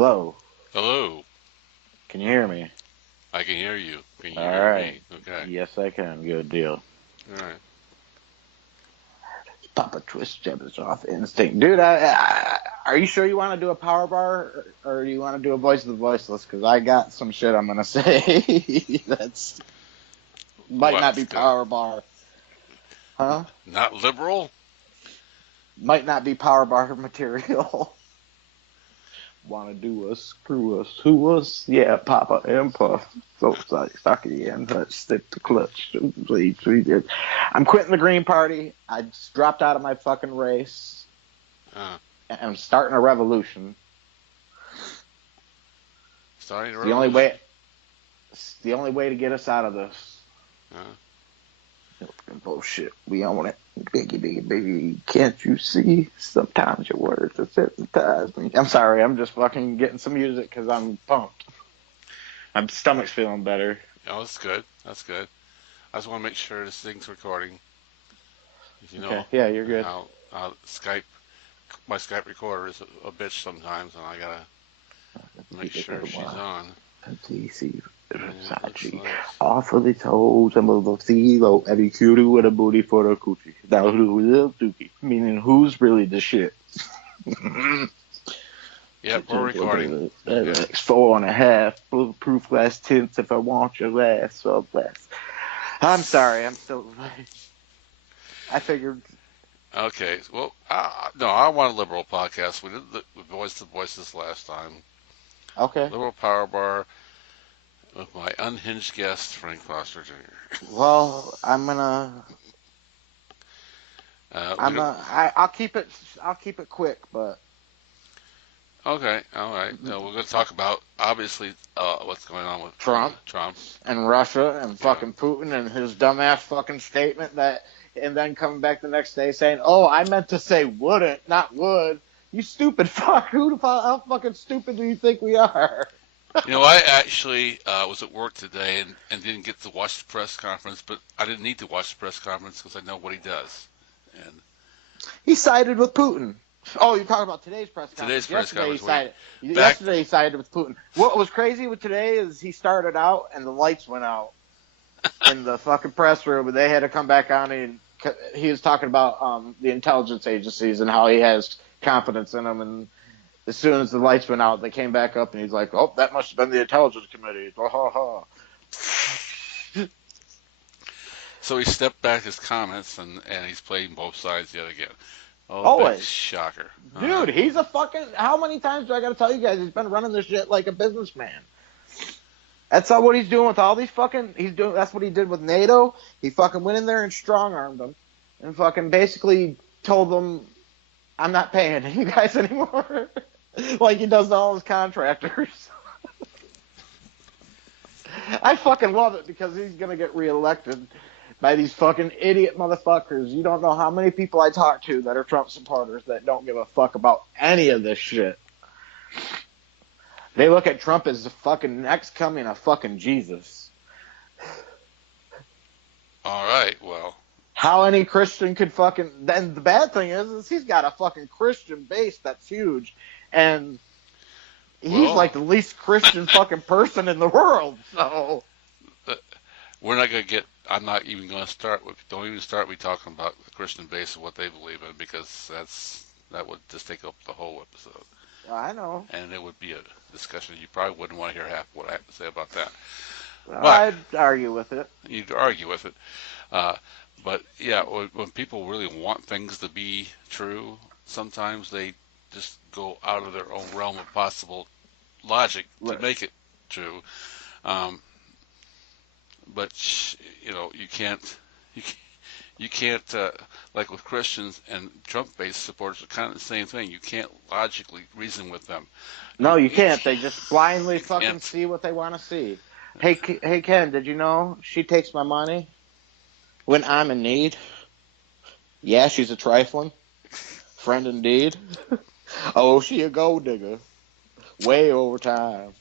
Hello. Hello. Can you hear me? I can hear you. Can All you hear right. me? Okay. Yes, I can. Good deal. All right. Papa Twist jabbers off instinct, dude. Are you sure you want to do a power bar, or do you want to do a voice of the voiceless? Because I got some shit I'm gonna say that's might not What's be good? power bar, huh? Not liberal? Might not be power bar material. Want to do us, screw us, who us? Yeah, Papa and Puff. So suck it in, touch, stick the clutch. Please, please. I'm quitting the Green Party. I just dropped out of my fucking race. Uh, I'm starting a revolution. Starting a It's the only way. revolution? It's the only way to get us out of this. Uh, Bullshit. We own it. Biggie, biggie, biggie. Can't you see? Sometimes your words have hypnotized me. I'm sorry. I'm just fucking getting some music because I'm pumped. My stomach's feeling better. oh, that's good. That's good. I just want to make sure this thing's recording. You Okay. know Yeah, you're good. how my Skype recorder is a bitch sometimes, and I gotta make sure she's on. PC And Versace off of the toes and of the zero every cutie with a booty for a coochie. Now who is dookie? Meaning who's really the shit? Yep, we're recording. Okay. 4.5 bulletproof glass tints if I want your last or less. I'm sorry, I'm still. I figured. Okay. Well, no, I want a liberal podcast. We did the Voice to Voices last time. Okay. Liberal Power Bar with my unhinged guest, Frank Foster Jr. Well, I'm gonna. We I'm don't. I'll keep it. I'll keep it quick, but Okay, all right. We're going to talk about obviously what's going on with Trump Trump. and Russia and Yeah. fucking Putin and his dumbass fucking statement that, and then coming back the next day saying, "Oh, I meant to say wouldn't, not would." You stupid fuck! How fucking stupid do you think we are? I actually was at work today and didn't get to watch the press conference, but I didn't need to watch the press conference because I know what he does. And He sided with Putin. Oh, you're talking about today's press today's conference. press Yesterday he conference, where he sided. back. Yesterday he sided with Putin. What was crazy with today is he started out and the lights went out in the fucking press room, and they had to come back on. And he was talking about the intelligence agencies and how he has confidence in them. And as soon as the lights went out, they came back up, and he's like, "Oh, that must have been the intelligence committee." Ha ha ha. So he stepped back his comments and he's playing both sides yet again. Oh, big Always. shocker. Dude, he's a fucking. How many times do I got to tell you guys? He's been running this shit like a businessman. That's not what he's doing with all these fucking. He's doing. That's what he did with NATO. He fucking went in there and strong armed them, and fucking basically told them, "I'm not paying you guys anymore," like he does to all his contractors. I fucking love it because he's gonna get reelected by these fucking idiot motherfuckers. You don't know how many people I talk to that are Trump supporters that don't give a fuck about any of this shit. They look at Trump as the fucking next coming of fucking Jesus. All right. Well, How any Christian could fucking. Then the bad thing is he's got a fucking Christian base that's huge, and he's well, like the least Christian fucking person in the world. So we're not going to get. I'm not even going to start with. Don't even start me talking about the Christian base and what they believe in because that would just take up the whole episode, I know. and it would be a discussion you probably wouldn't want to hear half what I have to say about that. But I'd argue with it. you'd argue with it. Uh, but yeah, when people really want things to be true, sometimes they just go out of their own realm of possible logic to Right. make it true. Um, but you can't you, you can't like with Christians and Trump-based supporters are kind of the same thing. You can't logically reason with them. No, you can't. They just blindly You fucking can't. see what they want to see. Hey, Ken, did you know she takes my money when I'm in need? Yeah, she's a trifling friend indeed. Oh, she a gold digger, way over time.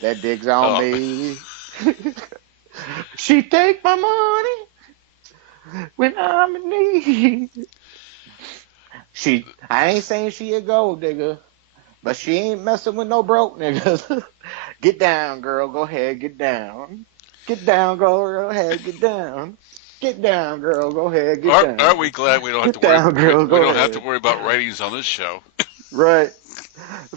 That digs on Oh, me. She take my money when I'm in need. I ain't saying she a gold digger, But she ain't messing with no broke niggas. Get down, girl. Go ahead. Get down. Get down, girl. Go ahead. Get down. Get down, girl. Go ahead. Get Aren't we down. glad we don't have to Get worry? down, girl. We Go don't have to ahead. worry about ratings on this show. Right.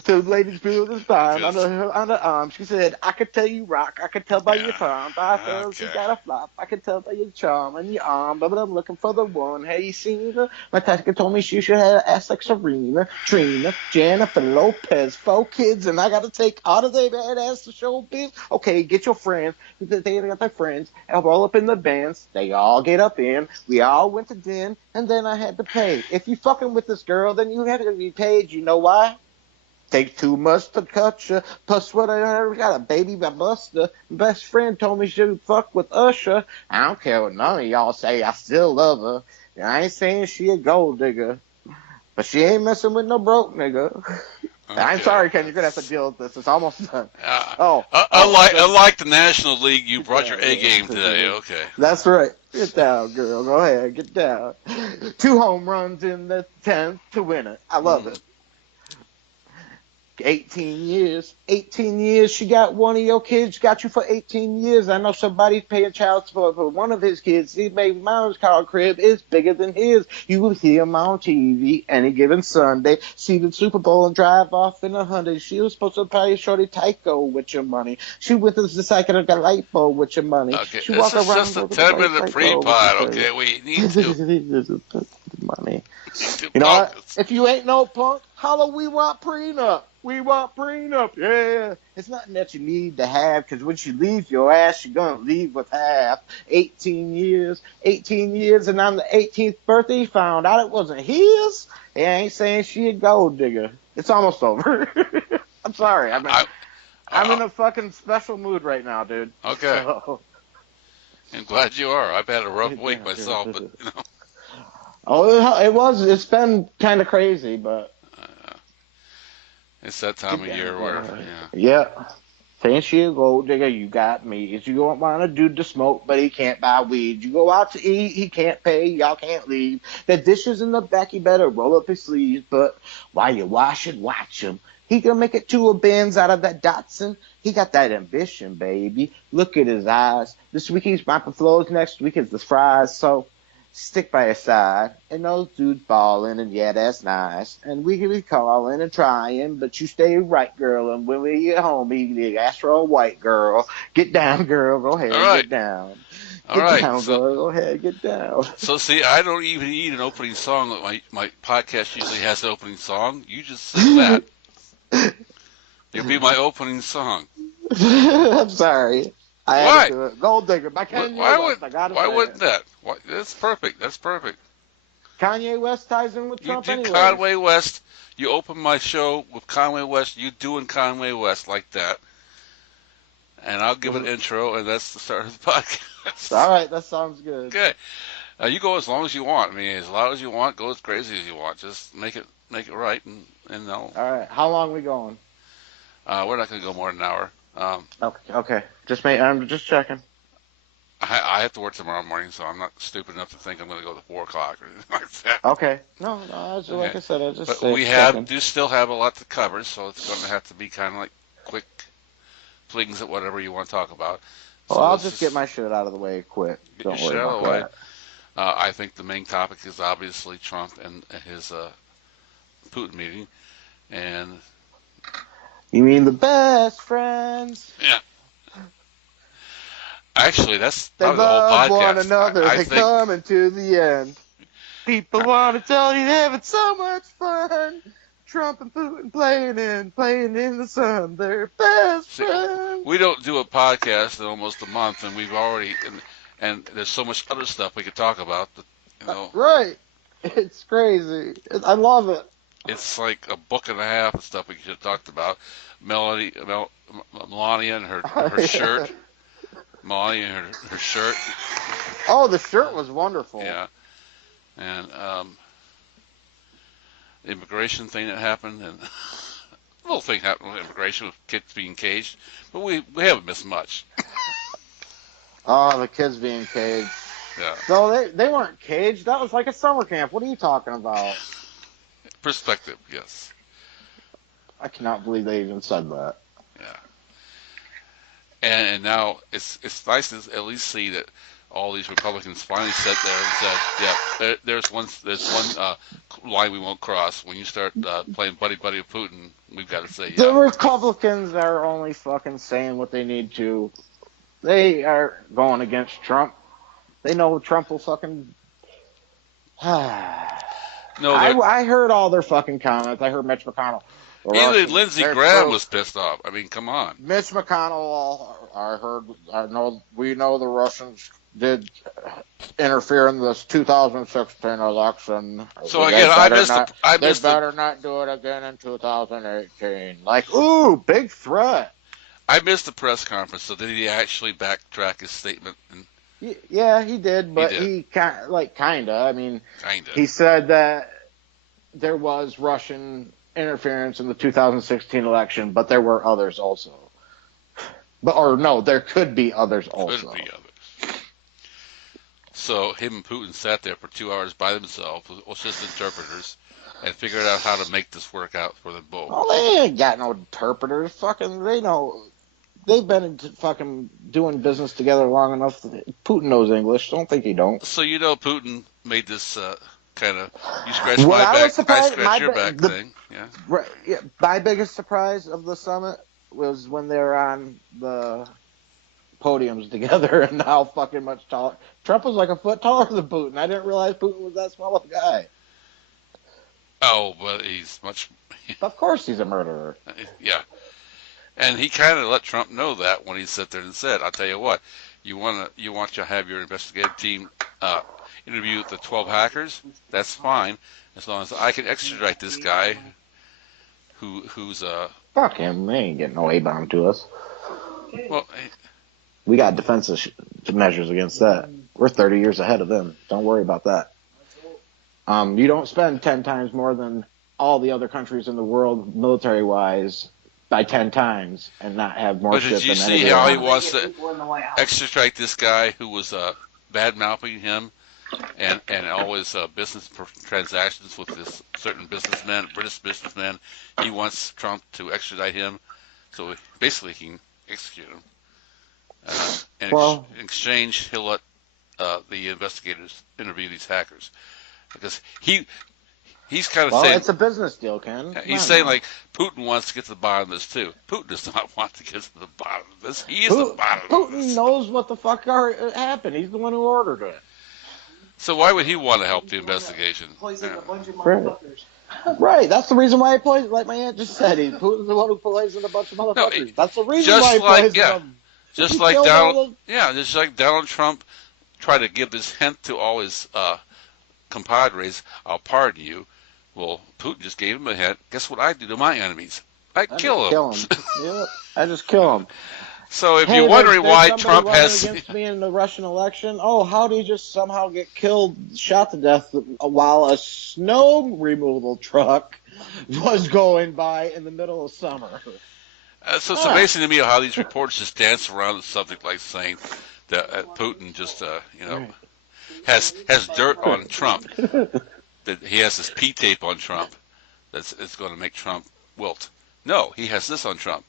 To the ladies feel this time Because under her underarm. She said, I could tell you rock. I could tell by your tongue. By fellas, you okay. got a flop. I could tell by your charm and your arm. But I'm looking for the one. Have you seen her? My tactic told me she should have an ass like Serena, Trina, Jennifer Lopez. 4 kids, and I got to take all of their bad ass to showbiz. Okay, get your friends. They got their friends. I'll roll up in the bands. They all get up in. We all went to den, and then I had to pay. If you fucking with this girl, then you have to be paid. You know why? Take too much to cut you. Plus, what I heard, got a baby by Buster. Best friend told me she would fuck with Usher. I don't care what none of y'all say. I still love her. And I ain't saying she a gold digger, but she ain't messing with no broke nigga. Okay. I'm sorry, Ken. You're gonna have to deal with this. It's almost done. Unlike the National League, you brought your A game today. Okay. That's right. Get down, girl. Go ahead. Get down. 2 home runs in the 10th to win it. I love it. 18 years. 18 years. She got one of your kids. Got you for 18 years. I know somebody's paying child support for one of his kids. His baby mom's car crib is bigger than his. You will see him on TV any given Sunday. See the Super Bowl and drive off in a Hyundai. She was supposed to pay Shorty Tyco with your money. She went to the psychic got a light bulb with your money. Okay. She This walk is around just a with a 10-minute pre-pod. Okay. We need to. money. You know what? If you ain't no punk, holla, we want prenup. We want prenup. Yeah. It's nothing that you need to have, because when she leaves your ass, you're going to leave with half. 18 years. 18 years, and on the 18th birthday, he found out it wasn't his. He ain't saying she a gold digger. It's almost over. I'm sorry. I'm in a fucking special mood right now, dude. Okay. So. I'm glad you are. I've had a rough week myself, but you know. Oh, it was. It's been kind of crazy, but it's that time of year where, yeah. Saying she a gold digger, you got me. If you don't want a dude to smoke, but he can't buy weed. You go out to eat, he can't pay, y'all can't leave. The dishes in the back, he better roll up his sleeves. But while you wash it, watch him. He can make it 2 Benz out of that Datsun. He got that ambition, baby. Look at his eyes. This week he's mopping floors, next week is the fries. So stick by his side, and those dudes ballin', and yeah, that's nice. And we can be calling and trying, but you stay right, girl. And when we get home, you ask for a white girl. Get down, girl. Go ahead, get down. Get down, girl. Go ahead, get down. So see, I don't even need an opening song. My podcast usually has an opening song. You just sing that. You'll be my opening song. I'm sorry. I Why? had to do it. Gold digger by Kanye West. Why wouldn't that? That's perfect. That's perfect. Kanye West ties in with Trump anyway. You do anyways. Conway West. You open my show with Conway West. You doing Conway West like that. And I'll give an intro, and that's the start of the podcast. All right, that sounds good. Okay. You go as long as you want. I mean, as loud as you want. Go as crazy as you want. Just make it right, and no. All right. How long we going? We're not going to go more than an hour. Okay. I'm just checking. I have to work tomorrow morning, so I'm not stupid enough to think I'm going to go to 4 o'clock or anything like that. Okay. No, like I said, I just. But we do still have a lot to cover, so it's going to have to be kind of like quick flings at whatever you want to talk about. Well, I'll just get my shit out of the way quick. Don't worry about that. I think the main topic is obviously Trump and his Putin meeting, and. You mean the best friends? Yeah. Actually, that's they probably the whole podcast. They love one another. They come into the end. People want to tell you they're having so much fun. Trump and Putin playing in the sun. They're best friends. We don't do a podcast in almost a month, and we've already and there's so much other stuff we could talk about. That, right. It's crazy. I love it. It's like a book and a half of stuff we could have talked about. Melania and her shirt. Melania and her shirt. Oh, the shirt was wonderful. Yeah. And the immigration thing that happened, and a little thing happened with immigration with kids being caged, but we haven't missed much. Oh, the kids being caged. Yeah. No, they weren't caged. That was like a summer camp. What are you talking about? Perspective, yes. I cannot believe they even said that. Yeah. And now it's nice to at least see that all these Republicans finally sat there and said, yeah, there's one line we won't cross. When you start playing buddy buddy with Putin, we've got to say, The yeah. Republicans are only fucking saying what they need to. They are going against Trump. They know Trump will fucking. No, I heard all their fucking comments. I heard Mitch McConnell. even Lindsey Graham was pissed off. I mean, come on. Mitch McConnell. We know the Russians did interfere in this 2016 election. So again, they better not do it again in 2018. Like, ooh, big threat. I missed the press conference. So did he actually backtrack his statement? Yeah, he did, but he kinda. I mean, kinda. He said that there was Russian interference in the 2016 election, but there were others also. There could be others also. Could be others. So him and Putin sat there for 2 hours by themselves with just interpreters and figured out how to make this work out for them both. Oh, they ain't got no interpreters. Fucking, they know. They've been fucking doing business together long enough. Putin knows English. Don't think he don't. So Putin made this kind of you scratch my back, I scratch your back thing. Yeah. Right. Yeah. My biggest surprise of the summit was when they were on the podiums together and how fucking much taller. Trump was like a foot taller than Putin. I didn't realize Putin was that small of a guy. Oh, but he's much. Of course, he's a murderer. Yeah. And he kind of let Trump know that when he sat there and said, "I'll tell you what, you want to have your investigative team interview the 12 hackers. That's fine, as long as I can extradite this guy who's fuck him. They ain't getting no A-bomb to us. Well, we got defensive measures against that. We're 30 years ahead of them. Don't worry about that. You don't spend 10 times more than all the other countries in the world military-wise by 10 times and not have more shit than anything. But did you see how he wants to extradite this guy who was bad-mouthing him and all his business transactions with this certain businessman, British businessman? He wants Trump to extradite him so basically he can execute him. In exchange, he'll let the investigators interview these hackers. Because he's kind of saying... it's a business deal, Ken. He's saying, like, Putin wants to get to the bottom of this, too. Putin does not want to get to the bottom of this. He is the bottom of this. Putin knows what the fuck happened. He's the one who ordered it. So why would he want to help the investigation? Poison a bunch of motherfuckers. Right, that's the reason why he poisoned, like my aunt just said. Putin's the one who poisoned a bunch of motherfuckers. That's the reason why he poisoned them. Just like Donald Trump tried to give this hint to all his compadres, "I'll pardon you." Well, Putin just gave him a hint. Guess what I do to my enemies? I kill them. Yeah, I just kill them. So if you're wondering why Trump has against me in the Russian election, how did he just somehow get killed, shot to death while a snow removal truck was going by in the middle of summer? So it's amazing to me how these reports just dance around the subject, like saying that Putin just has dirt on Trump, that he has this P tape on Trump that's going to make Trump wilt. No, he has this on Trump.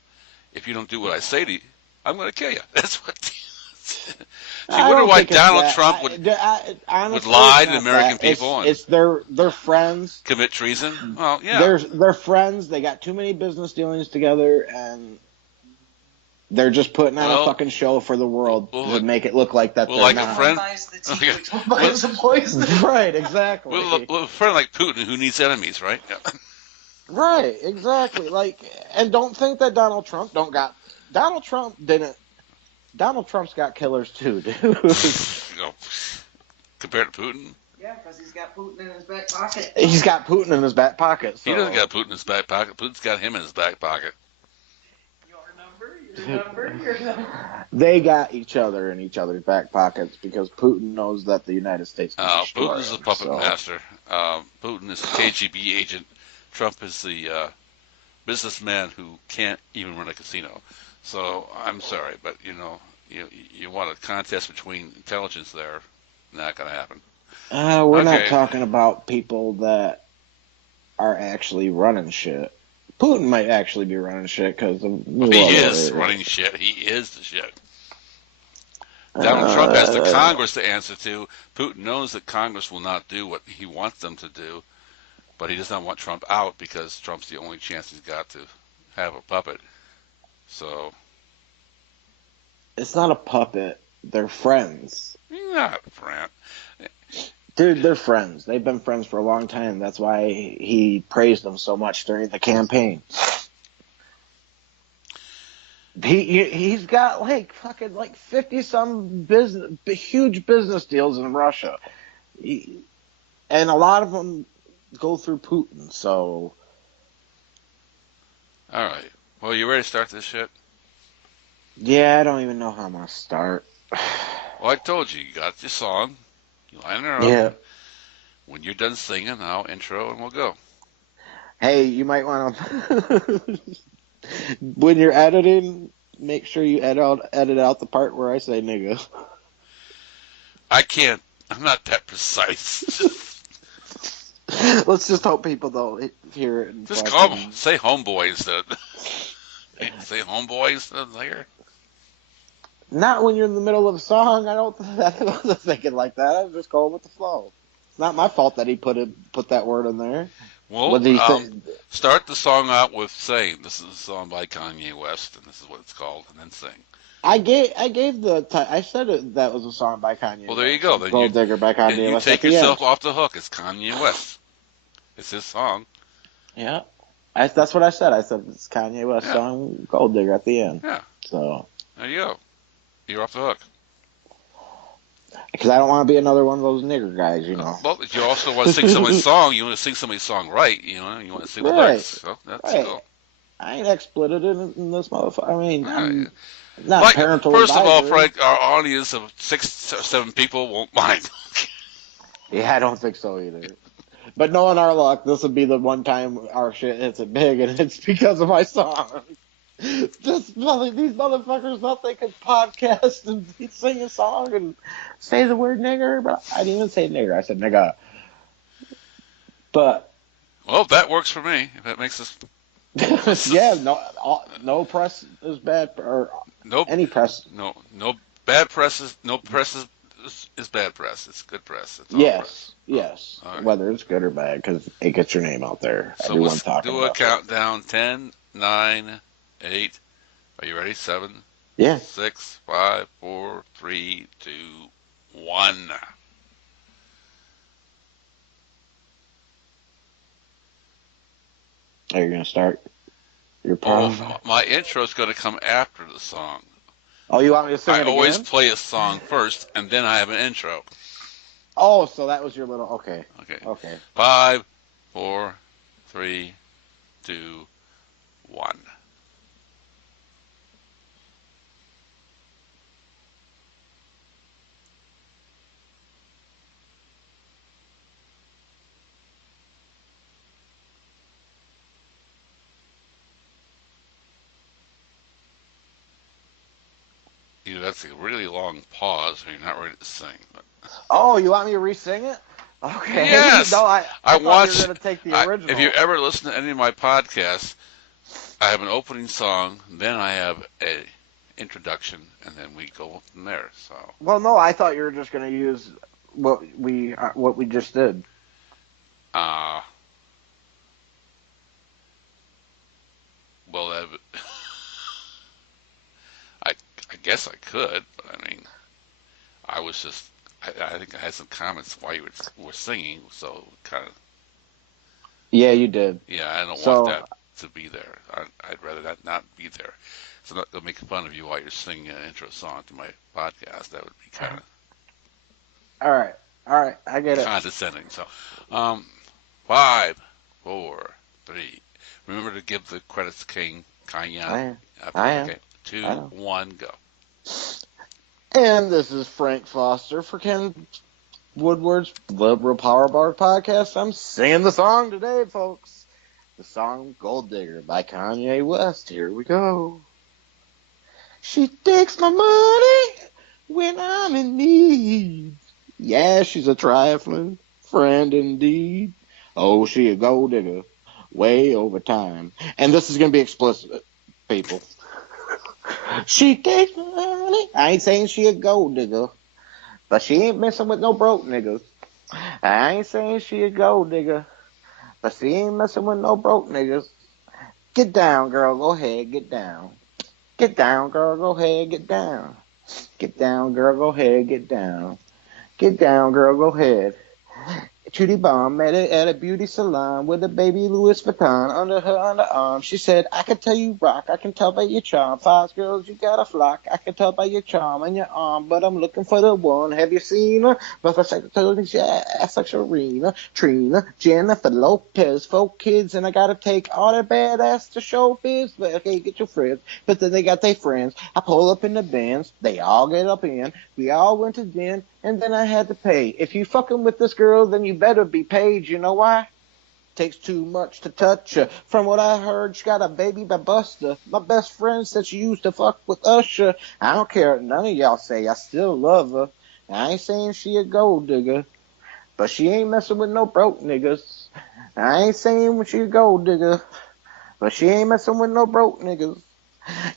If you don't do what I say to you, I'm going to kill you. That's what. You wonder why Donald Trump would lie to the American people? It's their friends. Commit treason? Well, yeah. They're friends. They got too many business dealings together, and they're just putting on a fucking show for the world to make it look like that. Well, like not. a friend. Buys the poison. Right, exactly. Well, a friend like Putin who needs enemies, right? Yeah. Right, exactly. And don't think that Donald Trump's got killers too, dude. Compared to Putin? Yeah, because he's got Putin in his back pocket. He's got Putin in his back pocket. So. He doesn't got Putin in his back pocket. Putin's got him in his back pocket. Your number. They got each other in each other's back pockets because Putin knows that the United States can destroy Putin's a puppet master. Putin is a KGB agent. Trump is the businessman who can't even run a casino. So I'm sorry, but you want a contest between intelligence there? Not going to happen. We're not talking about people that are actually running shit. Putin might actually be running shit because of He is running shit. He is the shit. Donald Trump has the Congress to answer to. Putin knows that Congress will not do what he wants them to do, but he does not want Trump out because Trump's the only chance he's got to have a puppet. So it's not a puppet. They're friends. Not a friend. Dude, they're friends. They've been friends for a long time. That's why he praised them so much during the campaign. He's got like fucking like 50-some huge business deals in Russia. And a lot of them go through Putin, so. All right. Well, you ready to start this shit? Yeah, I don't even know how I'm going to start. Well, I told you, you got your song. You line her up. Yeah. When you're done singing, I'll intro and we'll go. Hey, you might want to, when you're editing, make sure you edit out the part where I say nigga. I can't. I'm not that precise. Let's just hope people don't hear it. Just call them. Say homeboy instead. Say homeboy instead of there. Not when you're in the middle of a song. I wasn't thinking like that. I was just going with the flow. It's not my fault that he put that word in there. Well, start the song out with saying this is a song by Kanye West, and this is what it's called, and then sing. I said that was a song by Kanye. Well, there you go. Then Gold Digger by Kanye West. You take yourself off the hook. It's Kanye West. It's his song. Yeah, that's what I said. I said it's Kanye West song, Gold Digger at the end. Yeah. So there you go. You're off the hook. Because I don't want to be another one of those nigger guys, you know. Well, you also want to sing somebody's song. You want to sing somebody's song right. You know, you want to sing the lyrics. So that's cool. I ain't expletive in this motherfucker. I mean, I'm not like, parental first advisor. of all, Frank, our audience of 6 or 7 people won't mind. Yeah, I don't think so either. But knowing our luck, this would be the one time our shit hits it big, and it's because of my song. These motherfuckers thought they could podcast and sing a song and say the word nigger, but I didn't even say nigger. I said nigga. But well, that works for me. If that makes us. Yeah, no press is bad, or any press. No bad press is bad press. It's good press. It's all yes, press. Yes. Right. Whether it's good or bad, because it gets your name out there. So let's do a countdown. 10, 9, 8. Are you ready? 7. Yeah. 6, 5, 4, 3, 2, 1. Are you gonna start your part? My intro is going to come after the song. Oh, you want me to sing it again? I always play a song first, and then I have an intro. Oh, so that was your little... Okay. 5, 4, 3, 2, 1. That's a really long pause when you're not ready to sing. But. Oh, you want me to re-sing it? Okay. Yes. No, I thought you were going to take the original. If you ever listen to any of my podcasts, I have an opening song, then I have a introduction, and then we go from there. So. Well, no, I thought you were just going to use what we just did. Well, I guess I could, but I mean, I was just, I think I had some comments while you were singing, so kind of. Yeah, you did. Yeah, I don't want that to be there. I'd rather that not be there. So I'm not going to make fun of you while you're singing an intro song to my podcast. That would be kind of. All right, I get it. Condescending. So, 5, 4, 3. Remember to give the credits to King Kanye. I am. Okay. 2, 1, go. And this is Frank Foster for Ken Woodward's Liberal Power Bar Podcast. I'm singing the song today, folks. The song Gold Digger by Kanye West. Here we go. She takes my money when I'm in need. Yeah, she's a trifling friend indeed. Oh, she a gold digger way over time. And this is gonna be explicit, people. She takes money. I ain't saying she a gold digger, but she ain't messing with no broke niggas. I ain't saying she a gold digger, but she ain't messing with no broke niggas. Get down, girl. Go ahead. Get down. Get down, girl. Go ahead. Get down. Get down, girl. Go ahead. Get down. Get down, girl. Go ahead. Judy Bomb met it at a beauty salon with a baby Louis Vuitton under her underarm. She said, I can tell you rock, I can tell by your charm. Five girls, you got a flock. I can tell by your charm and your arm, but I'm looking for the one. Have you seen her? But sexual arena, Trina, Jennifer Lopez, 4 kids, and I gotta take all that badass to showbiz. But okay, get your friends. But then they got their friends. I pull up in the Benz, they all get up in. We all went to dinner, and then I had to pay. If you fucking with this girl, then you better be paid. You know why? Takes too much to touch her. From what I heard, she got a baby by Buster. My best friend said she used to fuck with Usher. I don't care what none of y'all say. I still love her. I ain't saying she a gold digger, but she ain't messing with no broke niggas. I ain't saying she a gold digger, but she ain't messing with no broke niggas.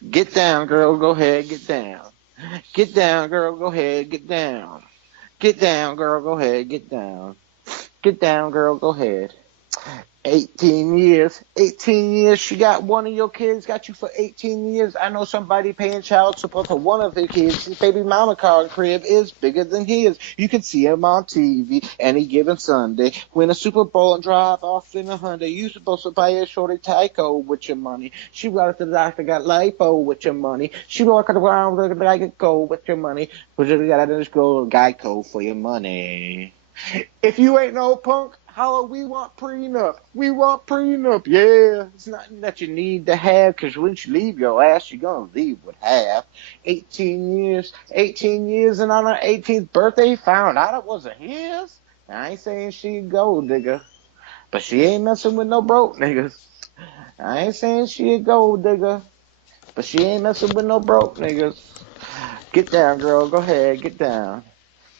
Get down, girl. Go ahead. Get down. Get down, girl. Go ahead. Get down. Get down, girl. Go ahead. Get down. Get down, girl. Go ahead. 18 years. 18 years. She got one of your kids. Got you for 18 years. I know somebody paying child support for one of his kids. His baby mama car and crib is bigger than his. You can see him on TV any given Sunday. Win a Super Bowl and drive off in a Hyundai. You supposed to buy a shorty Tyco with your money. She went to the doctor, got lipo with your money. She walking around like a gold with your money. But you got to just go to Geico for your money. If you ain't no punk, holla, we want prenup. We want prenup. Yeah, it's nothing that you need to have, because once you leave your ass, you're going to leave with half. 18 years, and on her 18th birthday, found out it wasn't his. I ain't saying she a gold digger, but she ain't messing with no broke niggas. I ain't saying she a gold digger, but she ain't messing with no broke niggas. Get down, girl. Go ahead. Get down.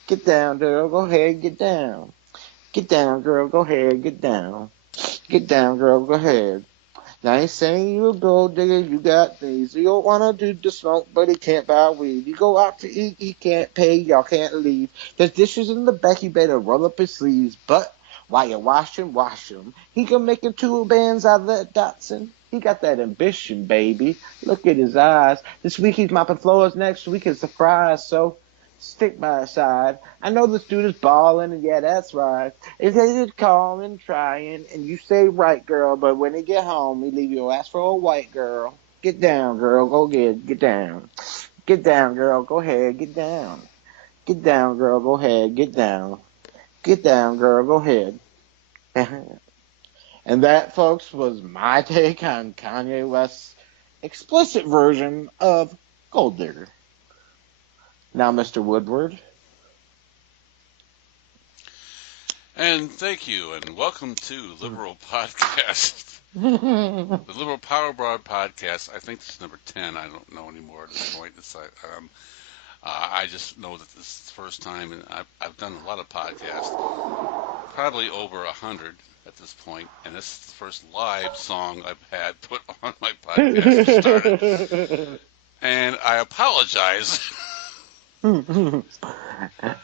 Get down, girl. Go ahead. Get down. Get down, girl. Go ahead. Get down. Get down, girl. Go ahead. Now, I ain't saying you a gold digger. You got things. You don't want to do the smoke, but he can't buy weed. You go out to eat, he can't pay. Y'all can't leave. There's dishes in the back. He better roll up his sleeves. But while you wash him. He can make him 2 bands out of that Datsun. He got that ambition, baby. Look at his eyes. This week he's mopping floors. Next week is a surprise. So stick by his side. I know this dude is balling, and yeah, that's right. If they just calling and trying, and you say right, girl, but when they get home, he leave your ass for a white girl. Get down, girl. Go get down. Get down, girl. Go ahead. Get down. Get down, girl. Go ahead. Get down. Get down, girl. Go ahead. And that, folks, was my take on Kanye West's explicit version of Gold Digger. Now, Mr. Woodward. And thank you, and welcome to Liberal Podcast. The Liberal Power Broad Podcast. I think this is number 10. I don't know anymore at this point. I just know that this is the first time, and I've done a lot of podcasts, probably over 100 at this point, and this is the first live song I've had put on my podcast to start it. And I apologize. Kind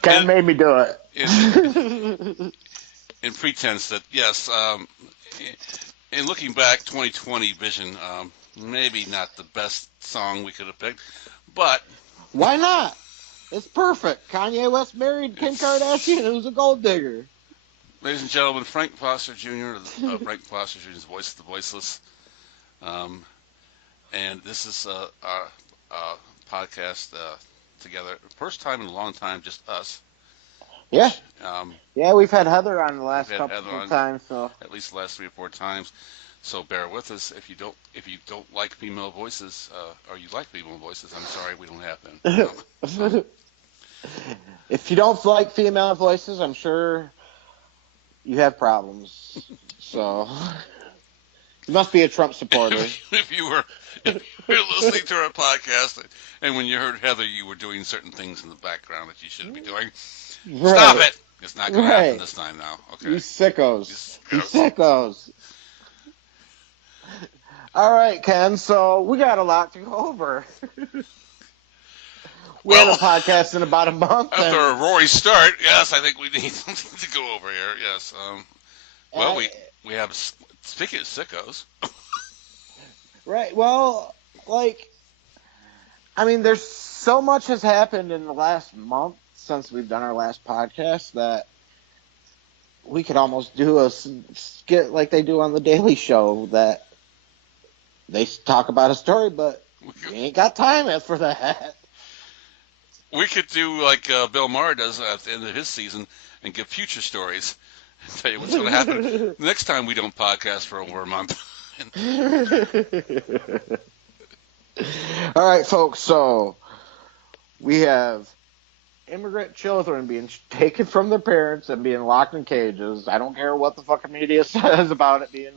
of made me do it. In pretense that, yes, in looking back, 2020 Vision, maybe not the best song we could have picked, but... Why not? It's perfect. Kanye West married Kim Kardashian, who's a gold digger. Ladies and gentlemen, Frank Foster Jr., Frank Foster Jr.'s Voice of the Voiceless. And this is our podcast together. First time in a long time, just us. Yeah. Which, yeah, we've had Heather on the last couple of times, so at least the last 3 or 4 times. So bear with us if you don't like female voices, or you like female voices. I'm sorry, we don't have them. If you don't like female voices, I'm sure you have problems. So you must be a Trump supporter. If you were listening to our podcast, and when you heard Heather, you were doing certain things in the background that you shouldn't be doing. Right. Stop it! It's not going to happen this time now. Okay. You sickos. You sickos. All right, Ken. So we got a lot to go over. We Well, haven't podcast in about a month. after a roaring start, yes, I think we need something to go over here. Yes. Well, we have, speaking of sickos. Right. Well, like, I mean, there's so much has happened in the last month since we've done our last podcast that we could almost do a skit like they do on the Daily Show that they talk about a story, but we ain't got time for that. We could do like Bill Maher does at the end of his season and give future stories and tell you what's going to happen next time we don't podcast for over a month. All right, folks. So we have immigrant children being taken from their parents and being locked in cages. I don't care what the fucking media says about it being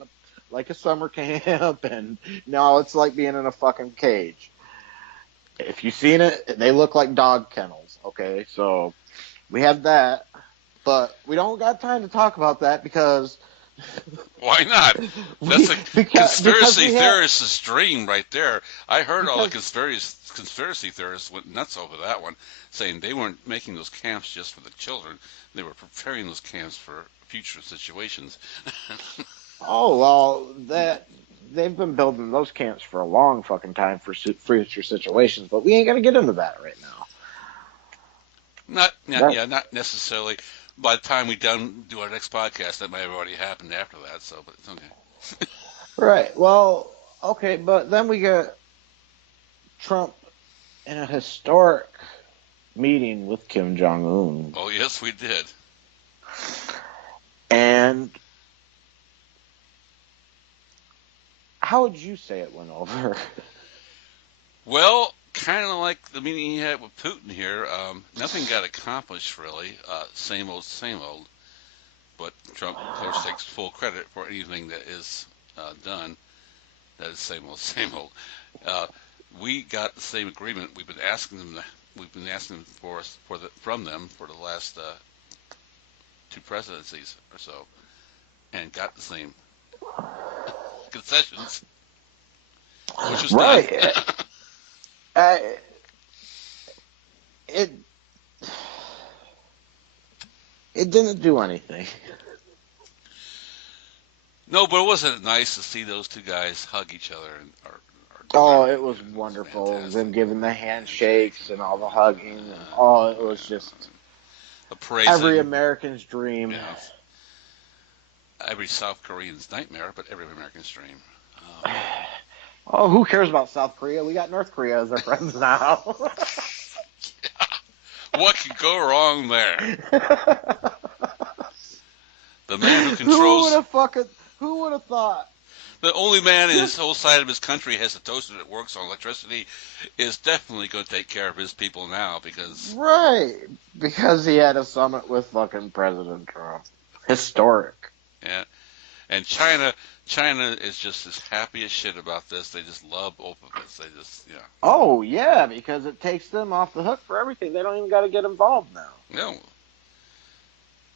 like a summer camp, and no, it's like being in a fucking cage. If you've seen it, they look like dog kennels. Okay, so we have that, but we don't got time to talk about that because. Why not? That's a conspiracy theorist's dream right there. I heard all the conspiracy theorists went nuts over that one, saying they weren't making those camps just for the children. They were preparing those camps for future situations. Oh, well, they've been building those camps for a long fucking time for future situations, but we ain't gonna get into that right now. Not necessarily. By the time we do our next podcast, that might have already happened after that. So, but it's okay. Right. Well, okay, but then we get Trump in a historic meeting with Kim Jong-un. Oh yes, we did. And how would you say it went over? Well, kind of like the meeting he had with Putin here. Nothing got accomplished, really. Same old, same old. But Trump, of course, takes full credit for anything that is done. That is same old, same old. We got the same agreement. We've been asking them. From them for the last 2 presidencies or so, and got the same concessions, which was right. Done. It didn't do anything. No, but wasn't it nice to see those two guys hug each other? It was wonderful. Fantastic. Them giving the handshakes and all the hugging. And, it was just every American's dream. Yeah. Every South Korean's nightmare, but every American's dream. Who cares about South Korea? We got North Korea as our friends now. What could go wrong there? The man who controls... Who would have thought? The only man in his whole side of his country has a toaster that works on electricity is definitely going to take care of his people now because... Right. Because he had a summit with fucking President Trump. Historic. Yeah. And China is just as happy as shit about this. They just love openness. They just, yeah. Oh, yeah, because it takes them off the hook for everything. They don't even got to get involved now.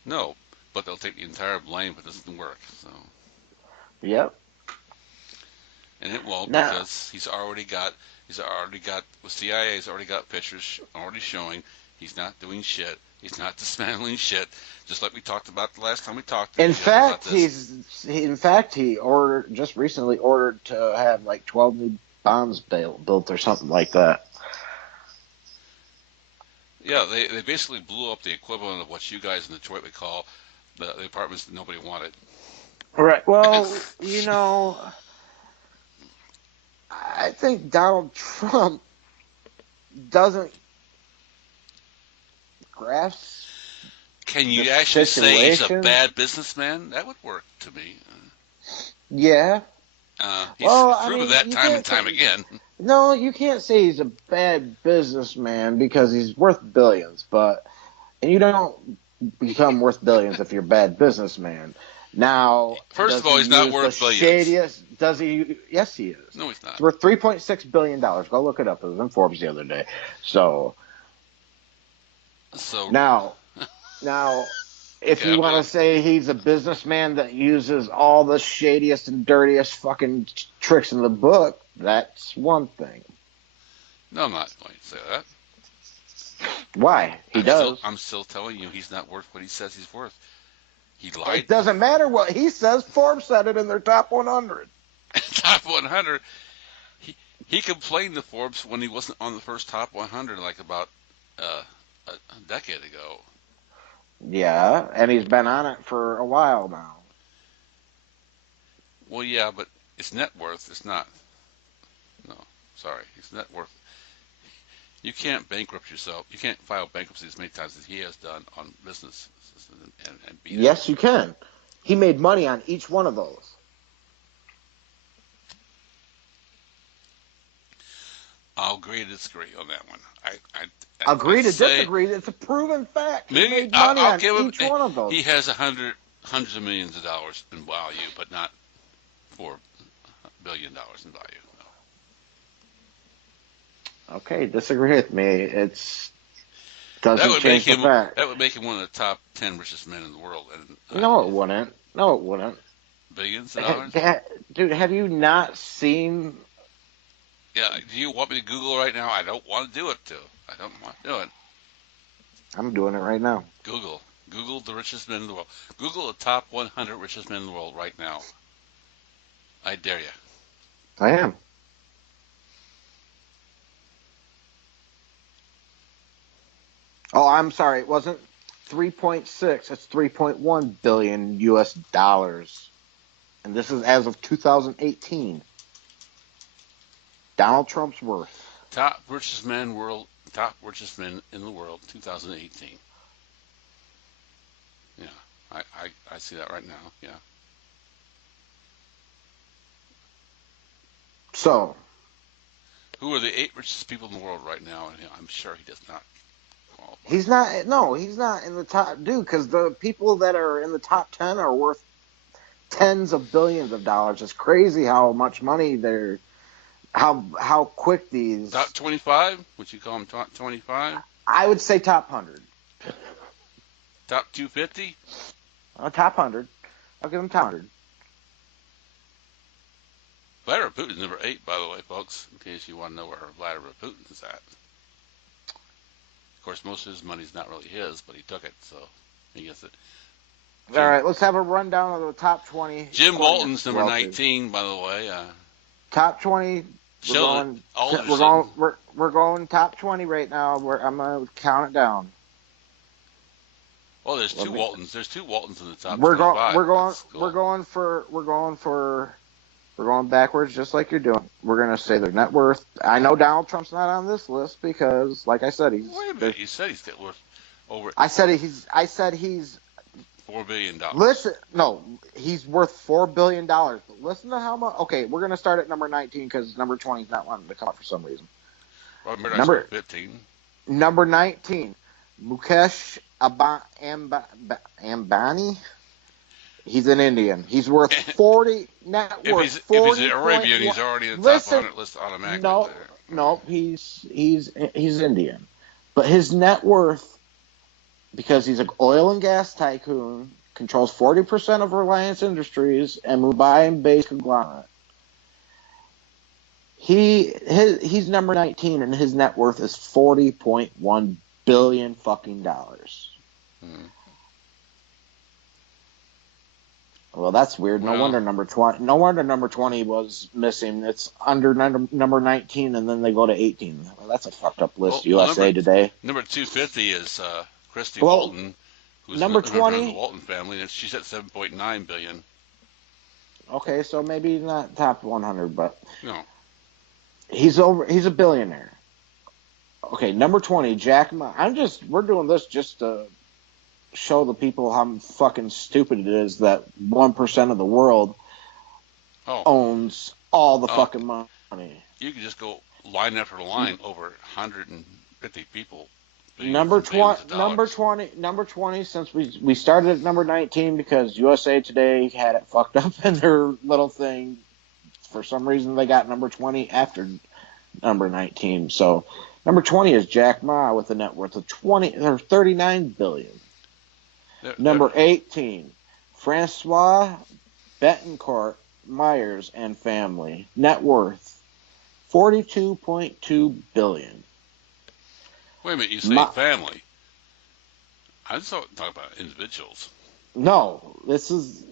No, but they'll take the entire blame if it doesn't work. So. Yep. And it won't because he's already got with CIA's already got pictures already showing he's not doing shit. He's not dismantling shit, just like we talked about the last time we talked. In fact, he just recently ordered to have like 12 new bombs built or something like that. Yeah, they basically blew up the equivalent of what you guys in Detroit would call the apartments that nobody wanted. Right. Well, I think Donald Trump doesn't grasp. Can you actually say he's a bad businessman? That would work to me. Yeah. He's proven that time and time again. No, you can't say he's a bad businessman because he's worth billions, and you don't become worth billions if you're a bad businessman. Now, first of all, he's not worth billions. Shadiest, does he? Yes, he is. No, he's not. He's worth $3.6 billion. Go look it up. It was in Forbes the other day. So now, if Okay, you want to say he's a businessman that uses all the shadiest and dirtiest fucking tricks in the book, that's one thing. no, I'm not going to say that. Why? He does. I'm still telling you he's not worth what he says he's worth. He It lied. doesn't matter what he says. Forbes said it in their top 100. Top 100. He complained to Forbes when he wasn't on the first top 100, like about a decade ago. Yeah, and he's been on it for a while now. Well, yeah, but it's net worth. It's not. No, sorry, it's net worth. You can't bankrupt yourself. You can't file bankruptcy as many times as he has done on business and beat Yes, it. you can. He made money on each one of those. I'll agree to disagree on that one. Agree to say, disagree. It's a proven fact. He maybe made money I'll on give him. each one of those. He has hundreds of millions of dollars in value, but not $4 billion in value. No. Okay, disagree with me. It's doesn't change the fact. That would make him one of the top 10 richest men in the world. And No, it wouldn't. No, it wouldn't. Billions of dollars? Dude, have you not seen? Yeah, do you want me to Google right now? I don't want to do it, too. I don't want to do it. I'm doing it right now. Google the richest men in the world. Google the top 100 richest men in the world right now. I dare you. I am. Oh, I'm sorry. It wasn't 3.6. It's 3.1 billion US dollars. And this is as of 2018. Donald Trump's worth. Top richest men in the world, 2018. Yeah, I see that right now. Yeah. So, who are the 8 richest people in the world right now? And I'm sure he does not qualify. He's not. No, he's not in the top, dude. Because the people that are in the top 10 are worth tens of billions of dollars. It's crazy how much money they're. How quick these. Top 25? Would you call them top 25? I would say top 100. Top 250? Top 100. I'll give him top 100. Vladimir Putin's number 8, by the way, folks, in case you want to know where Vladimir Putin is at. Of course, most of his money's not really his, but he took it, so he gets it. All right, let's have a rundown of the top 20. Jim Bolton's number 19, by the way. Top 20. We're going top 20 right now. I'm gonna count it down. Well, there's two Waltons. There's 2 Waltons in the top. We're 25. We're going backwards, just like you're doing. We're gonna say their net worth. I know Donald Trump's not on this list because, like I said, he's. Wait a minute. You said he's worth over. I said he's $4 billion. Listen, no, he's worth $4 billion. But listen to how much. Okay, we're gonna start at number 19 because number 20 is not wanting to come up for some reason. Well, number 15. Number 19, Mukesh Ambani. He's an Indian. He's worth 40 net worth. If he's an Arabian, he's already in the top 100 list automatically. No, he's Indian, but his net worth. Because he's an oil and gas tycoon, controls 40% of Reliance Industries and Mumbai-based conglomerate. He's number 19, and his net worth is $40.1 billion fucking dollars. Well, that's weird. No wonder number 20. No wonder number 20 was missing. It's under number 19, and then they go to 18. Well, that's a fucked up list. USA Today. Number 250 is. Christy Walton, who's number a 20 member of the Walton family, and she's at $7.9 billion. Okay, so maybe not top 100, but no, he's a billionaire. Okay, number 20, Jack Ma. We're doing this just to show the people how fucking stupid it is that 1% of the world owns all the fucking money. You can just go line after line over 150 people. Number 20. Since we started at number 19 because USA Today had it fucked up in their little thing. For some reason, they got number 20 after number 19. So number 20 is Jack Ma with a net worth of 39 billion. Number 18, Francois Betancourt Myers and family. Net worth $42.2 billion. Wait a minute, you say family. I just talking about individuals. No, this is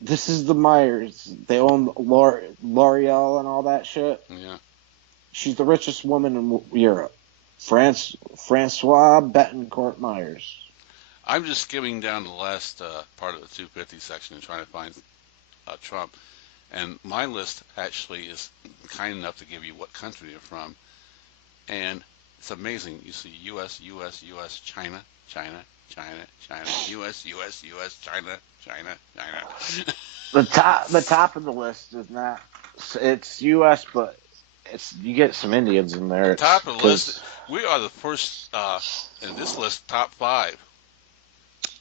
the Myers. They own L'Oreal and all that shit. Yeah. She's the richest woman in Europe. Francois Betancourt Myers. I'm just skimming down the last part of the 250 section and trying to find Trump. And my list actually is kind enough to give you what country they're from. And it's amazing. You see U.S., U.S., U.S., China, China, China, China, U.S., U.S., U.S., China, China, China. The top of the list is not. It's U.S., but you get some Indians in there. The top of the list. We are the first in this list, top 5.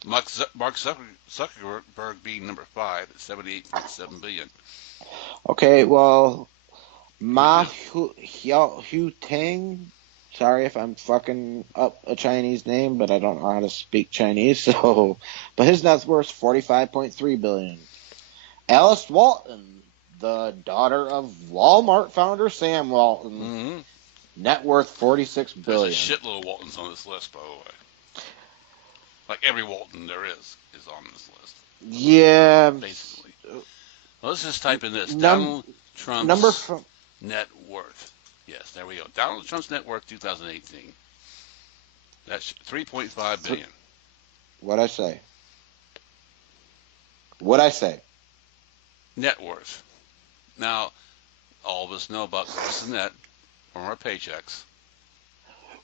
Mark Zuckerberg being number 5 at $78.7 billion. Okay, well, Ma Hu Tang. Sorry if I'm fucking up a Chinese name, but I don't know how to speak Chinese. So, but his net worth $45.3 billion. Alice Walton, the daughter of Walmart founder Sam Walton, Mm-hmm. net worth $46 billion. There's a shitload of Waltons on this list, by the way. Like every Walton there is on this list. Yeah. Basically. Well, let's just type in this. Donald Trump's net worth. Yes, there we go. Donald Trump's net worth 2018. That's $3.5 billion. What'd I say? Net worth. Now, all of us know about gross and net from our paychecks.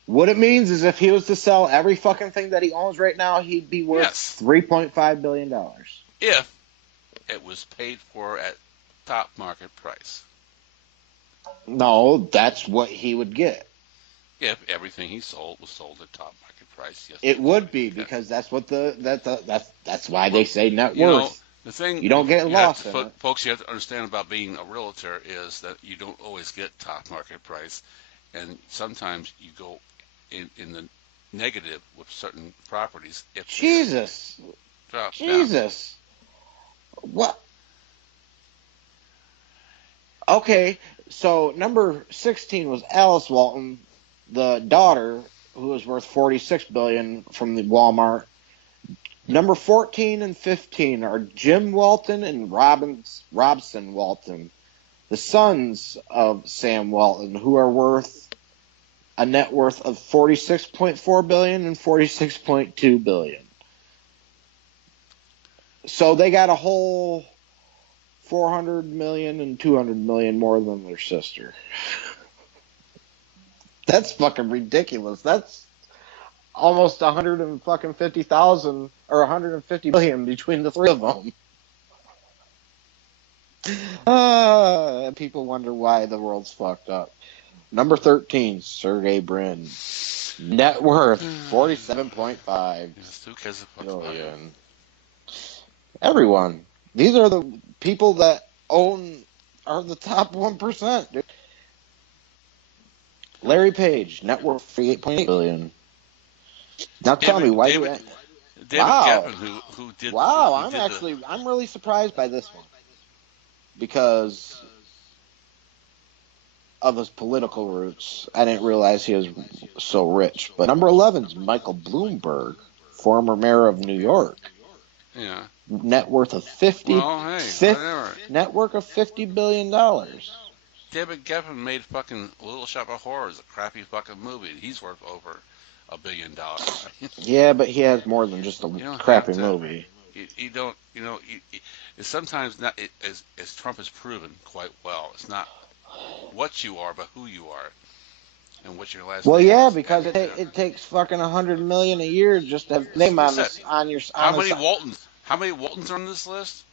What it means is if he was to sell every fucking thing that he owns right now, he'd be worth $3.5 billion. If it was paid for at top market price. No, that's what he would get. If everything he sold was sold at top market price, yes. It would be because that's what that's why they say net worth. The thing you don't get lost in it. Folks, you have to understand about being a realtor is that you don't always get top market price, and sometimes you go in the negative with certain properties. If Jesus. What? Okay, so number 16 was Alice Walton, the daughter, who was worth $46 billion from the Walmart. Number 14 and 15 are Jim Walton and Robson Walton, the sons of Sam Walton, who are worth a net worth of $46.4 billion and $46.2 billion. So they got a whole $400 million and $200 million more than their sister. That's fucking ridiculous. That's almost 150,000 or 150 million between the three of them. People wonder why the world's fucked up. Number 13, Sergey Brin. Net worth $47.5 billion. Everyone. These are the people that are the top 1%. Dude. Larry Page, net worth $38.8 billion. Now tell me why David wow. Geffen, who did. Wow, I'm really surprised by this one because of his political roots. I didn't realize he was so rich. But number 11 is Michael Bloomberg, former mayor of New York. Yeah. Net worth of net worth of $50 billion. David Geffen made fucking Little Shop of Horrors, a crappy fucking movie. He's worth over $1 billion. Yeah, but he has more than just a crappy movie. You don't, it's sometimes not, as Trump has proven quite well, it's not what you are, but who you are. And what your last well, name yeah, is. because it takes fucking $100 million a year just to have a name on your. How many Waltons are on this list?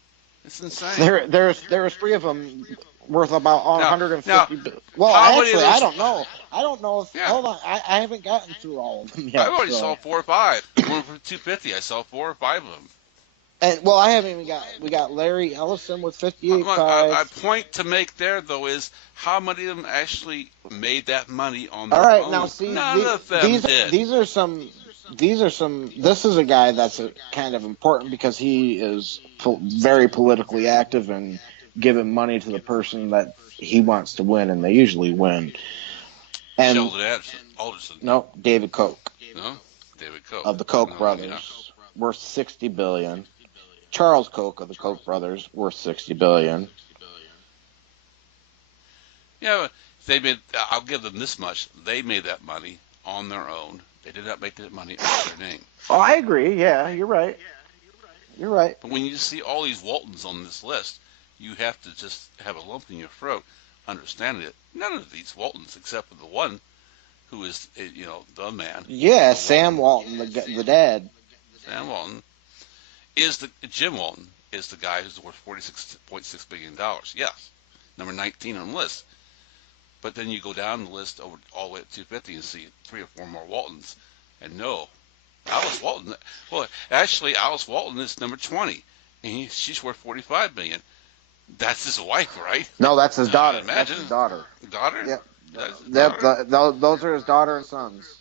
It's insane. There's 3 of them worth about 150. Well, actually, I don't know. I don't know if. Yeah. Hold on, I haven't gotten through all of them yet. I already saw 4 or 5. One for 250. I saw 4 or 5 of them. And well, I haven't even got. We got Larry Ellison with 58.5. My point to make there though is how many of them actually made that money on their own. All right, own. now see, None of them did. These are some these are some. This is a guy that's kind of important because he is very politically active and giving money to the person that he wants to win, and they usually win. And Sheldon Alderson. no, David Koch No, David Koch of the Koch no, yeah. brothers, worth $60 billion. Charles Koch of the Koch brothers, worth $60 billion. Yeah, but they made. I'll give them this much. They made that money on their own. They did not make that money under their name. Oh, I agree. Yeah, you're right. You're right. But when you see all these Waltons on this list, you have to just have a lump in your throat, understanding that none of these Waltons, except for the one who is, the man. Yeah, the Sam Walton, the dad. Sam Walton is Jim Walton is the guy who's worth $46.6 billion. Yes, number 19 on the list. But then you go down the list all the way to 250 and see 3 or 4 more Waltons, and no, Alice Walton. Well, actually, Alice Walton is number 20, and she's worth $45 million. That's his wife, right? No, that's his daughter. Imagine. That's his daughter. Daughter? Yep. That's his daughter? Those are his daughter and sons.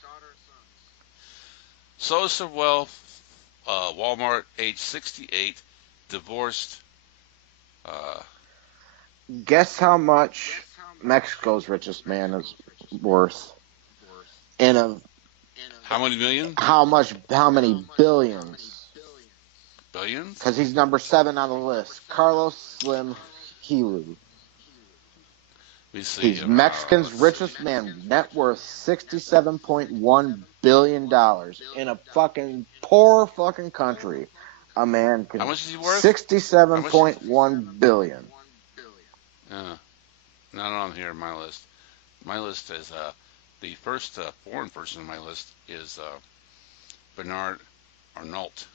Source of wealth, Walmart, age 68, divorced. Guess how much Mexico's richest man is worth? How many million? How many billions? Billions? Because he's number 7 on the list. Carlos Slim Helu. See, He's Mexican's richest man, net worth $67.1 billion in a fucking poor fucking country. A man can. How much is he worth? $67.1 billion. Not on here in my list. My list is the first foreign person on my list is Bernard Arnault,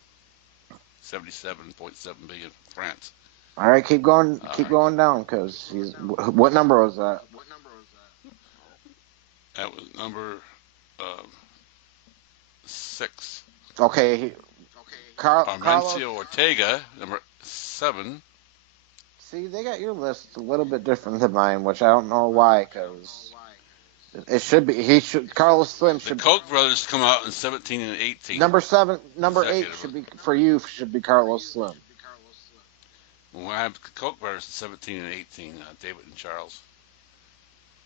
77.7 billion from France. All right, keep going down because he's. What number was that? That was number 6. Okay, Carlos. Armencio Ortega, number 7. See, they got your list a little bit different than mine, which I don't know why, because it should be. Carlos Slim should. The Koch brothers come out in 17 and 18. Number 8 should be for you. Should be Carlos Slim. Well, I have the Koch brothers in 17 and 18. David and Charles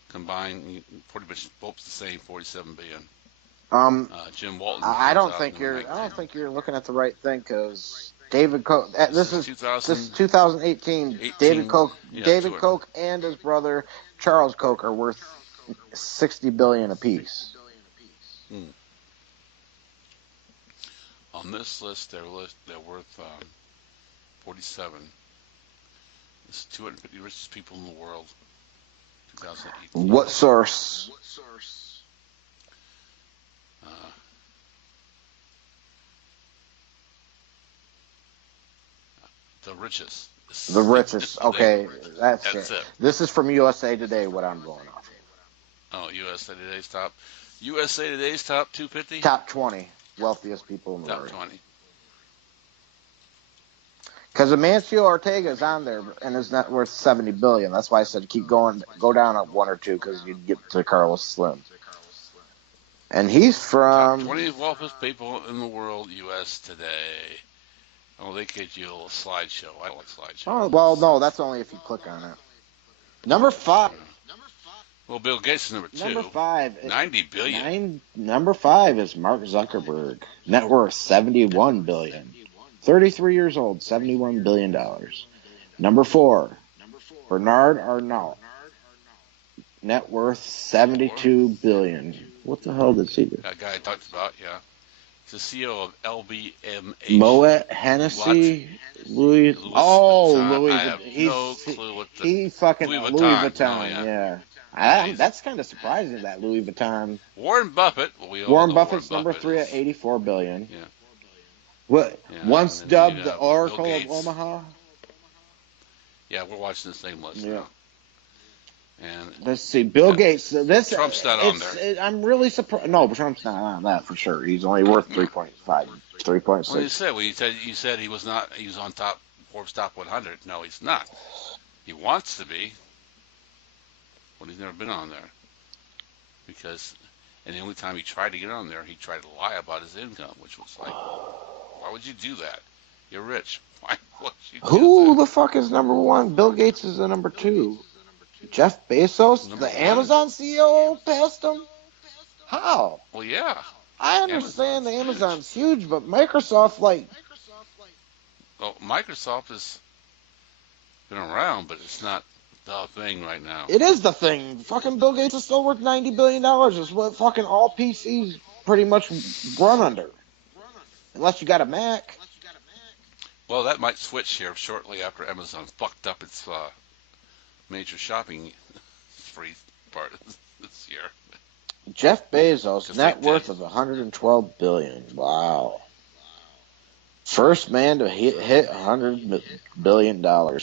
combined, pretty much both the same, 47 billion. Jim Walton. I don't think you're looking at the right thing because David Koch. This is 2018. David Koch. David Koch and his brother Charles Koch are worth $60 billion apiece. On this list, they're worth 47. It's 250 richest people in the world. 2018. What source? The richest. The richest. Okay, that's it. This is from USA Today. What I'm going off of. Oh, USA Today's top. USA Today's top 250. Top 20 wealthiest people in the world. Top 20. Because Amancio Ortega is on there and is net worth $70 billion. That's why I said go down at 1 or 2 because you'd get to Carlos Slim. And he's from top 20 wealthiest people in the world, U.S. Today. Oh, they get you a little slideshow. I don't like slideshows. Oh, well, no, that's only if you click on it. Number 5. Well, Bill Gates is number 2. Number 5. $90 billion. Number 5 is Mark Zuckerberg. Net worth $71 billion. 33 years old, $71 billion. Number 4, Bernard Arnault. Net worth $72 billion. What the hell does he do? That guy I talked about, yeah. He's the CEO of LVMH. Moet Hennessy. Louis Vuitton. Louis I have Vuitton. no clue what the He fucking Louis Louis Vuitton. Oh, yeah. That's kind of surprising that Louis Vuitton. Warren Buffett. Well, Warren Buffett's number 3 at $84 billion. Yeah. What? Yeah, once dubbed the Oracle Bill of Gates. Omaha. Yeah, we're watching the same list Yeah. now. And Let's see, Bill Gates. This Trump's not on there. I'm really surprised. No, but Trump's not on that for sure. He's only worth 3.5, 3.6. Well, you said he was not. He was on top Forbes top 100. No, he's not. He wants to be, but he's never been on there because And the only time he tried to get on there, he tried to lie about his income, which was like, why would you do that? You're rich. Why would you do Who that? the fuck is number one? Bill Gates is the number two. Jeff Bezos, Number the one? Amazon CEO, passed him? How? Well, yeah. I understand the Amazon's huge. Amazon's huge, but Microsoft, like, Well, Microsoft has been around, but it's not the thing right now. it is the thing. Fucking Bill Gates is still worth $90 billion. Is what fucking all PCs pretty much run under. Unless you got a Mac. Well, that might switch here shortly after Amazon fucked up its major shopping spree part this year. Jeff Bezos, 'Cause net they worth did. of $112 billion. Wow. First man to hit $100 billion. The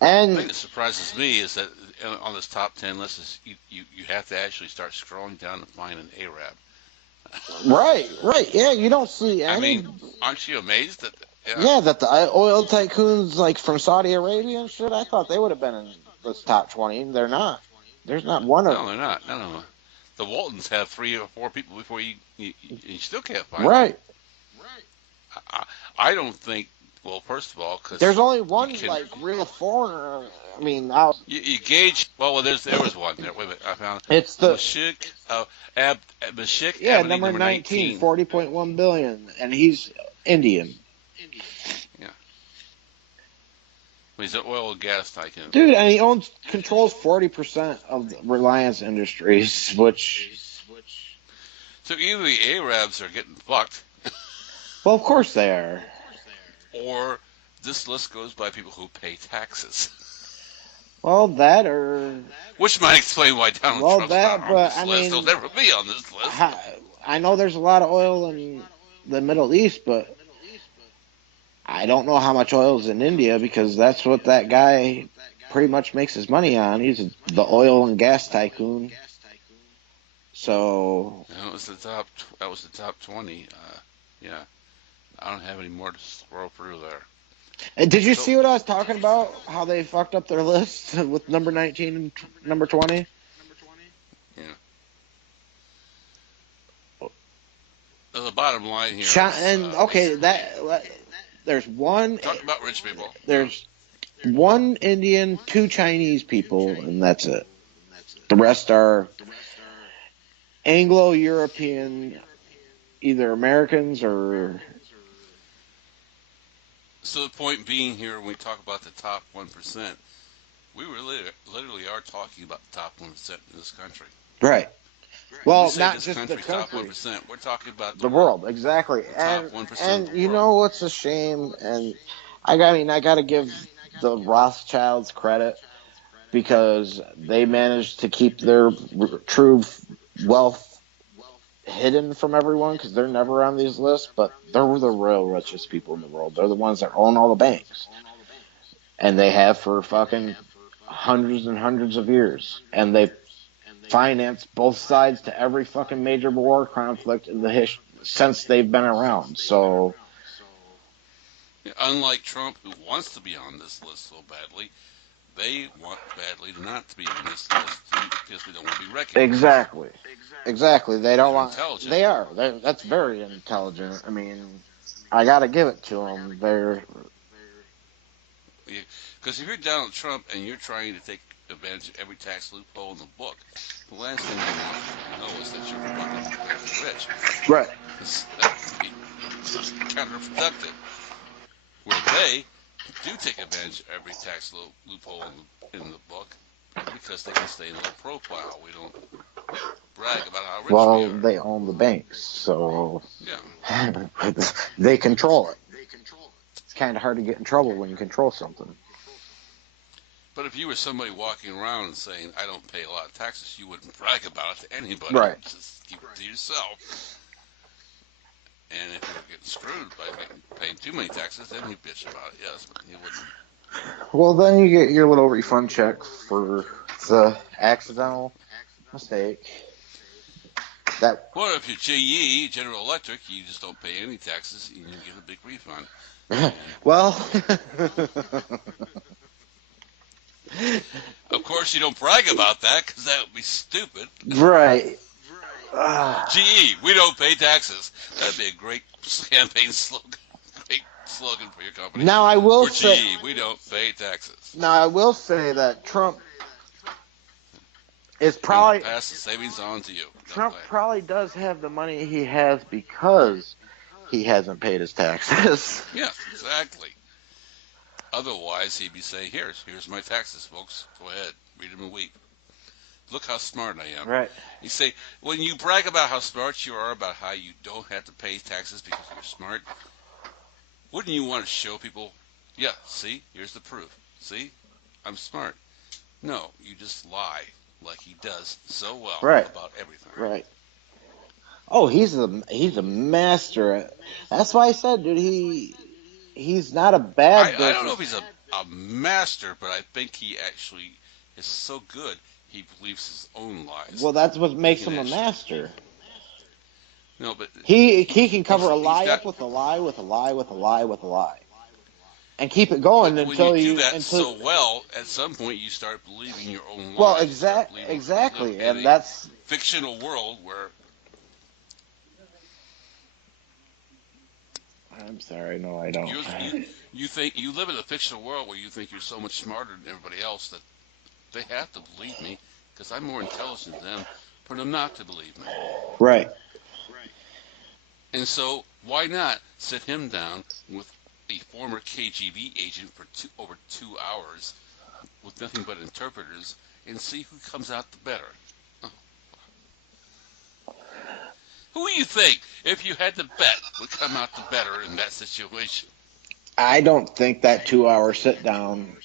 And thing that surprises me is that on this top 10 list is you have to actually start scrolling down to find an Arab. right, yeah, you don't see I any. mean, aren't you amazed that? Yeah. Yeah, that the oil tycoons like from Saudi Arabia and shit. I thought they would have been in this top 20. They're not. There's not one of No, them. they're not. No. The Waltons have 3 or 4 people before you still can't find them. Right. I don't think. Well, first of all, because There's only one can, like real foreigner. I mean, out. you gauge. Well, there was one there. Wait a minute, I found It's the Mashik yeah, Abdi, number number 19, 19. 40.1 billion, and he's Indian. Yeah, he's an oil and gas tycoon. Dude, and he controls 40% of the Reliance Industries, which, So either the Arabs are getting fucked, well, of course they are. or this list goes by people who pay taxes. Well, that or Which might explain why Donald well, Trump's that, not on but this I list. He'll mean, never be on this list. I know there's a lot of oil in the Middle East, but I don't know how much oil is in India because that's what that guy pretty much makes his money on. He's the oil and gas tycoon. So That was the top. That was the top 20. Yeah, I don't have any more to scroll through there. did you So- see what I was talking about? How they fucked up their list with number 19 and number 20? The bottom line here. And okay, there's one. Talk about rich people. There's one Indian, two Chinese people, and that's it. The rest are Anglo-European, either Americans or. So the point being here, when we talk about the top 1%, we really, literally are talking about the top 1% in this country. Right. When Well, we say not this just the country's top country. 1%, we're talking about The world, exactly. The top 1% And of the you world. know what's a shame? And I got to give the Rothschilds credit because they managed to keep their true wealth hidden from everyone because they're never on these lists, but they're the real richest people in the world. They're the ones that own all the banks. And they have for fucking hundreds and hundreds of years. And they finance both sides to every fucking major war conflict in the since they've been around. So Unlike Trump, who wants to be on this list so badly, they want badly not to be on this list because they don't want to be recognized. Exactly. They don't want. Intelligent. They are. That's very intelligent. I mean, I gotta give it to them. They're. Because if you're Donald Trump and you're trying to take advantage of every tax loophole in the book, the last thing you want to know is that you're fucking very rich. Right. That would be counterproductive. Where they do take advantage of every tax loophole in the book because they can stay in low profile. We don't brag about how rich Well, we are. they own the banks, so Yeah. they control it. It's kind of hard to get in trouble when you control something. But if you were somebody walking around and saying, I don't pay a lot of taxes, you wouldn't brag about it to anybody. Right. Just keep it to yourself. And if you're getting screwed by paying too many taxes, then you bitch about it, yes, but you wouldn't. Well, then you get your little refund check for the accidental mistake. Well, if you're GE, General Electric, you just don't pay any taxes, and you get a big refund. Well, Of course, you don't brag about that because that would be stupid. Right. GE, we don't pay taxes. That'd be a great campaign slogan. Great slogan for your company. Now I will We're say. GE, we don't pay taxes. Now I will say that Trump is And probably. pass the savings on to you. Trump That way. probably does have the money he has because he hasn't paid his taxes. Yeah, exactly. Otherwise, he'd be saying, here's my taxes, folks. Go ahead, read them and weep. Look how smart I am. Right. You say, when you brag about how smart you are, about how you don't have to pay taxes because you're smart, wouldn't you want to show people, yeah, see, here's the proof. See, I'm smart. No, you just lie like he does so well Right. about everything. Right. Oh, he's a master. That's why I said, dude, he's not a bad I don't know if business. he's a master, but I think he actually is so good he believes his own lies. Well, that's what makes He him can a actually- master. No, but He can cover a he's lie got- up with a lie with a lie with a lie with a lie, and keep it going when until you do you that until. so well, at some point you start believing your own lies. Well, You start believing you exactly, live in and a that's fictional world where I'm sorry, no, I don't. you think you live in a fictional world where you think you're so much smarter than everybody else that they have to believe me because I'm more intelligent than them for them not to believe me. Right. And so why not sit him down with a former KGB agent for over 2 hours with nothing but interpreters and see who comes out the better? Oh. Who do you think, if you had to bet, would come out the better in that situation? I don't think that 2 hour sit down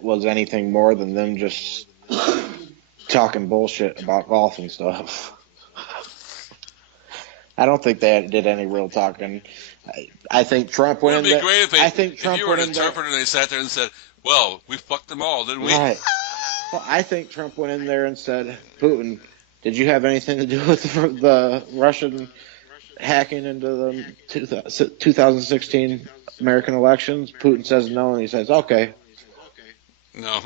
was anything more than them just talking bullshit about golf and stuff. I don't think they did any real talking. I think Trump went Wouldn't in it be there. great I think if Trump you were went an in there. interpreter and they sat there and said, well, we fucked them all, didn't we? Right. Well, I think Trump went in there and said, Putin, did you have anything to do with the Russian hacking into the 2016 American elections? Putin says no, and he says, okay. No.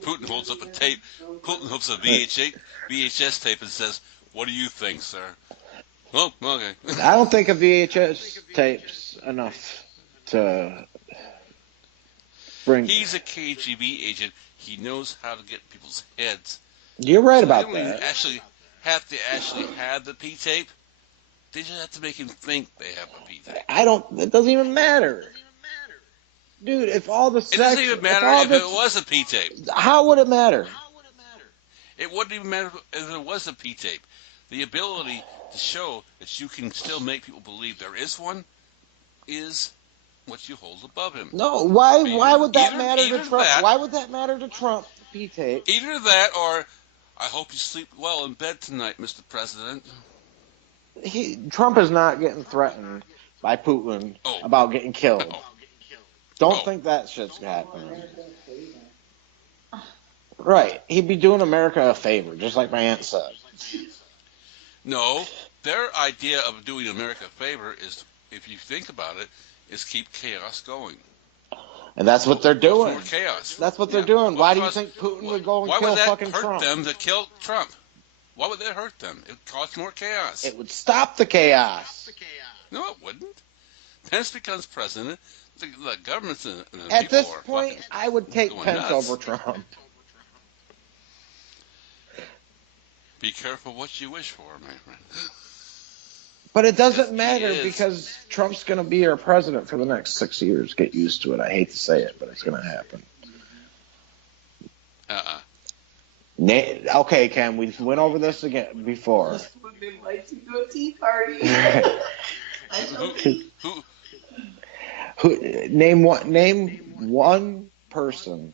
Putin holds up a tape. Putin holds a VHS tape and says, what do you think, sir? Oh, okay. I don't think a VHS tape's enough to bring. He's a KGB agent. He knows how to get people's heads. You're right So about they don't even that. actually have to have the P tape. They just have to make him think they have the P tape. It doesn't even matter. Dude, if all the It doesn't even matter if it was a P tape. How would it matter? It wouldn't even matter if it was a P tape. The ability to show that you can still make people believe there is one is what you hold above him. No, why would that matter to Trump? That, why would that matter to Trump, the P tape? Either that or, I hope you sleep well in bed tonight, Mr. President. Trump is not getting threatened by Putin about getting killed. Don't think that shit's happening. Right. He'd be doing America a favor, just like my aunt said. No, their idea of doing America a favor is, if you think about it, is keep chaos going. And that's what they're doing. More chaos. That's what they're doing. Why do you think Putin would go and kill fucking Trump? Why would that hurt them to kill Trump? Why would that hurt them? It would cause more chaos. It would stop the chaos. No, it wouldn't. Pence becomes president. The government's in At this point, I would take Pence over Trump. Be careful what you wish for, my friend. But it doesn't matter because Trump's going to be our president for the next 6 years. Get used to it. I hate to say it, but it's going to happen. Okay, Cam, we went over this again before. Invites you to a tea party. Name one person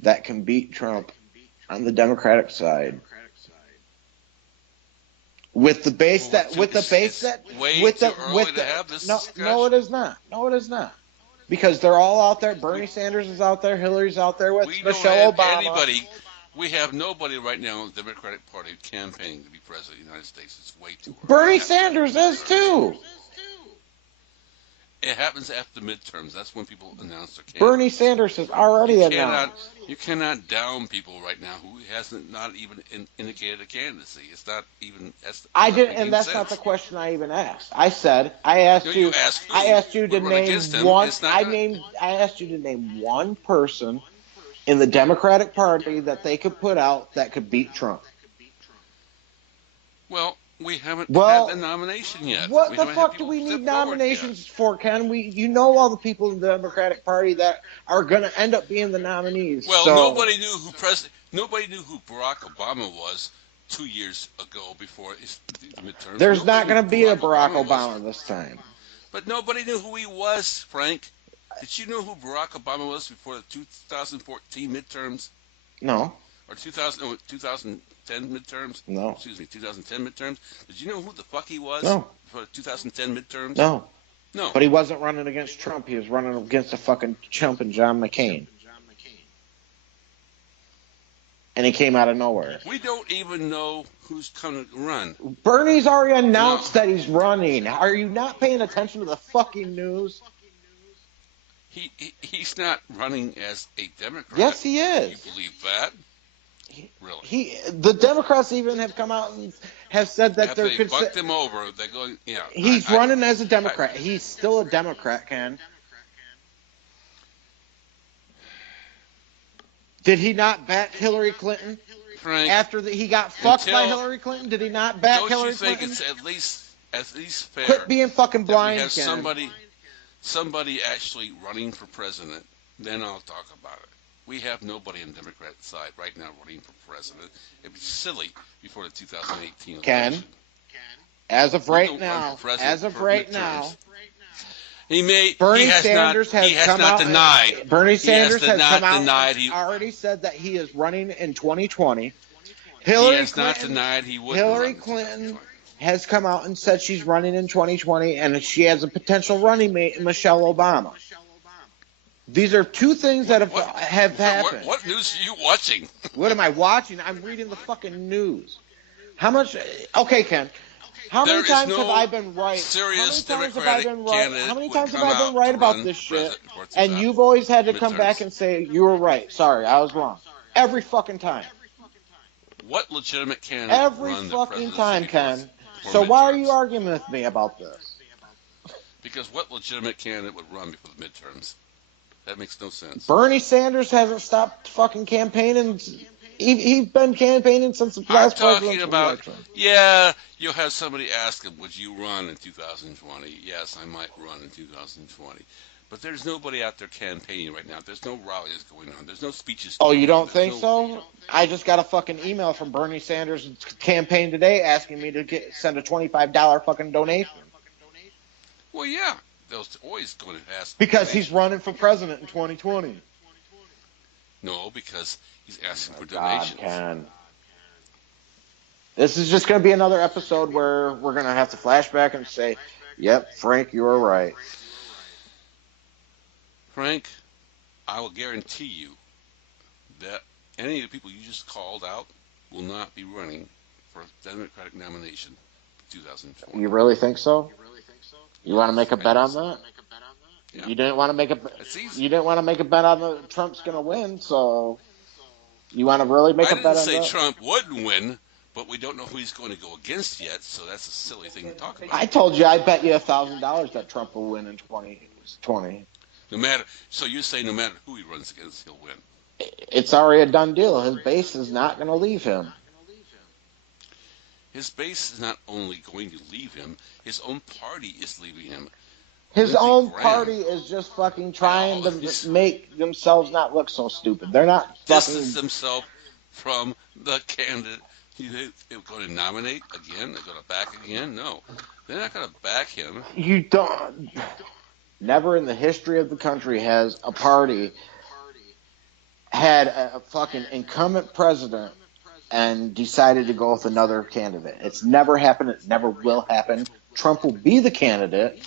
that can beat Trump on the Democratic side. With the base no, it is not. No, it is not. Because they're all out there. Bernie Sanders is out there. Hillary's out there with Michelle Obama. We have nobody right now in the Democratic Party campaigning to be president of the United States. It's way too hard. Bernie Sanders is too. It happens after the midterms. That's when people announce their Bernie candidates. Sanders has You already cannot announced. you cannot down people right now who hasn't not even indicated a candidacy. It's not even that's I not didn't, and making that's not the sense. question I even asked. I asked You you, ask I who asked you to would run against name him. one. It's not gonna. I asked you to name one person in the Democratic Party that they could put out that could beat Trump. Well, we haven't had the Well, nomination yet. what We the haven't had fuck do people we step need forward yet. nominations for, Ken? You know all the people in the Democratic Party that are going to end up being the nominees. Well, So nobody knew who Barack Obama was 2 years ago before the midterms. there's Nobody not knew going who to be a Barack Barack Obama was. Obama this time. But nobody knew who he was, Frank. Did you know who Barack Obama was before the 2014 midterms? No, Or 2010 midterms? no, Excuse me, 2010 midterms? Did you know who the fuck he was no, before the 2010 midterms? no. No. But he wasn't running against Trump. He was running against a fucking chump and John McCain. And he came out of nowhere. We don't even know who's going to run. Bernie's already No. announced that he's running. Are you not paying attention to the fucking news? He's not running as a Democrat. Yes, he is. You believe that? Really? The Democrats even have come out and have said that After they're they fucked him over, they're going, yeah. he's running as a Democrat. He's still a Democrat, Ken. Did he not back Hillary Clinton Frank, after he got fucked by until- Hillary Clinton? Did he not back don't Hillary you think Clinton? it's at least fair Quit being fucking that we blind, have Ken. somebody actually running for president? Then I'll talk about it. We have nobody on the Democrat side right now running for president. It'd be silly before the 2018 Ken, election. as of We right don't run now, for president as of for right midterms. now, Bernie He has Sanders not. has He has come not out. denied. Bernie He has Sanders has not come out denied. and already said that he is running in 2020. He Hillary has not Clinton, denied he would Hillary run in Clinton 2020. has come out and said she's running in 2020, and she has a potential running mate in Michelle Obama. These are two things that have happened. What news are you watching? What am I watching? I'm reading the fucking news. How much? Okay, Ken. How There many is times no have I been right? serious How many times have I Democratic been right? candidate How many would times have come I been out right to about run this shit? president for And you've always had to come midterms. back and say you were right. Sorry, I was wrong. Every fucking time. What legitimate candidate Every run the fucking presidency time, before, Ken. before So why are midterms? you arguing with me about this? Because what legitimate candidate would run before the midterms? That makes no sense. Bernie Sanders hasn't stopped fucking campaigning. He's been campaigning since the I'm last talking presidential about, election. yeah, you'll have somebody ask him, would you run in 2020? Yes, I might run in 2020. But there's nobody out there campaigning right now. There's no rallies going on. There's no speeches Oh, going you on. don't There's think so? I just got a fucking email from Bernie Sanders' campaign today asking me to send a $25 fucking donation. Well, yeah. Those always going to ask. Because he's running for president in 2020. No, because he's asking for God, donations. Ken. This is just going to be another episode where we're going to have to flash back and say, yep, Frank, you were right. Frank, I will guarantee you that any of the people you just called out will not be running for a Democratic nomination in 2020. You really think so? You want to make a bet on that? Yeah. You didn't want to make a. That's easy. You didn't want to make a bet on the Trump's going to win, so you want to really make I a bet didn't on say that? Trump wouldn't win, but we don't know who he's going to go against yet, so that's a silly thing to talk about. I told you I bet you $1,000 that Trump will win in 2020. No matter, so you say no matter who he runs against, he'll win. It's already a done deal. His base is not going to leave him. His base is not only going to leave him, his own party is leaving him. His Lindsey own Graham party is just fucking trying to make themselves not look so stupid. They're not fucking. distance himself from the candidate they're going to nominate again. They're going to back again. No, they're not going to back him. You don't. Never in the history of the country has a party had a fucking incumbent president and decided to go with another candidate. It's never happened. It never will happen. Trump will be the candidate.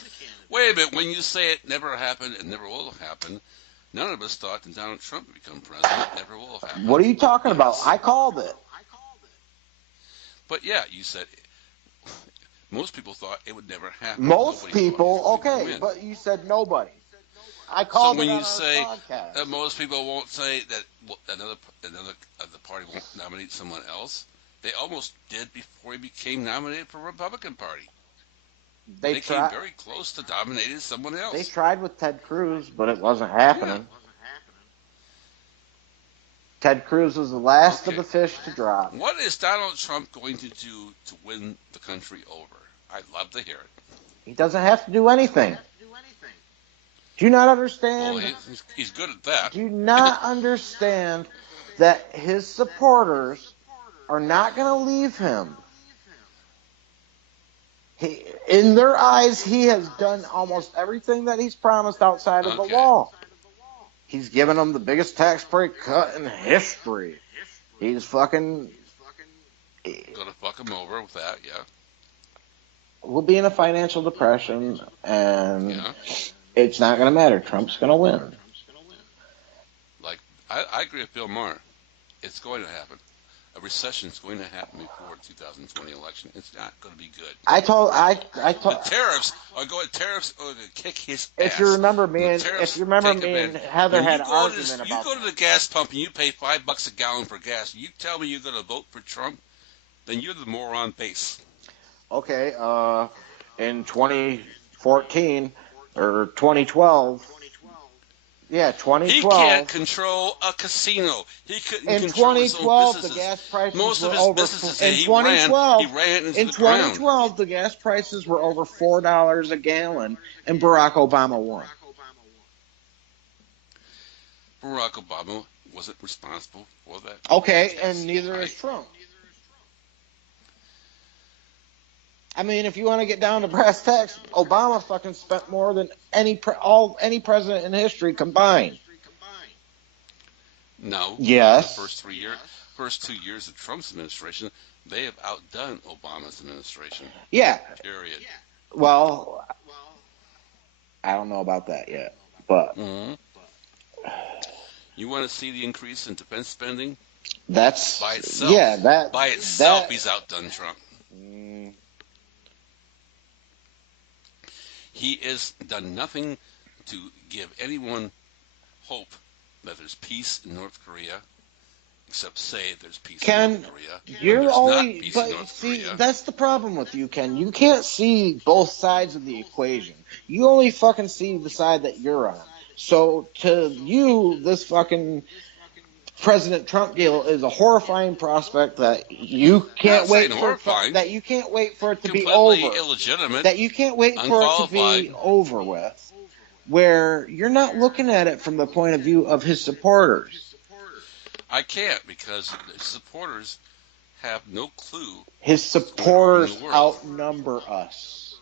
Wait a minute. When you say it never happened, it never will happen. None of us thought that Donald Trump would become president. It never will happen. What are you talking about? I called it. But yeah, you said Most people thought it would never happen. Most Nobody thought he was people, going to okay, win. but you said nobody. I So called when it you on our say podcast. that most people won't say that another of the party won't nominate someone else, they almost did before he became nominated for the Republican Party. They They came tried. very close to dominating someone They else. tried with Ted Cruz, but it wasn't Yeah. happening. Ted Cruz was the last of Okay. the fish to drop. What is Donald Trump going to do to win the country over? I'd love to hear it. He doesn't have to do anything. Do you not Well, understand? he's good at that. Do you not understand that his supporters are not going to leave him? In their eyes, he has done almost everything that he's promised outside of the Okay. wall. He's given them the biggest tax break cut in history. He's fucking. Gonna fuck him over with that, yeah. We'll be in a financial depression, and Yeah. it's not going to matter. Trump's going to win. Like, I agree with Bill Maher. It's going to happen. A recession is going to happen before the 2020 election. It's not going to be good. I told. The tariffs are going to kick his ass. If you remember me and Heather had an You argument about go to the gas pump and you pay $5 a gallon for gas. You tell me you're going to vote for Trump, then you're the moron base. Okay, in 2014 or 2012. Yeah, 2012. He can't control a casino. He couldn't in control his own 2012, the businesses. gas prices Most were of his over. businesses In he 2012, ran into in the ground. 2012, the gas prices were over $4 a gallon, and Barack Obama won. Barack Obama wasn't responsible for that. Okay, and neither is Trump. I mean, if you want to get down to brass tacks, Obama fucking spent more than any president in history combined. No. Yes. The first 2 years of Trump's administration, they have outdone Obama's administration. Yeah. Period. Well, I don't know about that yet, but you want to see the increase in defense spending? That's by itself. Yeah, by itself, he's outdone Trump. He has done nothing to give anyone hope that there's peace in North Korea, except say there's peace in North Korea. You're only, but see, that's the problem with you, Ken. You can't see both sides of the equation. You only fucking see the side that you're on. So to you, this fucking President Trump deal is a horrifying prospect that you can't wait for. That you can't wait for it to be over. Completely illegitimate. That you can't wait for it to be over with. Where you're not looking at it from the point of view of his supporters. I can't, because his supporters have no clue. His supporters outnumber us.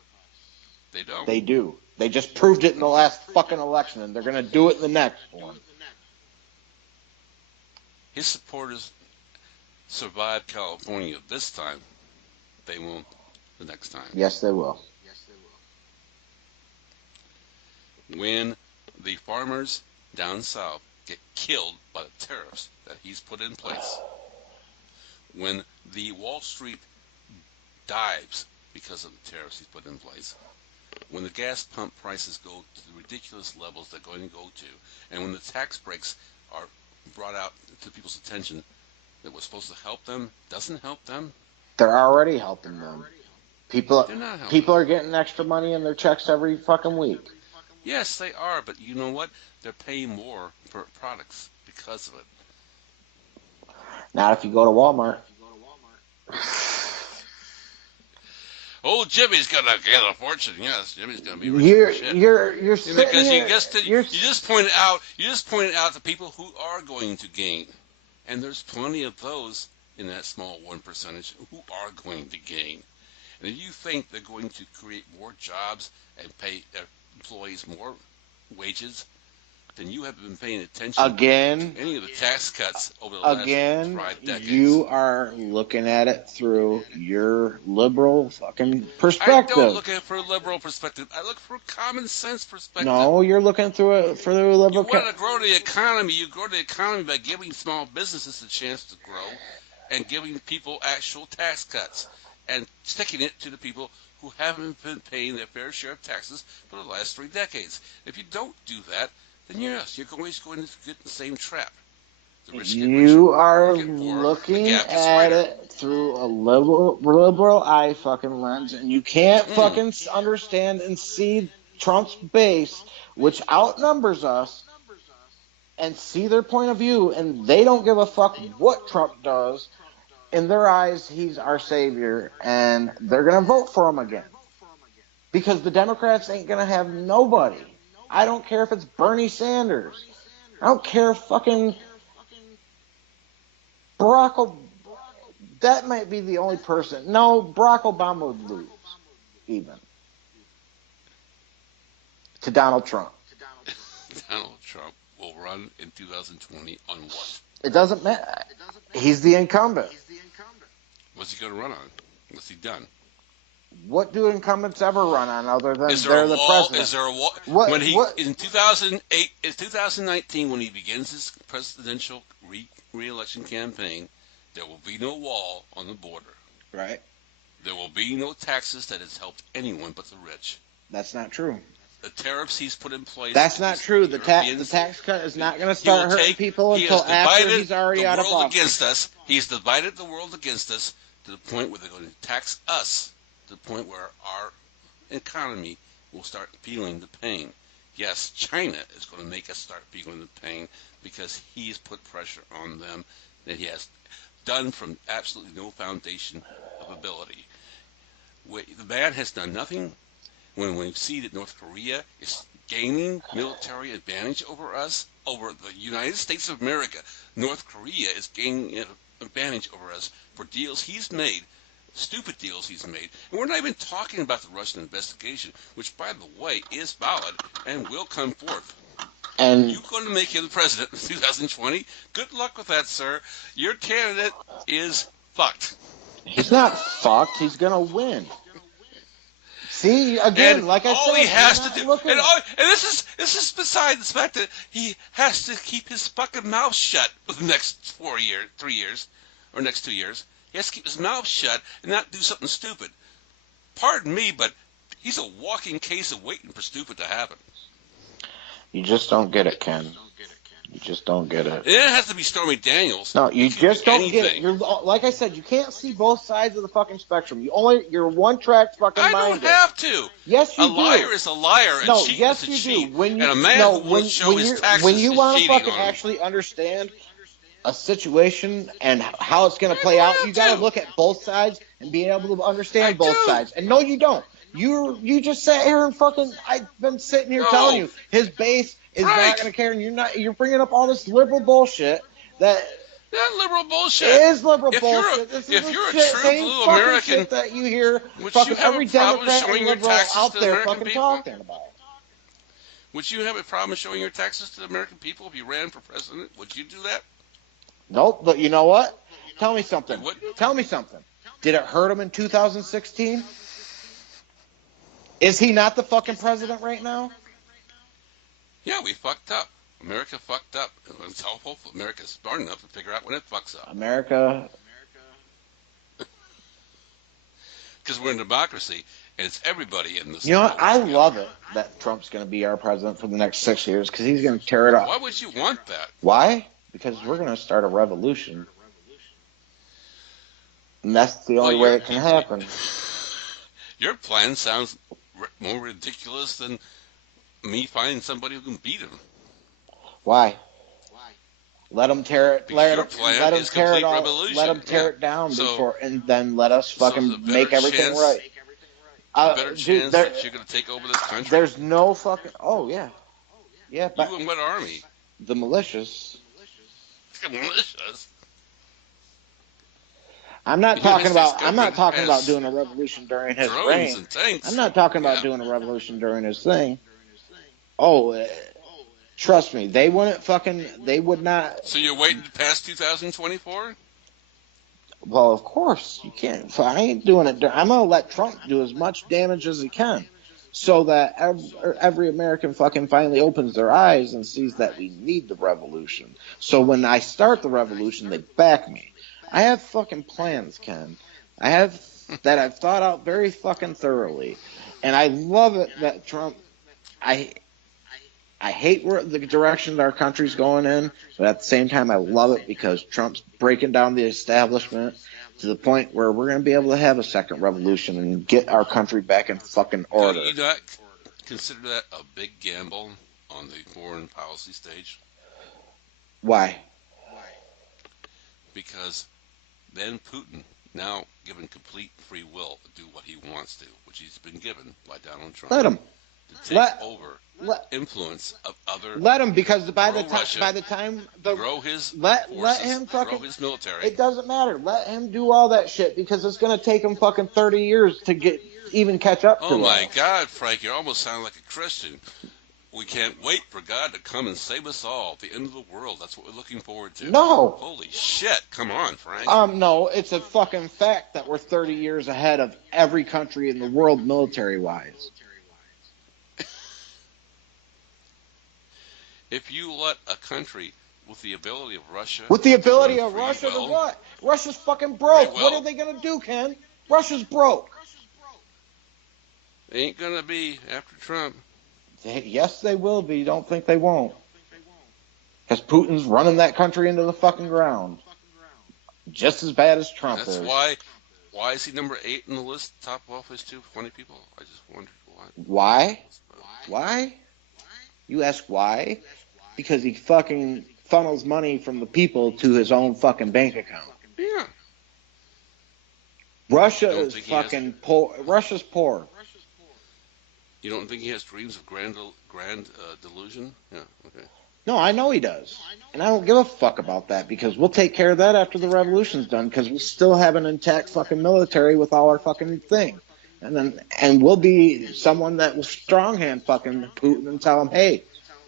They don't. They do. They just proved it in the last fucking election, and they're going to do it in the next one. His supporters survived California this time. They won't the next time. Yes, they will. When the farmers down south get killed by the tariffs that he's put in place, when the Wall Street dives because of the tariffs he's put in place, when the gas pump prices go to the ridiculous levels they're going to go to, and when the tax breaks are brought out to people's attention that was supposed to help them, doesn't help them. They're already helping them. People are getting extra money in their checks every fucking week. Yes, they are, but you know what? They're paying more for products because of it. Not if you go to Walmart. Oh, Jimmy's gonna get a fortune. Yes, Jimmy's gonna be rich. You're because you just pointed out the people who are going to gain, and there's plenty of those in that small 1% who are going to gain. And if you think they're going to create more jobs and pay their employees more wages, then you haven't been paying attention to any of the tax cuts over the last 5 decades. You are looking at it through your liberal fucking perspective. I don't look at it for a liberal perspective. I look for a common sense perspective. No, you're looking through it for the liberal. You want to grow the economy. You grow the economy by giving small businesses a chance to grow and giving people actual tax cuts and sticking it to the people who haven't been paying their fair share of taxes for the last 3 decades. If you don't do that, then yes, you're always going to get the same trap. The rich get richer, You the poor are get poorer, the looking gap gets at wider. it through a liberal eye fucking lens, and you can't Mm. fucking understand and see Trump's base, which outnumbers us, and see their point of view, and they don't give a fuck what Trump does. In their eyes, he's our savior, and they're gonna vote for him again because the Democrats ain't gonna have nobody. I don't care if it's Bernie Sanders. I don't care if fucking Barack Obama. That might be the only person. No, Barack Obama would lose, even to Donald Trump. Donald Trump will run in 2020 on what? It doesn't matter. He's the incumbent. What's he going to run on? What's he done? What do incumbents ever run on other than Is there they're a the wall? president? Is there a wall? What? When he What? in 2008, in 2019, when he begins his presidential re-election campaign, there will be no wall on the border. Right. There will be no taxes that has helped anyone but the rich. That's not true. The tariffs he's put in place. That's not true. The tax cut is not going to start hurting people until after he's already out of office. Against us. He's divided the world against us to the point where they're going to tax us to the point where our economy will start feeling the pain. Yes, China is going to make us start feeling the pain because he's put pressure on them that he has done from absolutely no foundation of ability. The man has done nothing. When we see that North Korea is gaining military advantage over us, over the United States of America, North Korea is gaining an advantage over us for deals he's made, stupid deals he's made. And we're not even talking about the Russian investigation, which, by the way, is valid and will come forth. And You're going to make him the president in 2020. Good luck with that, sir. Your candidate is fucked. he's not fucked. He's going to win. See, again, And like I said, all he has to do, looking. and this is beside the fact that he has to keep his fucking mouth shut for the next 3 years, or next 2 years. He has to keep his mouth shut and not do something stupid. Pardon me, but he's a walking case of waiting for stupid to happen. You just don't get it, Ken. You just don't get it. And it has to be Stormy Daniels. No, you just don't get it. Anything. You're like I said, you can't see both sides of the fucking spectrum. You're one track fucking I minded. don't have to. Yes, you A do. liar is a liar. No, a cheat yes, is a you cheat. do. When you, and a man no, who when, won't show when his you're, taxes when you is want to cheating fucking on him. actually understand a situation and how it's going to play out, you got to look at both sides and be able to understand both sides. And no, you don't. You just sat here and fucking. I've been sitting here telling you his base is not going to care, and you're bringing up all this liberal bullshit that. That liberal bullshit. It is liberal if bullshit. If you're a shit, true same blue fucking American, shit that you hear would fucking you have every a problem Democrat showing and your liberal taxes out to the there American fucking people? talking about? Would you have a problem showing your taxes to the American people if you ran for president? Would you do that? Nope, but you know what? Tell me something. You wouldn't? Tell me something. Did it hurt him in 2016? Is he not the fucking president right now? Yeah, we fucked up. America fucked up. Let's hope America's smart enough to figure out when it fucks up. America. Because we're in a democracy, and it's everybody in this. You know what? I love it that Trump's going to be our president for the next 6 years because he's going to tear it up. Why would you want that? Why? Because we're going to start a revolution. And that's the only way it can happen. Your plan sounds more ridiculous than me finding somebody who can beat him. Why? Let them tear it. Let them tear it all. Revolution. Let them tear it down before, and then let us fucking make everything right. Better chance that you're going to take over this country. There's no fucking. Oh yeah, yeah. But you and what army? The militias. The militias. I'm not talking about doing a revolution during his reign. I'm not talking about doing a revolution during his thing. Oh, trust me, they would not. So you're waiting past 2024? Well, of course you can't. I ain't doing it. I'm gonna let Trump do as much damage as he can, so that every American fucking finally opens their eyes and sees that we need the revolution. So when I start the revolution, they back me. I have fucking plans, Ken. I have that I've thought out very fucking thoroughly, and I love it that Trump. I I hate where the direction our country's going in, but at the same time, I love it because Trump's breaking down the establishment to the point where we're going to be able to have a second revolution and get our country back in fucking Do order. you not consider that a big gamble on the foreign policy stage? Why? Because then Putin, now given complete free will to do what he wants to, which he's been given by Donald Trump, Let him. to take over Let, influence of other, let him, because by the Russia, time grow his let forces, him grow fucking. his military. It doesn't matter. Let him do all that shit because it's going to take him fucking 30 years to even catch up to Oh my us. God, Frank, you almost sound like a Christian. We can't wait for God to come and save us all. The end of the world. That's what we're looking forward to. No. Holy shit. Come on, Frank. No, it's a fucking fact that we're 30 years ahead of every country in the world military-wise. If you let a country with the ability of Russia... With the ability of free Russia to will, what? Russia's fucking broke. Free will. What are they going to do, Ken? Russia's broke. They ain't going to be after Trump. Yes, they will be. Don't think they won't. Because Putin's running that country into the fucking ground. Just as bad as Trump That's is. why is he number 8 in the list, top off his 220 people? I just wondered why. Why? Why? You ask why? Because he fucking funnels money from the people to his own fucking bank account. Yeah. Russia is fucking poor. Russia's poor. You don't think he has dreams of grand delusion? Yeah, okay. No, I know he does. And I don't give a fuck about that because we'll take care of that after the revolution's done because we still have an intact fucking military with all our fucking thing. And we'll be someone that will stronghand fucking Putin and tell him, hey,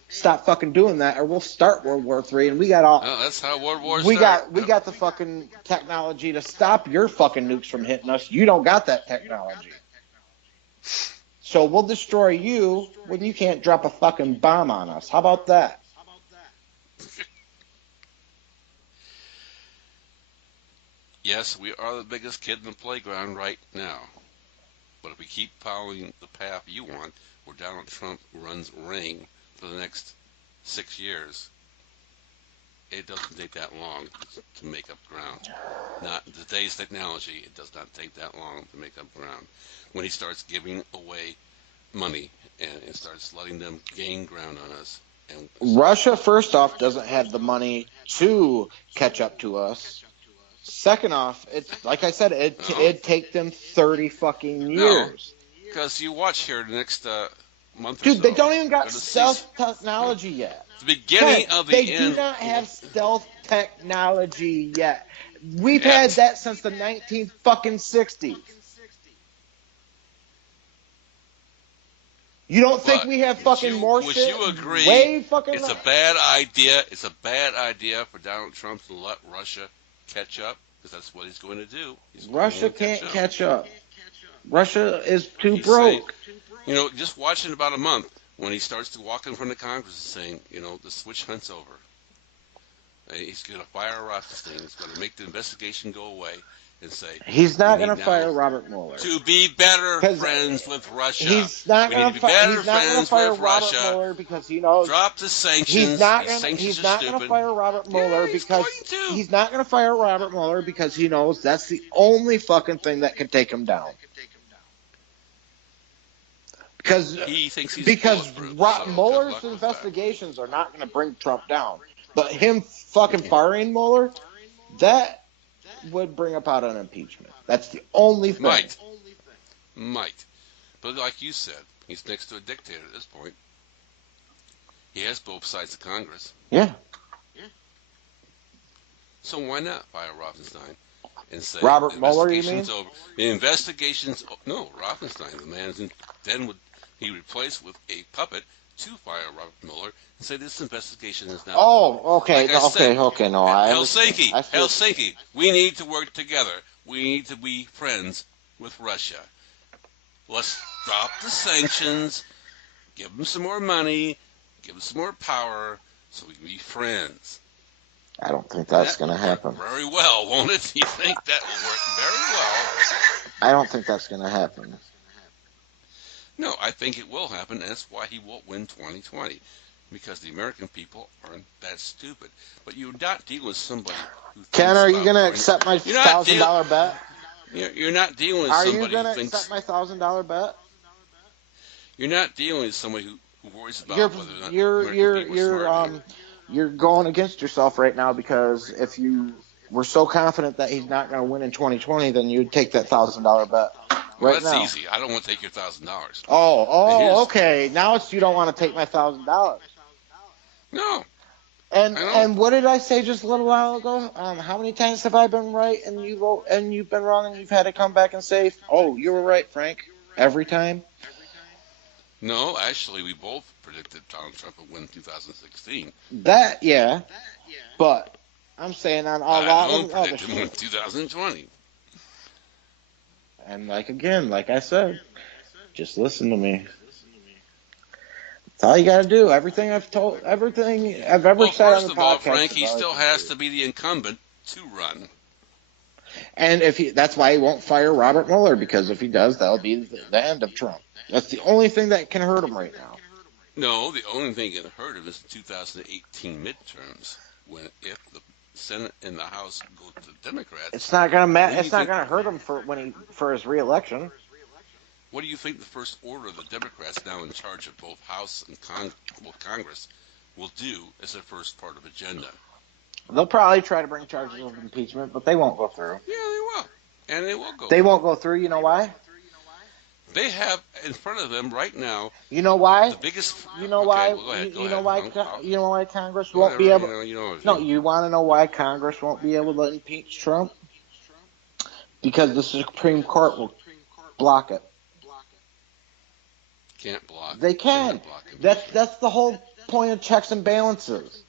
stop fucking doing that or we'll start World War III and we got all... Oh, that's how World War started. We got the fucking technology to stop your fucking nukes from hitting us. You don't got that technology. So we'll destroy you when you can't drop a fucking bomb on us. How about that? Yes, we are the biggest kid in the playground right now. But if we keep following the path you want, where Donald Trump runs ring for the next 6 years, it doesn't take that long to make up ground. Not in today's technology, it does not take that long to make up ground. When he starts giving away money and starts letting them gain ground on us. And Russia, first off, doesn't have the money to catch up to us. Second off, it's like I said, it'd take them 30 fucking years. Because you watch here the next month or Dude, so. they don't even got stealth technology yet. The beginning Ken, of the they end. do not have stealth technology yet. We've had that since the 1960s. You don't think we have fucking more shit? Would you agree way fucking it's a bad idea? It's a bad idea for Donald Trump to let Russia catch up because that's what he's going to do. Russia can't catch up. Russia is too broke. Saying, just watch in about a month when he starts to walk in front of Congress and saying, the switch hunt's over. He's going to fire Rothstein. He's going to make the investigation go away and say he's not going to fire Robert Mueller to be better friends with Russia. He's not going to fire Robert Russia. Mueller because he knows. Drop the sanctions. He's not going to fire Robert Mueller because he's not going to fire Robert Mueller because he knows that's the only fucking thing that can take him down. Because he thinks he's Mueller's investigations are not going to bring Trump down, but him fucking firing Mueller, that would bring about an impeachment. That's the only thing. Might. But like you said, he's next to a dictator at this point. He has both sides of Congress. Yeah. So why not fire Rothstein and say Robert Mueller, you mean? over. The investigations. No, Rothstein. The man then would be replaced with a puppet to fire Robert Mueller and say this investigation is not. Oh, okay, like okay. No, Helsinki. We need to work together. We need to be friends with Russia. Let's drop the sanctions. Give them some more money. Give them some more power, so we can be friends. I don't think And that's that going to will work happen. very well, won't it? You think that will work very well? I don't think that's going to happen. No, I think it will happen. That's why he won't win 2020. Because the American people aren't that stupid. But you're not dealing with somebody who Ken, thinks are you about going to going. accept my You're not $1,000 bet? You're not dealing with Are you somebody going who to accept thinks. my $1,000 bet? You're not dealing with somebody who worries You're about whether or not the you're American you're people are smart enough. you're going against yourself right now because if you were so confident that he's not going to win in 2020, then you'd take that $1,000 bet Well, right that's now. easy. I don't want to take your $1,000. Here's Okay. Now it's you don't want to take my $1,000. no. And I don't. and what did I say just a little while ago? How many times have I been right and you've been wrong and you've had to come back and say, "Oh, you were right, Frank." Every time. No, actually, we both predicted Donald Trump would win 2016. That yeah, but I'm saying on a I lot don't of other predict him win shit. 2020. And like I said, just listen to me. That's all you got to do. Everything I've ever Well, said on first the of all, podcast Frank, has he always still been has true. to be the incumbent to run. And that's why he won't fire Robert Mueller, because if he does, that'll be the end of Trump. That's the only thing that can hurt him right now. No, the only thing that hurt him is the 2018 midterms, when if the Senate and the House go to the Democrats. It's not gonna What do you It's not think? gonna hurt him for his reelection. What do you think the first order of the Democrats, now in charge of both House and both Congress, will do as their first part of agenda? They'll probably try to bring charges of impeachment, but they won't go through. Yeah, they will, and they will go They through. won't go through. You know why? They have in front of them right now You know why? the biggest. You know Okay, why? well, go ahead. Go You know ahead. why? You know why Congress won't be Whatever. able? You know what I No, mean. you want to know why Congress won't be able to impeach Trump? Because the Supreme Court will block it. Can't block. They can. Can't block That's the whole point of checks and balances.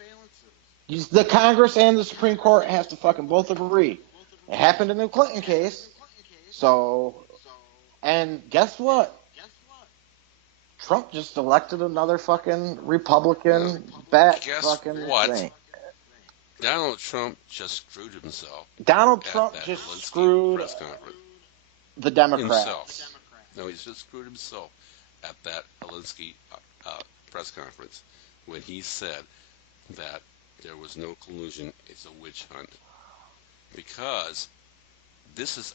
The Congress and the Supreme Court have to fucking both agree. It happened in the Clinton case. So, and guess what? Trump just elected another fucking Republican bat Guess fucking what? thing. Donald Trump just screwed himself Donald at Trump that just Zelensky screwed press conference. the Democrats. Himself. No, he's just screwed himself at that Zelensky press conference when he said that there was no collusion, it's a witch hunt. Because this is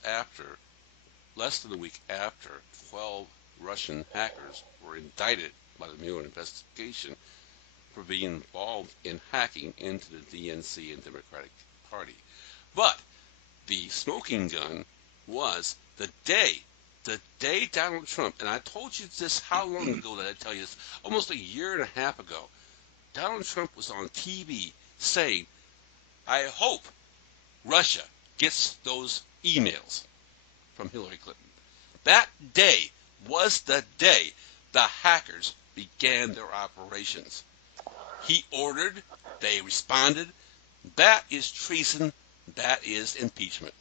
less than a week after 12 Russian hackers were indicted by the Mueller investigation for being involved in hacking into the DNC and Democratic Party. But the smoking gun was the day Donald Trump, and I told you this how long ago did I tell you this? Almost a year and a half ago. Donald Trump was on TV saying, I hope Russia gets those emails from Hillary Clinton. That day was the day the hackers began their operations. He ordered, they responded. That is treason. That is impeachment.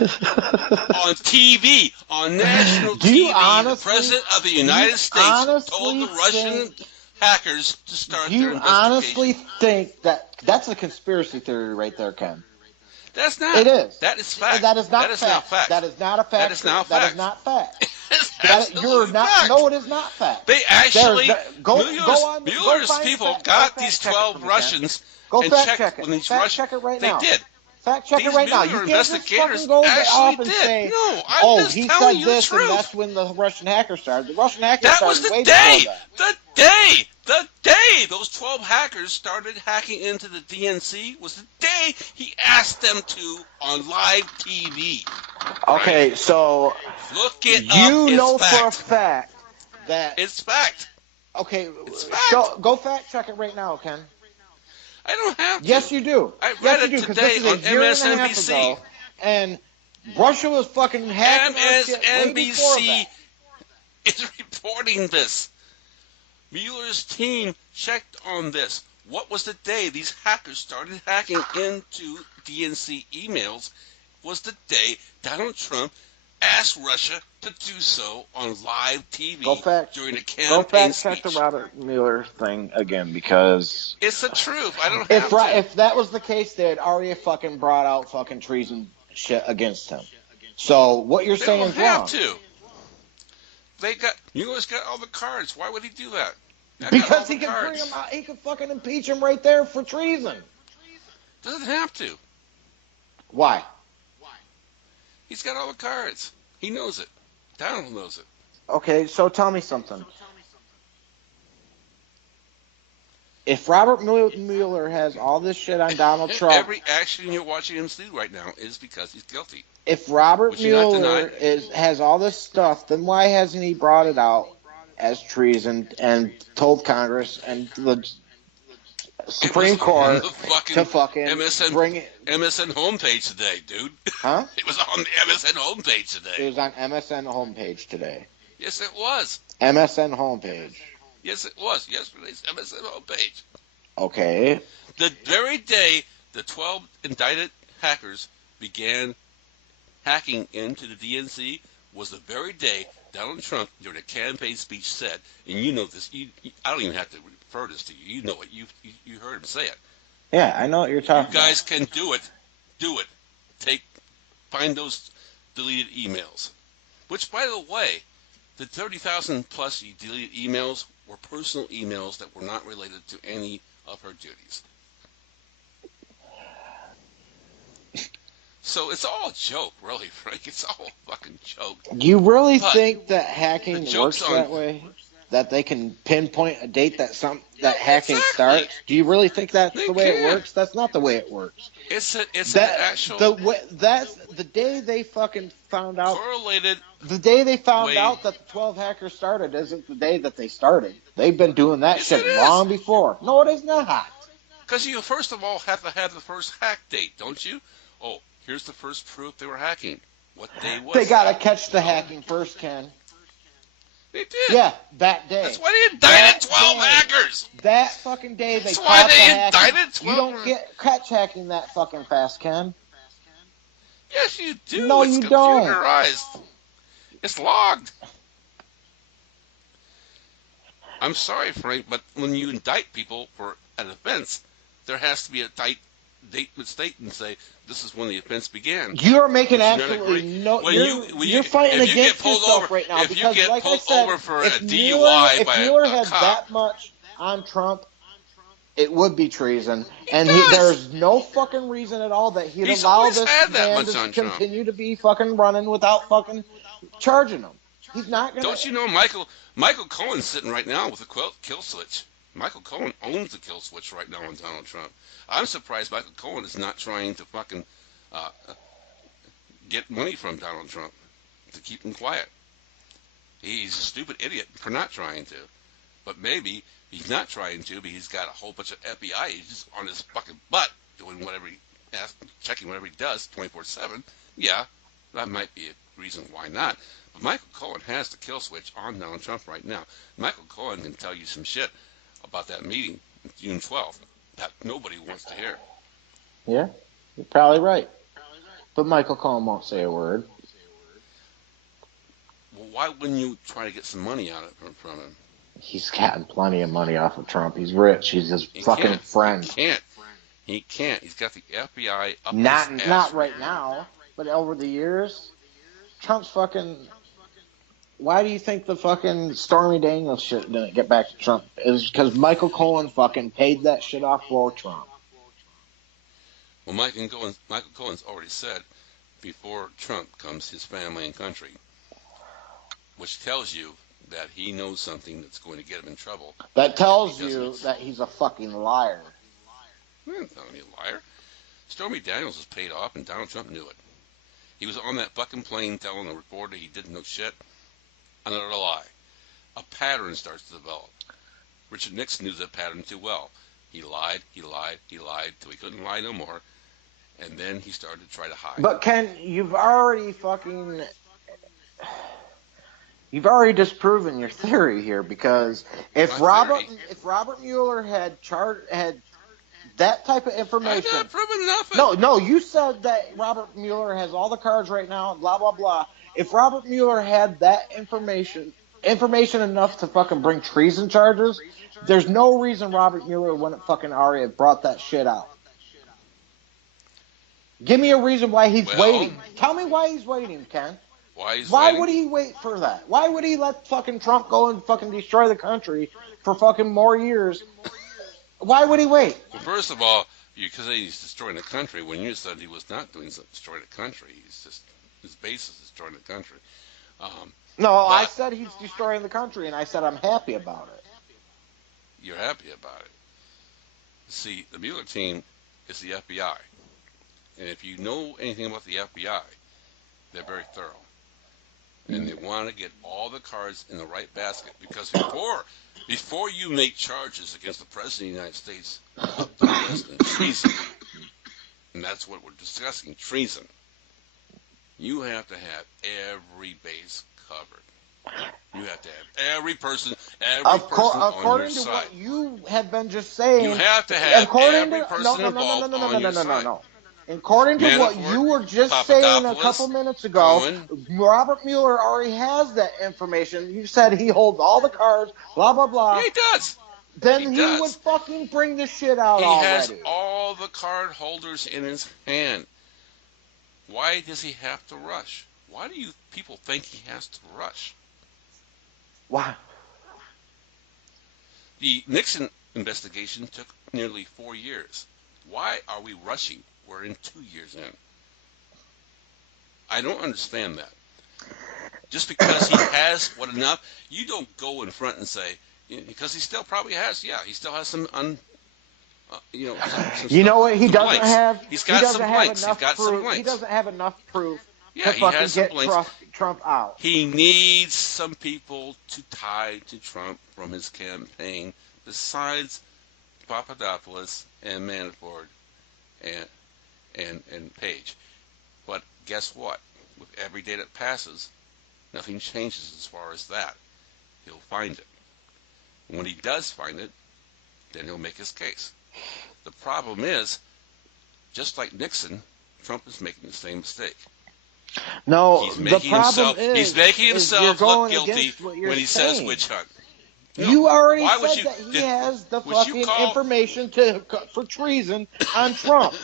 On TV, on national TV, the President of the United States told the Russian hackers to start their investigation. Do you honestly think that's a conspiracy theory right there, Ken? That's not. It is. That is fact. That is not that is fact. Not fact. That is not a fact. That is not fact. That is not fact. You're not. Fact. No, it is not fact. They actually Mueller's people got these 12 Russians and checked when these Russians. Check it right they now. did. Fact check it right now. You can't just fucking go off and say, no, I'm just he telling said you the this, truth. and that's when the Russian hackers started. The Russian hackers That started was way the day. before that. The day those 12 hackers started hacking into the DNC was the day he asked them to on live TV. Okay, right? So look it up. You know fact. for a fact that it's fact. Okay, it's fact. Go fact check it right now, Ken. I don't have to. Yes, you do. I read it this today is a on year MSNBC. And a half ago, and Russia was fucking hacking our shit way before MSNBC that. is reporting this. Mueller's team checked on this. What was the day these hackers started hacking into DNC emails? Was the day Donald Trump asked Russia to do so on live TV during a Go campaign fact check the speech. Robert Mueller thing again, because It's the truth. I don't have to. if that was the case, they had already fucking brought out fucking treason shit against him. So what you're They saying don't is have wrong. to. Mueller's got all the cards. Why would he do that? Because he can bring him out, he can fucking impeach him right there for treason. Doesn't have to. Why? He's got all the cards. He knows it. Donald knows it. Okay, so tell me something. If Robert Mueller has all this shit on Donald Trump, every action you're watching him do right now is because he's guilty. If Robert Mueller has all this stuff, then why hasn't he brought it out as treason and told Congress and the Supreme Court to fucking bring it? MSN homepage today, dude. Huh? It was on the MSN homepage today. It was on MSN homepage today. Yes, it was. MSN homepage. Yes, it was. Yesterday's MSN homepage. Okay. The very day the 12 indicted hackers began hacking into the DNC was the very day Donald Trump, during a campaign speech, said, and you know this, I don't even have to refer this to you. You know it. You heard him say it. Yeah, I know what you're talking about. You guys can do it. Do it. Find those deleted emails. Which, by the way, the 30,000 plus deleted emails were personal emails that were not related to any of her duties. So it's all a joke, really, Frank. It's all a fucking joke. You really think that hacking works that way? That they can pinpoint a date that hacking starts? Do you really think that's the way it works? That's not the way it works. It's an actual that's the day they fucking found out. Correlated. The day they found out that the 12 hackers started isn't the day that they started. They've been doing that shit long before. No, it is not. Because you first of all have to have the first hack date, don't you? Oh, here's the first proof they were hacking. What day was They gotta catch the hacking first, Ken. They did. Yeah, that day. That's why they indicted 12 hackers. That fucking day they That's why they indicted 12. You don't get catch hacking that fucking fast, Ken. Yes, you do. No, it's you don't. Computerized. It's logged. I'm sorry, Frank, but when you indict people for an offense, there has to be a date with state and say this is when the offense began. You're making absolutely no. You're fighting against yourself right now, because, like I said, if Mueller had that much on Trump, it would be treason, and there's no fucking reason at all that he'd allow this man to continue to be fucking running without fucking charging him. He's not gonna. Don't you know Michael Cohen's sitting right now with a kill switch? Michael Cohen owns the kill switch right now on Donald Trump. I'm surprised Michael Cohen is not trying to fucking get money from Donald Trump to keep him quiet. He's a stupid idiot for not trying to. But maybe he's not trying to, but he's got a whole bunch of FBI agents on his fucking butt doing whatever checking whatever he does 24/7. Yeah, that might be a reason why not. But Michael Cohen has the kill switch on Donald Trump right now. Michael Cohen can tell you some shit about that meeting June 12th that nobody wants to hear. Yeah, you're probably right. But Michael Cohen won't say a word. Well, why wouldn't you try to get some money out of from him? He's gotten plenty of money off of Trump. He's rich. He's his fucking friend. He can't. He's got the FBI up his ass. Not right now, but over the years, Trump's fucking. Why do you think the fucking Stormy Daniels shit didn't get back to Trump? It was because Michael Cohen fucking paid that shit off for Trump. Well, Michael Cohen's already said, before Trump comes his family and country, which tells you that he knows something that's going to get him in trouble. That tells you that he's a fucking liar. He's not a liar. Stormy Daniels was paid off, and Donald Trump knew it. He was on that fucking plane telling the reporter he didn't know shit. Another lie. A pattern starts to develop. Richard Nixon knew that pattern too well. He lied till he couldn't lie no more, and then he started to try to hide. But Ken, you've already disproven your theory here, because if Robert Mueller had that type of information, I've not proven nothing. No, you said that Robert Mueller has all the cards right now, blah blah blah. If Robert Mueller had that information enough to fucking bring treason charges, there's no reason Robert Mueller wouldn't fucking already have brought that shit out. Give me a reason why he's Well, waiting. Tell me why he's waiting, Ken. why he's Why waiting? would he wait for that? Why would he let fucking Trump go and fucking destroy the country for fucking more years? Why would he wait? Well, first of all, because he's destroying the country, when you said he was not doing something to destroy the country, he's just, his base is destroying the country. No, I But said he's destroying the country, and I said I'm happy about it. you're happy about it. See, the Mueller team is the FBI. And if you know anything about the FBI, they're very thorough. And they want to get all the cards in the right basket. Because before you make charges against the President of the United States, put the list in treason. And that's what we're discussing, treason. You have to have every base covered. You have to have every person on your According to side. what you have been just saying, You have to have every no, person no, no, no, involved no, no, on no, your no, no, side. no. According to what Manafort, you were just saying a Papadopoulos, couple minutes ago, Cohen. Robert Mueller already has that information. You said he holds all the cards, blah, blah, Yeah, blah. he does. Then he would does. fucking bring this shit out He has already. all the card holders in his hand. Why does he have to rush? Why do you people think he has to rush? Why? The Nixon investigation took nearly 4 years. Why are we rushing? We're in 2 years in. I don't understand that. Just because he has what enough, you don't go in front and say, because he still probably has, he still has some some You stuff, know what? He some doesn't blanks. have. He's He got doesn't some have blanks. He's enough got some proof. blanks. He doesn't have enough proof Yeah, to he fucking has some get blanks. Trump out. He needs some people to tie to Trump from his campaign, besides Papadopoulos and Manafort and Page. But guess what? With every day that passes, nothing changes as far as that. He'll find it. And when he does find it, then he'll make his case. The problem is, just like Nixon, Trump is making the same mistake. No, He's the making problem he's making is you're himself look going guilty against what you're when he saying. says witch hunt. You already why would said you- that he did- has the would you fucking call- information for treason on Trump,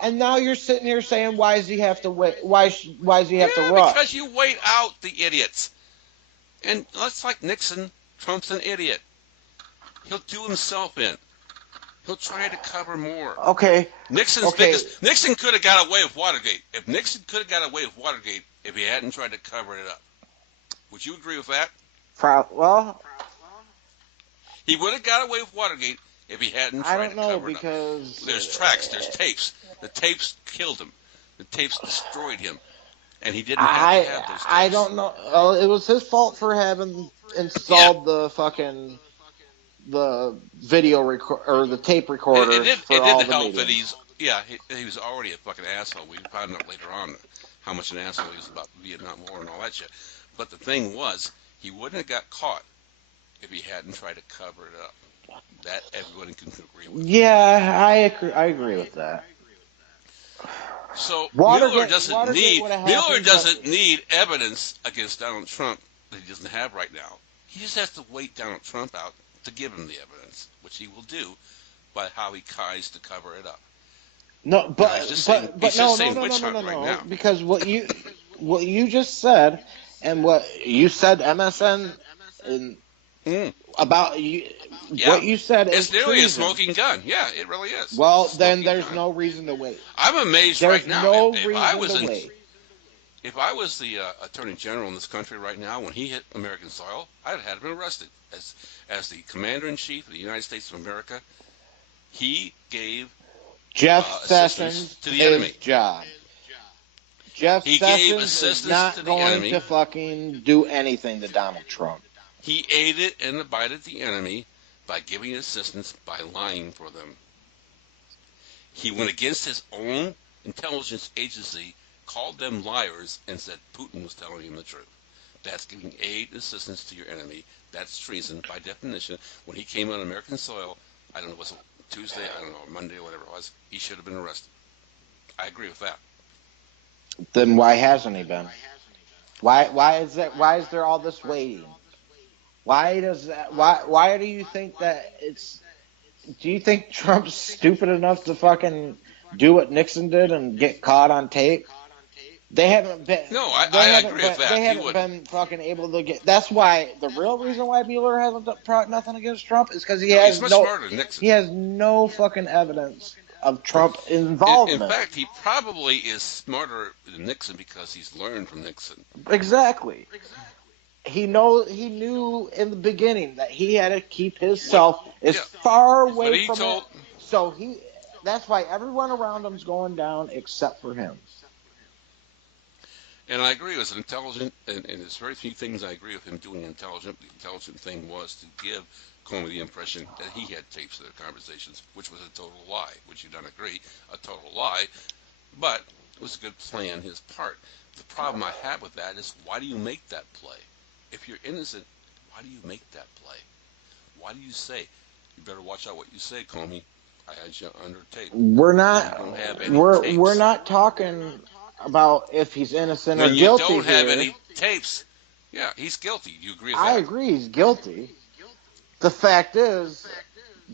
and now you're sitting here saying, "Why does he have to wait? Why does he have to rush?" Because you wait out the idiots. And let's like Nixon, Trump's an idiot. He'll do himself in. He'll try to cover more. Okay. Nixon could have got away with Watergate. If Nixon could have got away with Watergate if he hadn't tried to cover it up. Would you agree with that? Well, He would have got away with Watergate if he hadn't I tried don't to know cover it up. because There's tracks, there's tapes. The tapes killed him. The tapes destroyed him. And he didn't have to have those tapes. I don't know. It was his fault for having installed the fucking the video or the tape recorder It for all did the help meetings. that he was already a fucking asshole. We found out later on how much an asshole he was about the Vietnam War and all that shit. But the thing was, he wouldn't have got caught if he hadn't tried to cover it up. That everybody can agree with. Yeah, I agree with that. So Watergate Mueller doesn't need evidence against Donald Trump that he doesn't have right now. He just has to wait Donald Trump out to give him the evidence, which he will do by how he tries to cover it up. No, but he's just saying witch hunt right now. Because what you just said and what you said MSN and about you what you said is it's nearly treason. a smoking gun. Yeah, it really is. Well, then there's no reason to wait. I'm amazed There's right now. no If reason I was to wait. If I was the Attorney General in this country right now, when he hit American soil, I'd have had him arrested. As the Commander-in-Chief of the United States of America, he gave Jeff assistance Sessions to the enemy. his job. Jeff He gave Sessions assistance is not to the going enemy. to fucking do anything to Donald Trump. He aided and abetted the enemy by giving assistance by lying for them. He went against his own intelligence agency, called them liars, and said Putin was telling him the truth. That's giving aid and assistance to your enemy. That's treason by definition. When he came on American soil, I don't know, was it Tuesday, I don't know, or Monday, or whatever it was, he should have been arrested. I agree with that. Then why hasn't he been? Why is that? Why is there all this waiting? Why does that? Why do you think that it's? Do you think Trump's stupid enough to fucking do what Nixon did and get caught on tape? They haven't been. No, They I haven't agree with been. that. They He haven't wouldn't. been fucking able to get. That's why the real reason why Mueller hasn't brought nothing against Trump is because he No, he's has much no. smarter than Nixon. He has no fucking evidence of Trump In involvement. fact, he probably is smarter than Nixon because he's learned from Nixon. Exactly. He knew in the beginning that he had to keep What? himself as Yeah. far What away he from it. told. So that's why everyone around him's going down except for him. And I agree, it was intelligent, and there's very few things I agree with him doing intelligent. The intelligent thing was to give Comey the impression that he had tapes of their conversations, which was a total lie, which you don't agree, a total lie, but it was a good play on his part. The problem I have with that is, why do you make that play? If you're innocent, why do you make that play? Why do you say, you better watch out what you say, Comey? I had you under tape. We're When you not don't have any we're tapes. not talking about if he's innocent or When you guilty don't have here. any tapes, yeah, he's guilty. Do you agree with I that? agree he's guilty. The fact is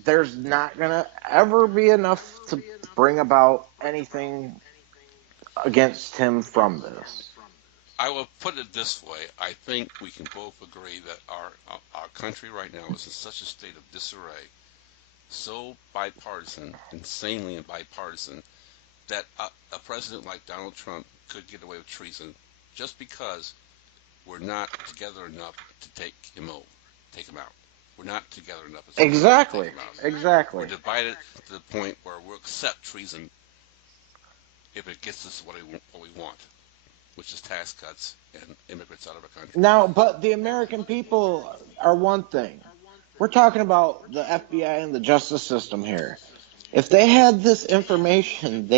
there's not gonna ever be enough to bring about anything against him from this. I will put it this way. I think we can both agree that our country right now is in such a state of disarray, so bipartisan, insanely bipartisan, that a president like Donald Trump could get away with treason just because we're not together enough to take him out. We're not together enough as a country to take Exactly. him out. We're Exactly. divided to the point where we'll accept treason if it gets us what we want, which is tax cuts and immigrants out of our country. Now, but the American people are one thing. We're talking about the FBI and the justice system here. If they had this information,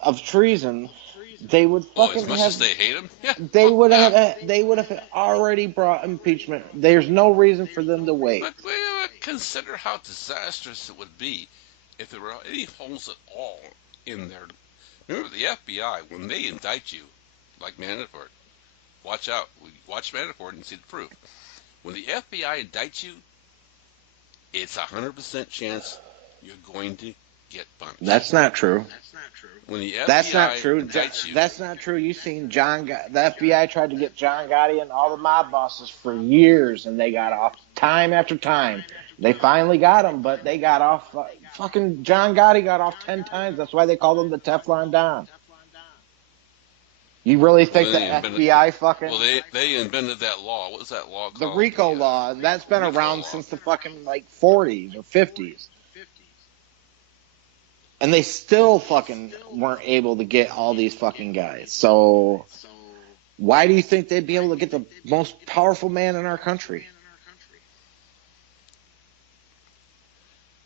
of treason, they would Oh, as fucking much have. as they hate him, yeah, They well, would yeah. have. They would have already brought impeachment. There's no reason for them to wait. But consider how disastrous it would be if there were any holes at all in there. Remember the FBI, when they indict you, like Manafort, watch out. Watch Manafort and see the proof. When the FBI indicts you, it's 100% chance you're going to get punished. That's not true. When the That's not FBI true. indicts you, That's not true. You seen the FBI tried to get John Gotti and all the mob bosses for years, and they got off time after time. They finally got him, but they got off. Fucking John Gotti got off 10 times. That's why they called him the Teflon Don. You really well, think the FBI fucking they invented that law. What was that law the called? RICO law? That's been RICO around law. since the fucking like 40s or 50s. And they still fucking weren't able to get all these fucking guys. So why do you think they'd be able to get the most powerful man in our country?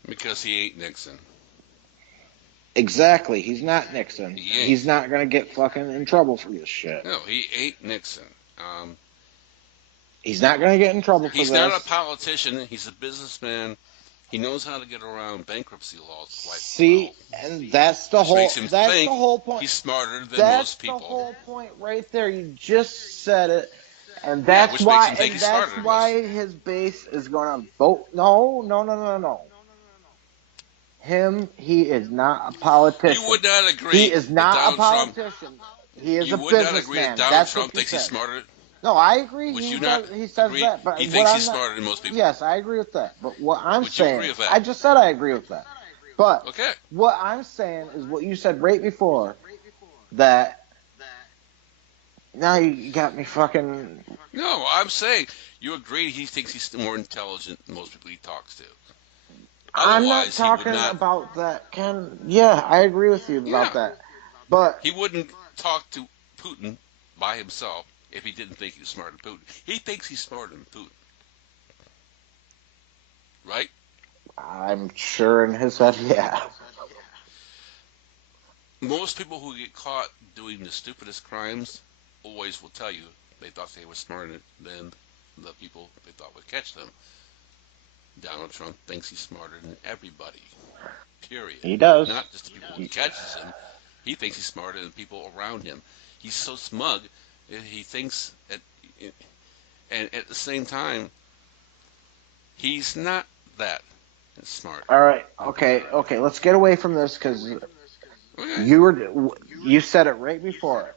Because he ain't Nixon. Exactly. He's not Nixon. He ain't. He's not gonna get fucking in trouble for this shit. No, he ain't Nixon. He's not gonna get in trouble for He's this. not a politician. He's a businessman. He knows how to get around bankruptcy laws quite See, well. and that's the Which whole. makes him That's think the whole point. he's smarter than That's most people. the whole point right there. You just said it, and Yeah, that's which why. makes him think And he's that's smarter than why most. his base is gonna vote. No. Him, he is not a politician. You would not He agree is that not a Donald Trump. politician. He is You a would not agree that businessman. Donald That's Trump what you thinks he's said. smarter. No, I agree. Would you He not says agree? that. But He what thinks I'm he's not. smarter than most people. Yes, I agree with that. But what I'm Would you saying, agree with that? I just said I agree with that. But Okay. what I'm saying is what you said right before that. Now you got me fucking. No, I'm saying you agree he thinks he's more intelligent than most people he talks to. I'm not Otherwise, he would talking not. about that. Yeah, I agree with you Yeah, about that. But he wouldn't talk to Putin by himself if he didn't think he was smarter than Putin. He thinks he's smarter than Putin, right? I'm sure in his head, yeah. Most people who get caught doing the stupidest crimes always will tell you they thought they were smarter than the people they thought would catch them. Donald Trump thinks he's smarter than everybody. Period. He does. Not just the people who catches him. He thinks he's smarter than people around him. He's so smug He thinks and at the same time, he's not that smart. All right. Okay. Okay. Let's get away from this because Okay. you said it right before.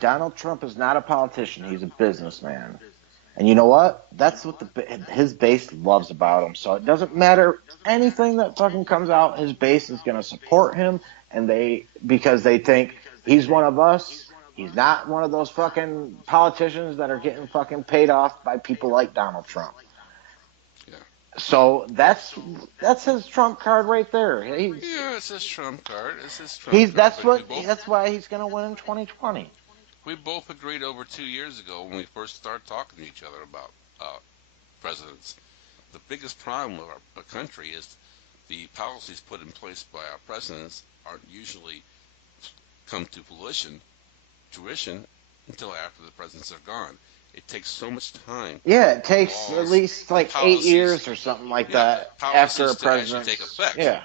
Donald Trump is not a politician. He's a businessman. And you know what? That's what his base loves about him. So it doesn't matter anything that fucking comes out. His base is going to support him, and because they think he's one of us. He's not one of those fucking politicians that are getting fucking paid off by people like Donald Trump. Yeah. So that's his trump card right there. Yeah, it's his trump card. It's his trump card. That's why he's going to win in 2020. We both agreed over 2 years ago when we first started talking to each other about presidents. The biggest problem with our country is the policies put in place by our presidents aren't usually come to fruition until after the presidents are gone. It takes so much time. Yeah, it takes at least like 8 years or something like that after a president take effect. Yeah.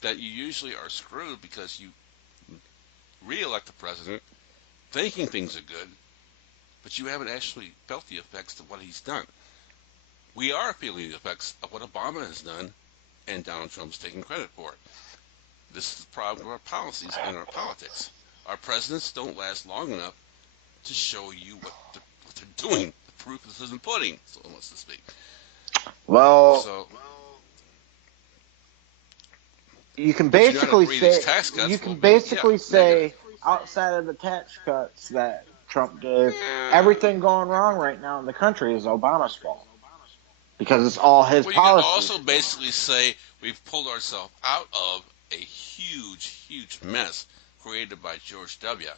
That you usually are screwed because you re-elect the president thinking things are good, but you haven't actually felt the effects of what he's done. We are feeling the effects of what Obama has done, and Donald Trump's taking credit for it. This is the problem with our policies and our politics. Our presidents don't last long enough to show you what they're doing. The proof is in the pudding, so much to speak. Well, you can basically say outside of the tax cuts that Trump did, everything going wrong right now in the country is Obama's fault. Because it's all his policies. You can also basically say we've pulled ourselves out of a huge, huge mess created by George W.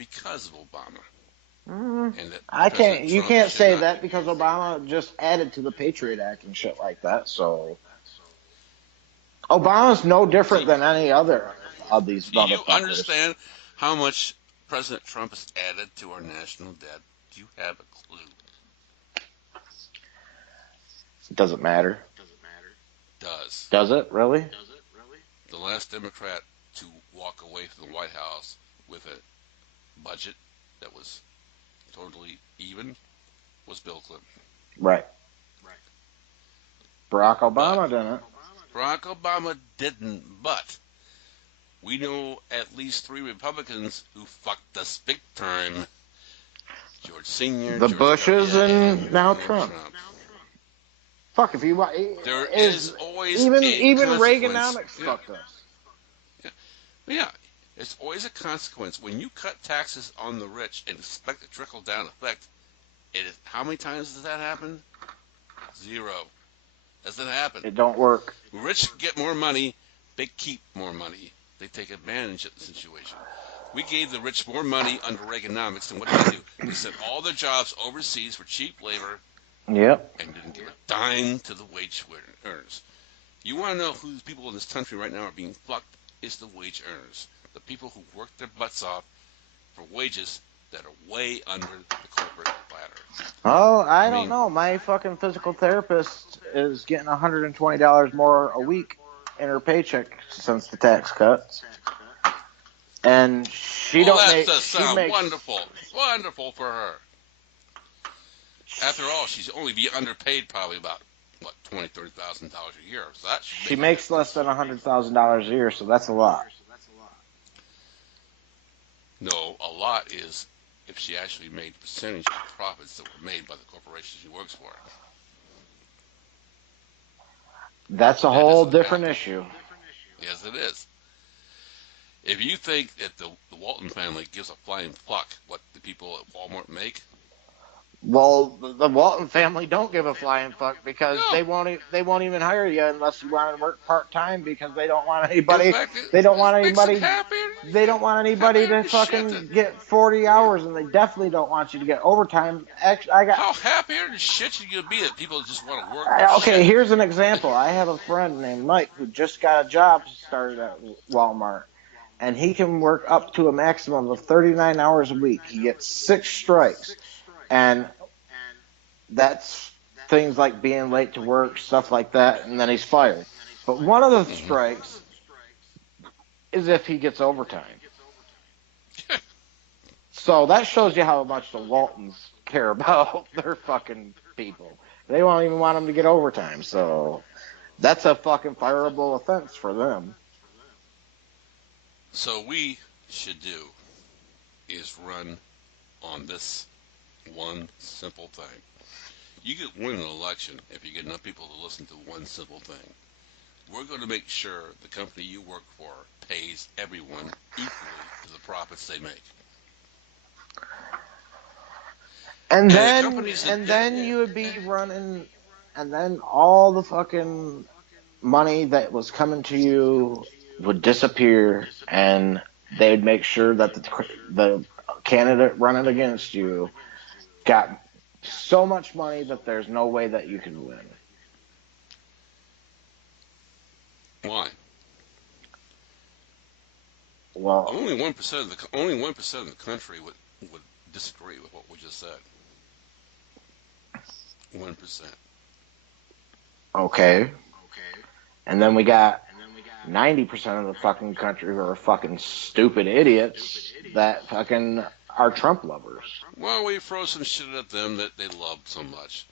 because of Obama. You can't say that because Obama just added to the Patriot Act and shit like that. So Obama's no different than any other of these motherfuckers. Do you understand how much President Trump has added to our national debt? Do you have a clue? It doesn't matter. Does. Does it really? The last Democrat to walk away from the White House with a budget that was totally even was Bill Clinton. Right. Barack Obama didn't. Barack Obama didn't, but we know at least 3 Republicans who fucked us big time. George Sr., the George Bushes, W. and now Trump. Fuck, if you want, there is always even Reaganomics fucked us. Yeah, it's always a consequence. When you cut taxes on the rich and expect a trickle-down effect, how many times does that happen? 0. Doesn't happen. It don't work. Rich get more money, they keep more money. They take advantage of the situation. We gave the rich more money under Reaganomics, and what did they do? They sent all their jobs overseas for cheap labor. Yep. And didn't give a dime to the wage earners. You want to know who the people in this country right now are being fucked? It's the wage earners. The people who work their butts off for wages that are way under the corporate ladder. Oh, I don't know. My fucking physical therapist is getting $120 more a week in her paycheck since the tax cuts. And she sound wonderful. Wonderful for her. After all, she's only be underpaid probably about $20,000-$30,000 a year. So she makes less than $100,000 a year, so that's a lot. No, a lot is if she actually made the percentage of the profits that were made by the corporation she works for. That's a whole different issue. Yes, it is. If you think that the Walton family gives a flying fuck what the people at Walmart make, well, the Walton family don't give a flying fuck because they won't even hire you unless you want to work part time because they don't want anybody. They don't want anybody. They don't want anybody to fucking get 40 hours, and they definitely don't want you to get overtime. Actually, how happier than shit you gonna be that people just want to work? Okay, here's an example. I have a friend named Mike who just got a job started at Walmart, and he can work up to a maximum of 39 hours a week. He gets 6 strikes. And that's things like being late to work, stuff like that, and then he's fired. But one of the strikes is if he gets overtime. So that shows you how much the Waltons care about their fucking people. They won't even want them to get overtime. So that's a fucking fireable offense for them. So we should do is run on this one simple thing. You could win an election if you get enough people to listen to one simple thing. We're going to make sure the company you work for pays everyone equally to the profits they make. And And the then companies and that then you would be running, and then all the fucking money that was coming to you would disappear, and they'd make sure that the candidate running against you got so much money that there's no way that you can win. why? Well, Only 1% of the country would disagree with what we just said. 1%. okay. And then we got 90% of the fucking country who are fucking stupid idiots that fucking are Trump lovers. Well, we throw some shit at them that they love so much.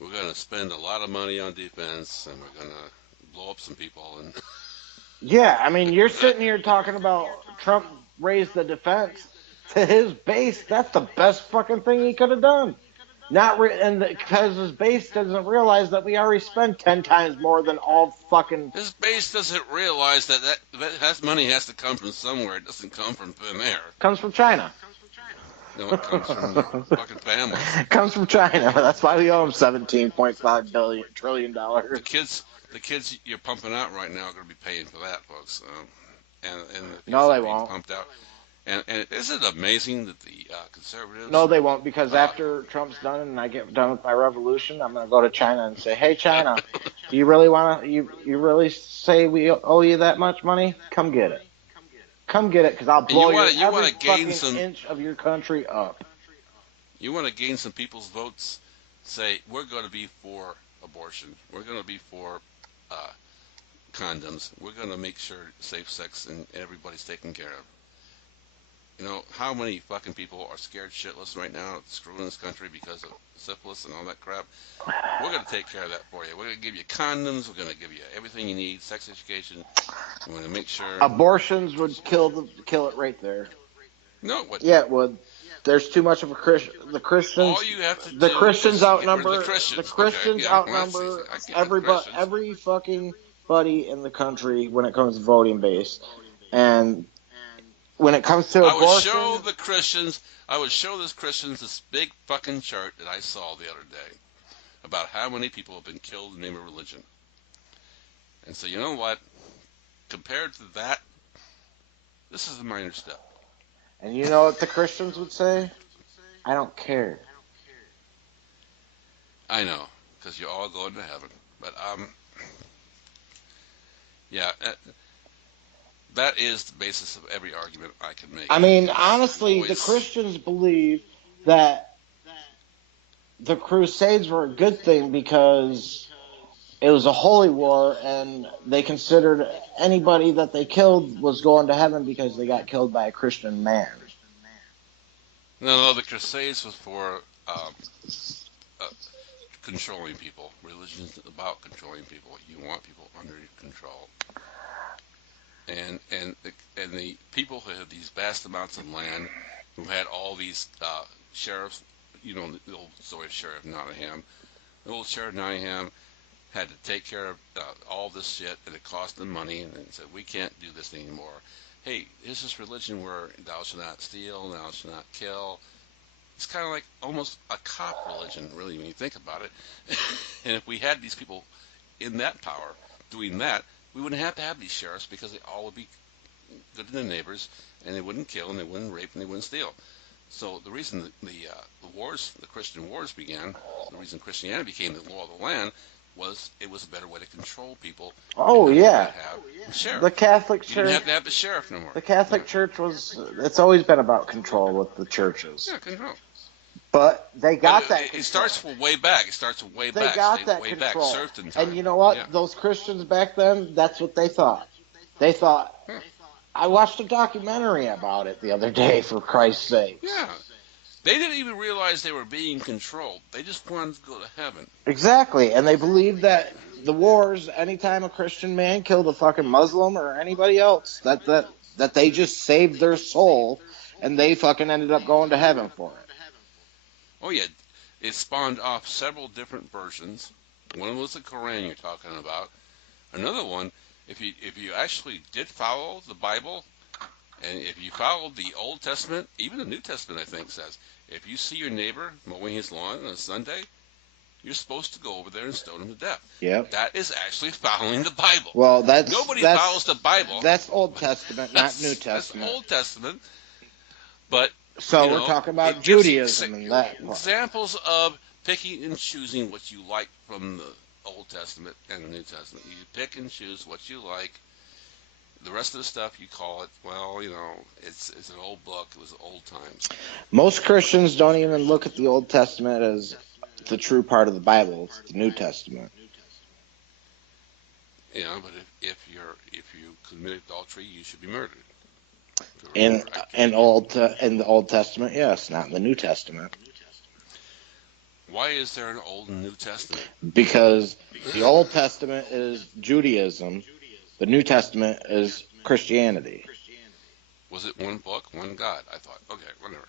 We're going to spend a lot of money on defense, and we're going to blow up some people. And Yeah, I mean, you're sitting here talking about Trump raised the defense to his base. That's the best fucking thing he could have done. Because his base doesn't realize that we already spend 10 times more than all fucking this base doesn't realize that money has to come from somewhere. It doesn't come from thin air. comes from China. No, it comes from the fucking families. Comes from China. That's why we owe him $17.5 trillion. The kids you're pumping out right now are going to be paying for that, folks. And the kids No, that they are being won't. pumped out. And isn't it amazing that the conservatives? No, they won't, because Uh, after Trump's done and I get done with my revolution, I'm going to go to China and say, "Hey, China, do you really want to? You really say we owe you that much money? Come get it. Come get it, because I'll blow every fucking inch of your country up." You want to gain some people's votes? Say we're going to be for abortion. We're going to be for uh, condoms. We're going to make sure safe sex and everybody's taken care of. You know, how many fucking people are scared shitless right now screwing this country because of syphilis and all that crap? We're going to take care of that for you. We're going to give you condoms. We're going to give you everything you need, sex education. We're going to make sure. Abortions would kill it right there. No, what? Yeah, it would. There's too much of a Christian. The Christians. All you have to The do Christians is get rid of outnumber. the Christians. The Christians Okay, yeah, well, outnumber I get the Christians. every fucking buddy in the country when it comes to voting base, and when it comes to abortion, I would show those Christians this big fucking chart that I saw the other day about how many people have been killed in the name of religion. And so, you know what? Compared to that, this is a minor step. and you know what the Christians would say? I don't care. I know, because you're all going to heaven. But, yeah, that is the basis of every argument I can make. I mean, honestly, the Christians believe that the Crusades were a good thing because it was a holy war, and they considered anybody that they killed was going to heaven because they got killed by a Christian man. No, the Crusades was for controlling people. Religion is about controlling people. You want people under control. And the people who had these vast amounts of land, who had all these sheriffs, you know, the old story of Sheriff Nottingham. The old Sheriff Nottingham had to take care of all this shit, and it cost them money, and they said, we can't do this anymore. Hey, here's this religion where thou shalt not steal, thou shalt not kill. It's kind of like almost a cop religion, really, when you think about it. And if we had these people in that power doing that, we wouldn't have to have these sheriffs, because they all would be good to their neighbors, and they wouldn't kill, and they wouldn't rape, and they wouldn't steal. So the reason the Christian wars began, the reason Christianity became the law of the land, was it was a better way to control people. Oh, yeah. Sheriff. The Catholic Church. You didn't have to have the sheriff no more. The Catholic Church it's always been about control with the churches. Yeah, control. But they got that control. It starts from way back. It starts from way back. They got that way control. Back, serfdom time. And you know what? Yeah. Those Christians back then, that's what they thought. They thought, I watched a documentary about it the other day, for Christ's sake. Yeah. They didn't even realize they were being controlled. They just wanted to go to heaven. Exactly, and they believe that the wars, anytime a Christian man killed a fucking Muslim or anybody else, that they just saved their soul, and they fucking ended up going to heaven for it. Oh yeah, it spawned off several different versions. One was the Quran you're talking about. Another one, if you actually did follow the Bible, and if you followed the Old Testament, even the New Testament, I think says, if you see your neighbor mowing his lawn on a Sunday, you're supposed to go over there and stone him to death. Yep. That is actually following the Bible. Well, Nobody follows the Bible. That's Old Testament, not New Testament. That's Old Testament. But so we're talking about Judaism and that part. Examples of picking and choosing what you like from the Old Testament and the New Testament. You pick and choose what you like. The rest of the stuff you call it, well, it's an old book. It was old times. Most Christians don't even look at the Old Testament as the true part of the Bible. It's the New Testament. Yeah, but if you commit adultery, you should be murdered. In the Old Testament, yes, not in the New Testament. Why is there an Old and New Testament? Because the Old Testament is Judaism, the New Testament is Christianity. Was it one book, one God? I thought. Okay, whatever.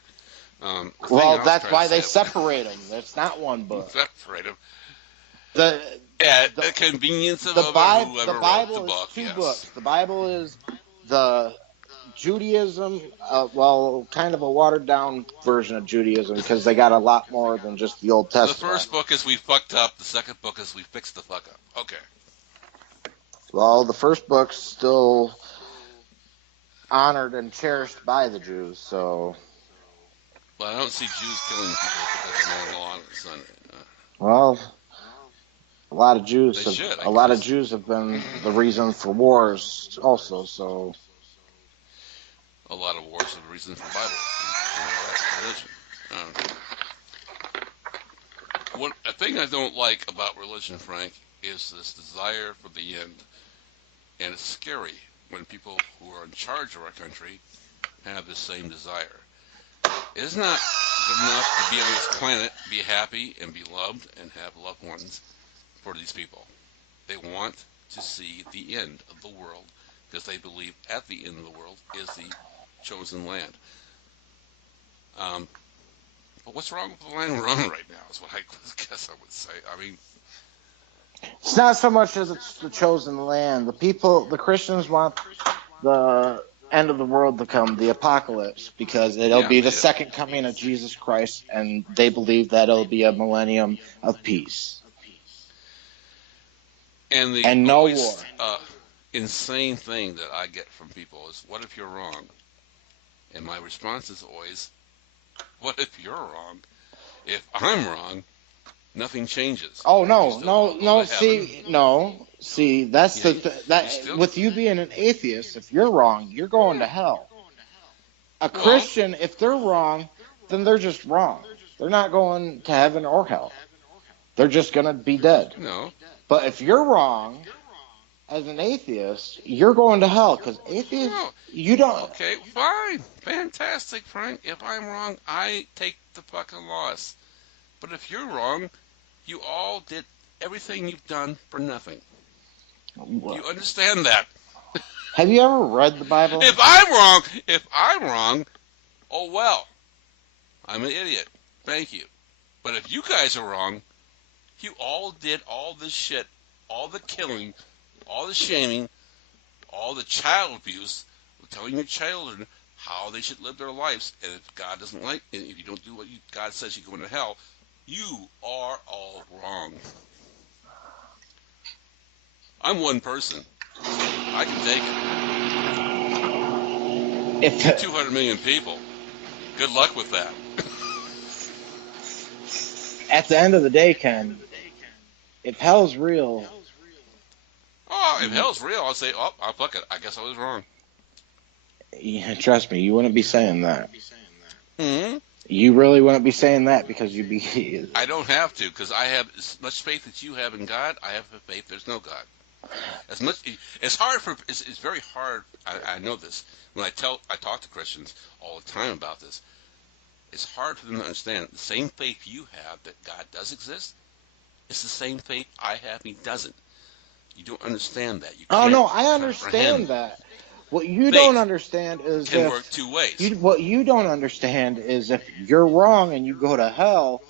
Well, that's why they separate them. It's not one book. Separate them. The convenience of the Bible. whoever The Bible wrote the is book. two Yes. books. The Bible is the Judaism, kind of a watered down version of Judaism, because they got a lot more than just the Old Testament. The first book is we fucked up. The second book is we fixed the fuck up. Okay. Well, the first book's still honored and cherished by the Jews, so. Well, I don't see Jews killing people because they're mowing the lawn on Sunday. Well, a lot of Jews have been the reason for wars also, so. A lot of wars are the reason for Bible religion. A thing I don't like about religion, Frank, is this desire for the end. And it's scary when people who are in charge of our country have the same desire. It is not good enough to be on this planet, be happy and be loved and have loved ones for these people. They want to see the end of the world because they believe at the end of the world is the chosen land. But what's wrong with the land we're on right now is what I guess I would say. I mean, it's not so much as it's the chosen land. The Christians want the end of the world to come, the apocalypse, because it'll be the second coming of Jesus Christ, and they believe that it'll be a millennium of peace. And no war. Insane thing that I get from people is, what if you're wrong? And my response is always, what if you're wrong? If I'm wrong, nothing changes. Oh, no. See, that's with you being an atheist, if you're wrong, you're going to hell. A Christian, if they're wrong, then they're just wrong. They're not going to heaven or hell. They're just going to be dead. No. But if you're wrong, as an atheist, you're going to hell, because atheists, you don't. Okay, fine. Fantastic, Frank. If I'm wrong, I take the fucking loss. But if you're wrong, you all did everything you've done for nothing. You understand that? Have you ever read the Bible? If I'm wrong, oh well. I'm an idiot. Thank you. But if you guys are wrong, you all did all this shit, all the killing, all the shaming, all the child abuse, telling your children how they should live their lives, and if God doesn't like, and if you don't do what God says, you're going to hell. You are all wrong. I'm one person. I can take it. 200 million people. Good luck with that. At the end of the day, Ken, if hell's real... Oh, if hell's real, I'll say, I'll fuck it. I guess I was wrong. Yeah, trust me, you wouldn't be saying that. Hmm? You really wouldn't be saying that because you'd be... I don't have to, because I have as much faith that you have in God. I have faith there's no God. As much, it's hard for. It's very hard. I know this when I talk to Christians all the time about this. It's hard for them to understand the same faith you have that God does exist. It's the same faith I have. He doesn't. You don't understand that. You Oh can't no, I comprehend understand that. that. What you don't Faith understand is can work if two ways. what you don't understand is if you're wrong and you go to hell,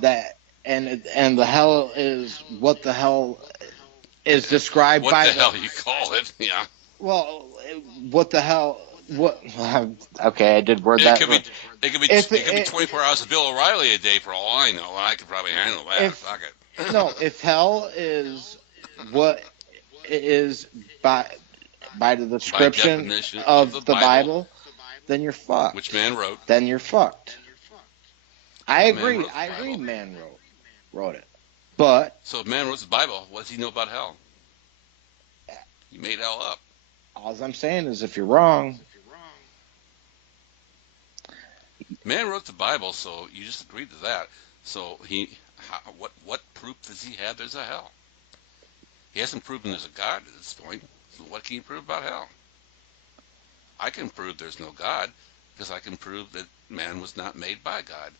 that and the hell is what the hell is described What by the the hell you call it? Yeah. well, what the hell what okay, I did word It that could be. right. It If could be 24 hours of Bill O'Reilly a day for all I know, and I could probably handle that. if Fuck no, it. if hell is what it is by the By description definition of the of the Bible, Bible, then you're which fucked. man wrote, Then you're fucked. I what man agree. wrote the I agree. Bible. Man wrote it, but So if man wrote the Bible, what does he know about hell? He made hell up. all I'm saying is, if you're wrong, Man wrote the Bible, so you just agreed to that. So what proof does he have there's a hell? He hasn't proven there's a God at this point. So what can you prove about hell? I can prove there's no God because I can prove that man was not made by God.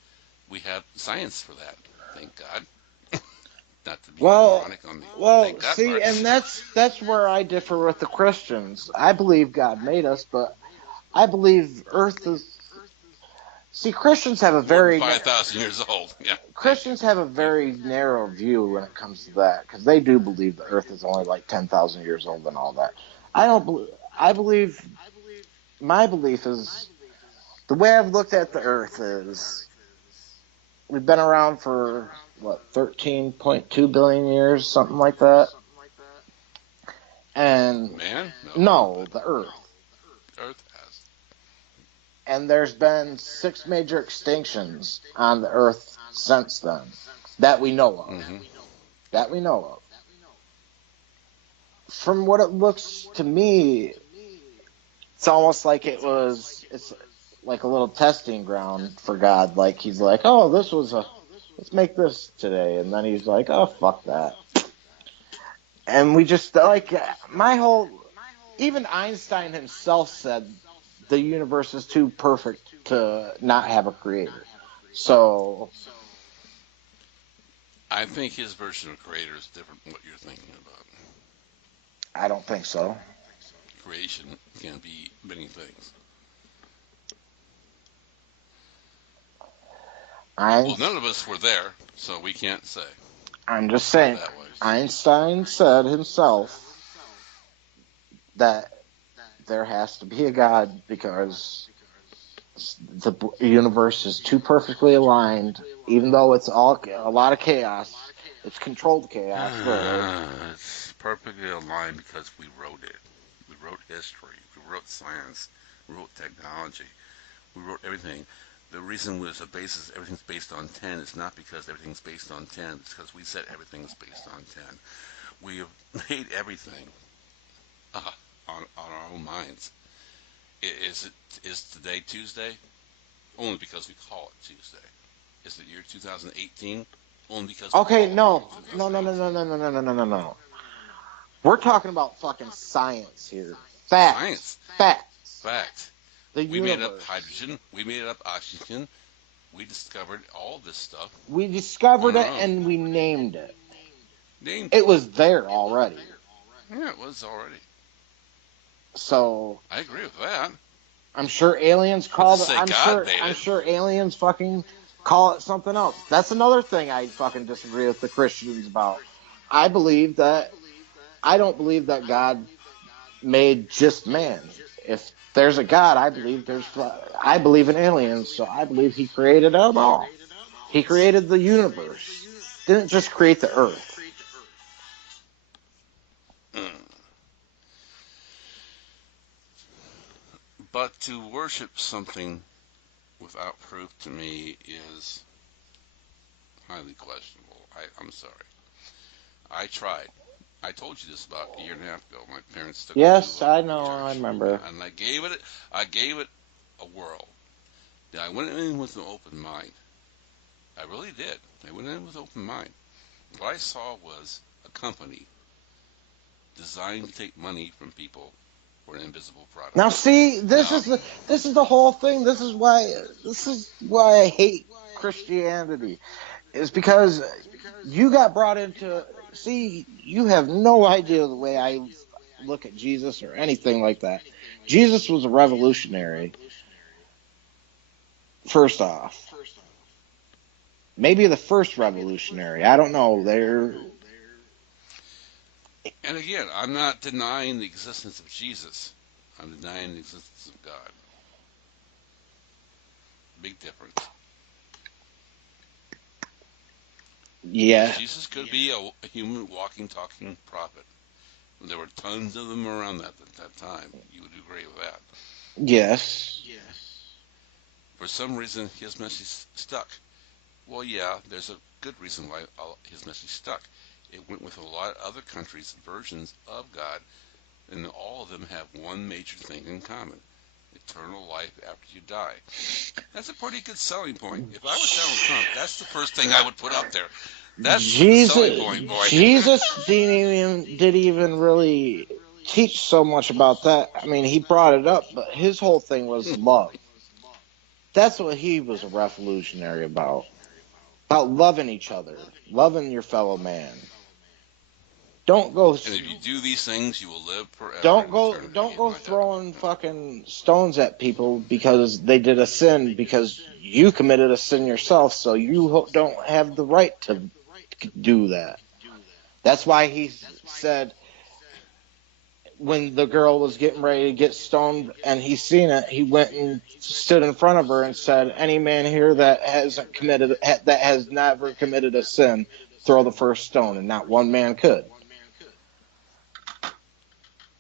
We have science for that. Thank God. Not to be well, moronic on the thank God see, part. and that's where I differ with the Christians. I believe God made us, but I believe Earth is. See, More than 5,000 years old. Yeah, thank you. Christians have a very narrow view when it comes to that because they do believe the Earth is only like 10,000 years old and all that. I don't. I believe my belief is the way I've looked at the Earth is we've been around for what 13.2 billion years, something like that. And Man? No, no, but the Earth. Earth has. And there's been 6 major extinctions on the Earth since then that we know of. Mm-hmm. That we know of. From what it looks to me, it's almost like it's like a little testing ground for God. Like he's like, oh, let's make this today. And then he's like, oh, fuck that. And we just, like, even Einstein himself said the universe is too perfect to not have a creator. So, I think his version of creator is different from what you're thinking about. I don't think so. Creation can be many things. Well, none of us were there, so we can't say. I'm Let's just put it saying, that way. Einstein said himself that there has to be a God because the universe is too perfectly aligned, even though it's all a lot of chaos. It's controlled chaos, really. It's perfectly aligned because we wrote it. We wrote history. We wrote science. We wrote technology. We wrote everything. The reason was a basis, everything's based on 10 is not because everything's based on 10. It's because we said everything's based on 10. We have made everything uh, on our own minds. Is today Tuesday? Only because we call it Tuesday. Is it year 2018? Only because we Okay, call it no, no, no, no, 2018. no, no, no, no, no, no, no, no. We're talking about fucking science here. Facts, Science. facts. Fact. The We made up universe. hydrogen. We made up oxygen. We discovered all this stuff We on discovered our it own. and we named it. Named it. It was there already. Yeah, it was already. So I agree with that. I'm sure aliens But to called it. say God made I'm it, sure aliens fucking call it something else. That's another thing I fucking disagree with the Christians about. I believe that I don't believe that God made just man. If there's a God, I believe in aliens, so I believe he created them all. He created the universe. Didn't just create the earth. mm. But to worship something without proof to me is highly questionable. I'm sorry. I tried. I told you this about a year and a half ago. My parents took me to Yes, I know, I church, remember. and I gave it a whirl. I went in with an open mind. I really did. I went in with an open mind. What I saw was a company designed to take money from people for an invisible product. Now, see, Now, this is the whole thing. This is why I hate Christianity. Is because you got brought into. See, you have no idea the way I look at Jesus or anything like that. Jesus was a revolutionary. First off, maybe the first revolutionary. I don't know. and again, I'm not denying the existence of Jesus. I'm denying the existence of God. Big difference. Yeah. Jesus could be a human walking, talking prophet. There were tons of them around at that time. You would agree with that. Yes. For some reason, his message stuck. Well, yeah, there's a good reason why his message stuck. It went with a lot of other countries' versions of God, and all of them have one major thing in common: eternal life after you die. That's a pretty good selling point. If I was Donald Trump, that's the first thing I would put up there. That's the selling point, boy. Jesus didn't even really teach so much about that. I mean, he brought it up, but his whole thing was love. That's what he was a revolutionary about loving each other, loving your fellow man. Don't go And if you do these things, you will live forever don't in go eternity don't in go my heaven. throwing fucking stones at people because they did a sin because you committed a sin yourself, so you don't have the right to do that. That's why he said when the girl was getting ready to get stoned and he seen it, he went and stood in front of her and said, "Any man here that has never committed a sin, throw the first stone." And not one man could.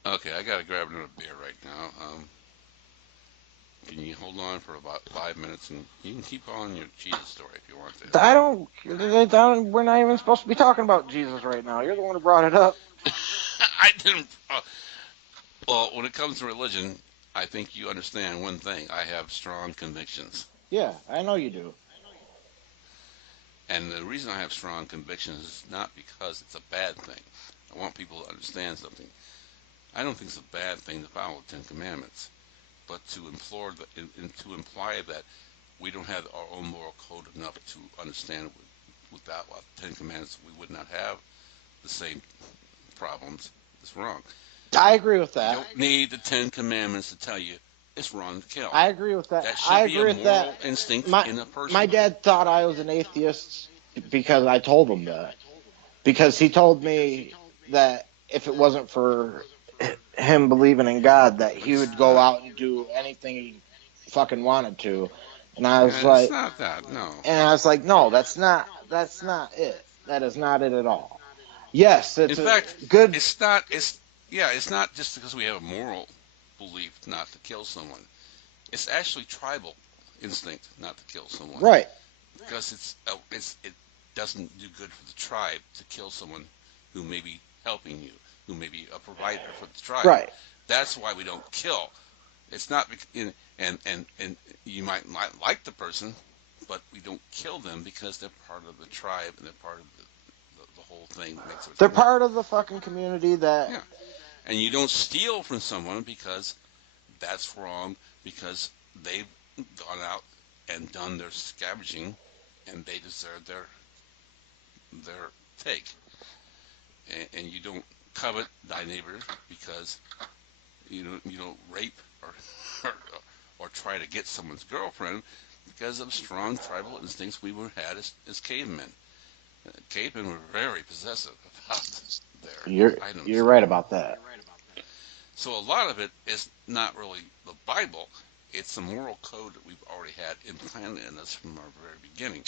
Okay, I gotta grab another beer right now. Can you hold on for about 5 minutes, and you can keep on your Jesus story if you want to. I don't. We're not even supposed to be talking about Jesus right now. You're the one who brought it up. I didn't. Well, when it comes to religion, I think you understand one thing. I have strong convictions. Yeah, I know you do. And the reason I have strong convictions is not because it's a bad thing. I want people to understand something. I don't think it's a bad thing to follow the Ten Commandments, but to to imply that we don't have our own moral code enough to understand without the Ten Commandments we would not have the same problems is wrong. I agree with You that. don't need the Ten Commandments to tell you it's wrong to kill. I agree with that. That I should be a agree with that. moral instinct My in a my person. dad thought I was an atheist because I told him that. Because he told me that if it wasn't for him believing in God, that But he it's would go not. out and do anything he fucking wanted to. And I was It's like, not that. No. no, that's not it. That is not it at all. Yes, In it's a fact, good. it's not. It's yeah. It's not just because we have a moral belief not to kill someone. It's actually tribal instinct not to kill someone Right, because it doesn't do good for the tribe to kill someone who may be helping you, who may be a provider for the tribe. right. That's why we don't kill. It's not and you might not like the person, but we don't kill them because they're part of the tribe and they're part of the whole thing that makes They're everything work. part of the fucking community that. Yeah, and you don't steal from someone because that's wrong because they've gone out and done their scavenging and they deserve their take. And you don't covet thy neighbor because you don't rape or or try to get someone's girlfriend because of strong tribal instincts we were had as cavemen. Cavemen were very possessive about their items. You're right about that. So a lot of it is not really the Bible. It's the moral code that we've already had implanted in us from our very beginning.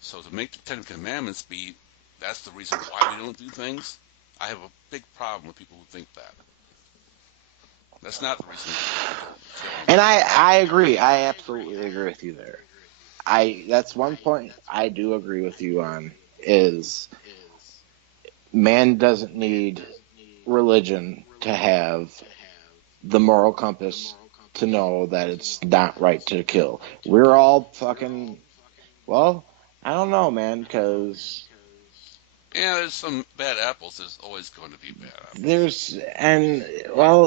So to make the Ten Commandments be, that's the reason why we don't do things. I have a big problem with people who think that. That's not the reason we don't kill And anybody. I agree. I absolutely agree with you there. I That's one point I do agree with you on is man doesn't need religion to have the moral compass to know that it's not right to kill. We're all fucking, well, I don't know, man, because Yeah, there's some bad apples. There's always going to be bad apples.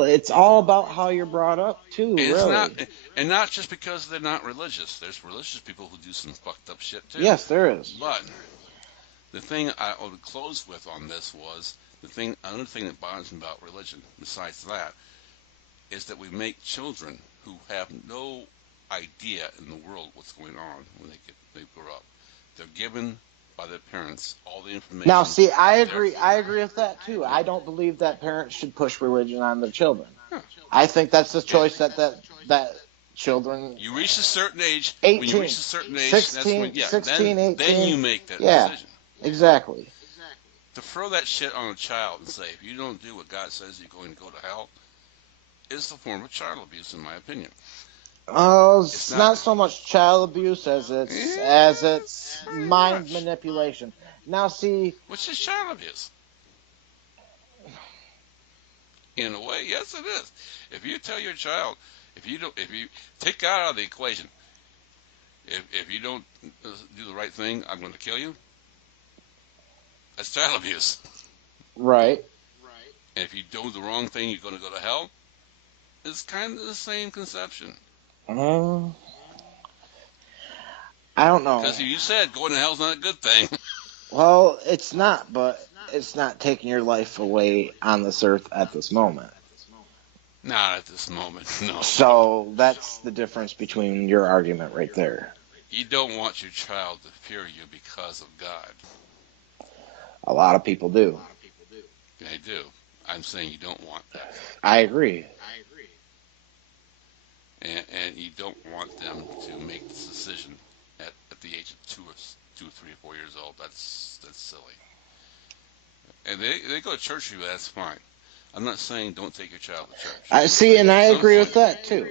It's all about how you're brought up too, And it's not, really. and not just because they're not religious. There's religious people who do some fucked up shit too. Yes, there is. But the thing I would close with on this was another thing that bothers me about religion, besides that, is that we make children who have no idea in the world what's going on when they grow up. They're given by their parents all the Now, information. see, I They're, agree. I agree with that too. yeah, I don't believe that parents should push religion on their children. huh. I think that's a It, choice that children you reach a certain age. When you reach 18, a certain age, that's when 16, yeah, 16, then 18. you make that Yeah, decision. exactly. To throw that shit on a child and say if you don't do what God says you're going to go to hell is the form of child abuse, in my opinion. Oh, It's it's not. not so much child abuse as it's Very mind much. manipulation. Now, see, Which is child abuse. In a way, yes, it is. If you tell your child, if you take God out of the equation, if you don't do the right thing, I'm going to kill you. That's child abuse. right? And if you do the wrong thing, you're going to go to hell. It's kind of the same conception. Uh, I don't know. Because you said going to hell is not a good thing. Well, it's not, but it's not taking your life away on this earth at this moment. Not at this moment, no. So that's the difference between your argument right there. You don't want your child to fear you because of God. A lot of people do. They do. I'm saying you don't want that. I agree. And you don't want them to make this decision at the age of 2, 3, or 4 years old. That's silly. And they go to church with you, that's fine. I'm not saying don't take your child to church. I I'm see, saying and I agree with that too.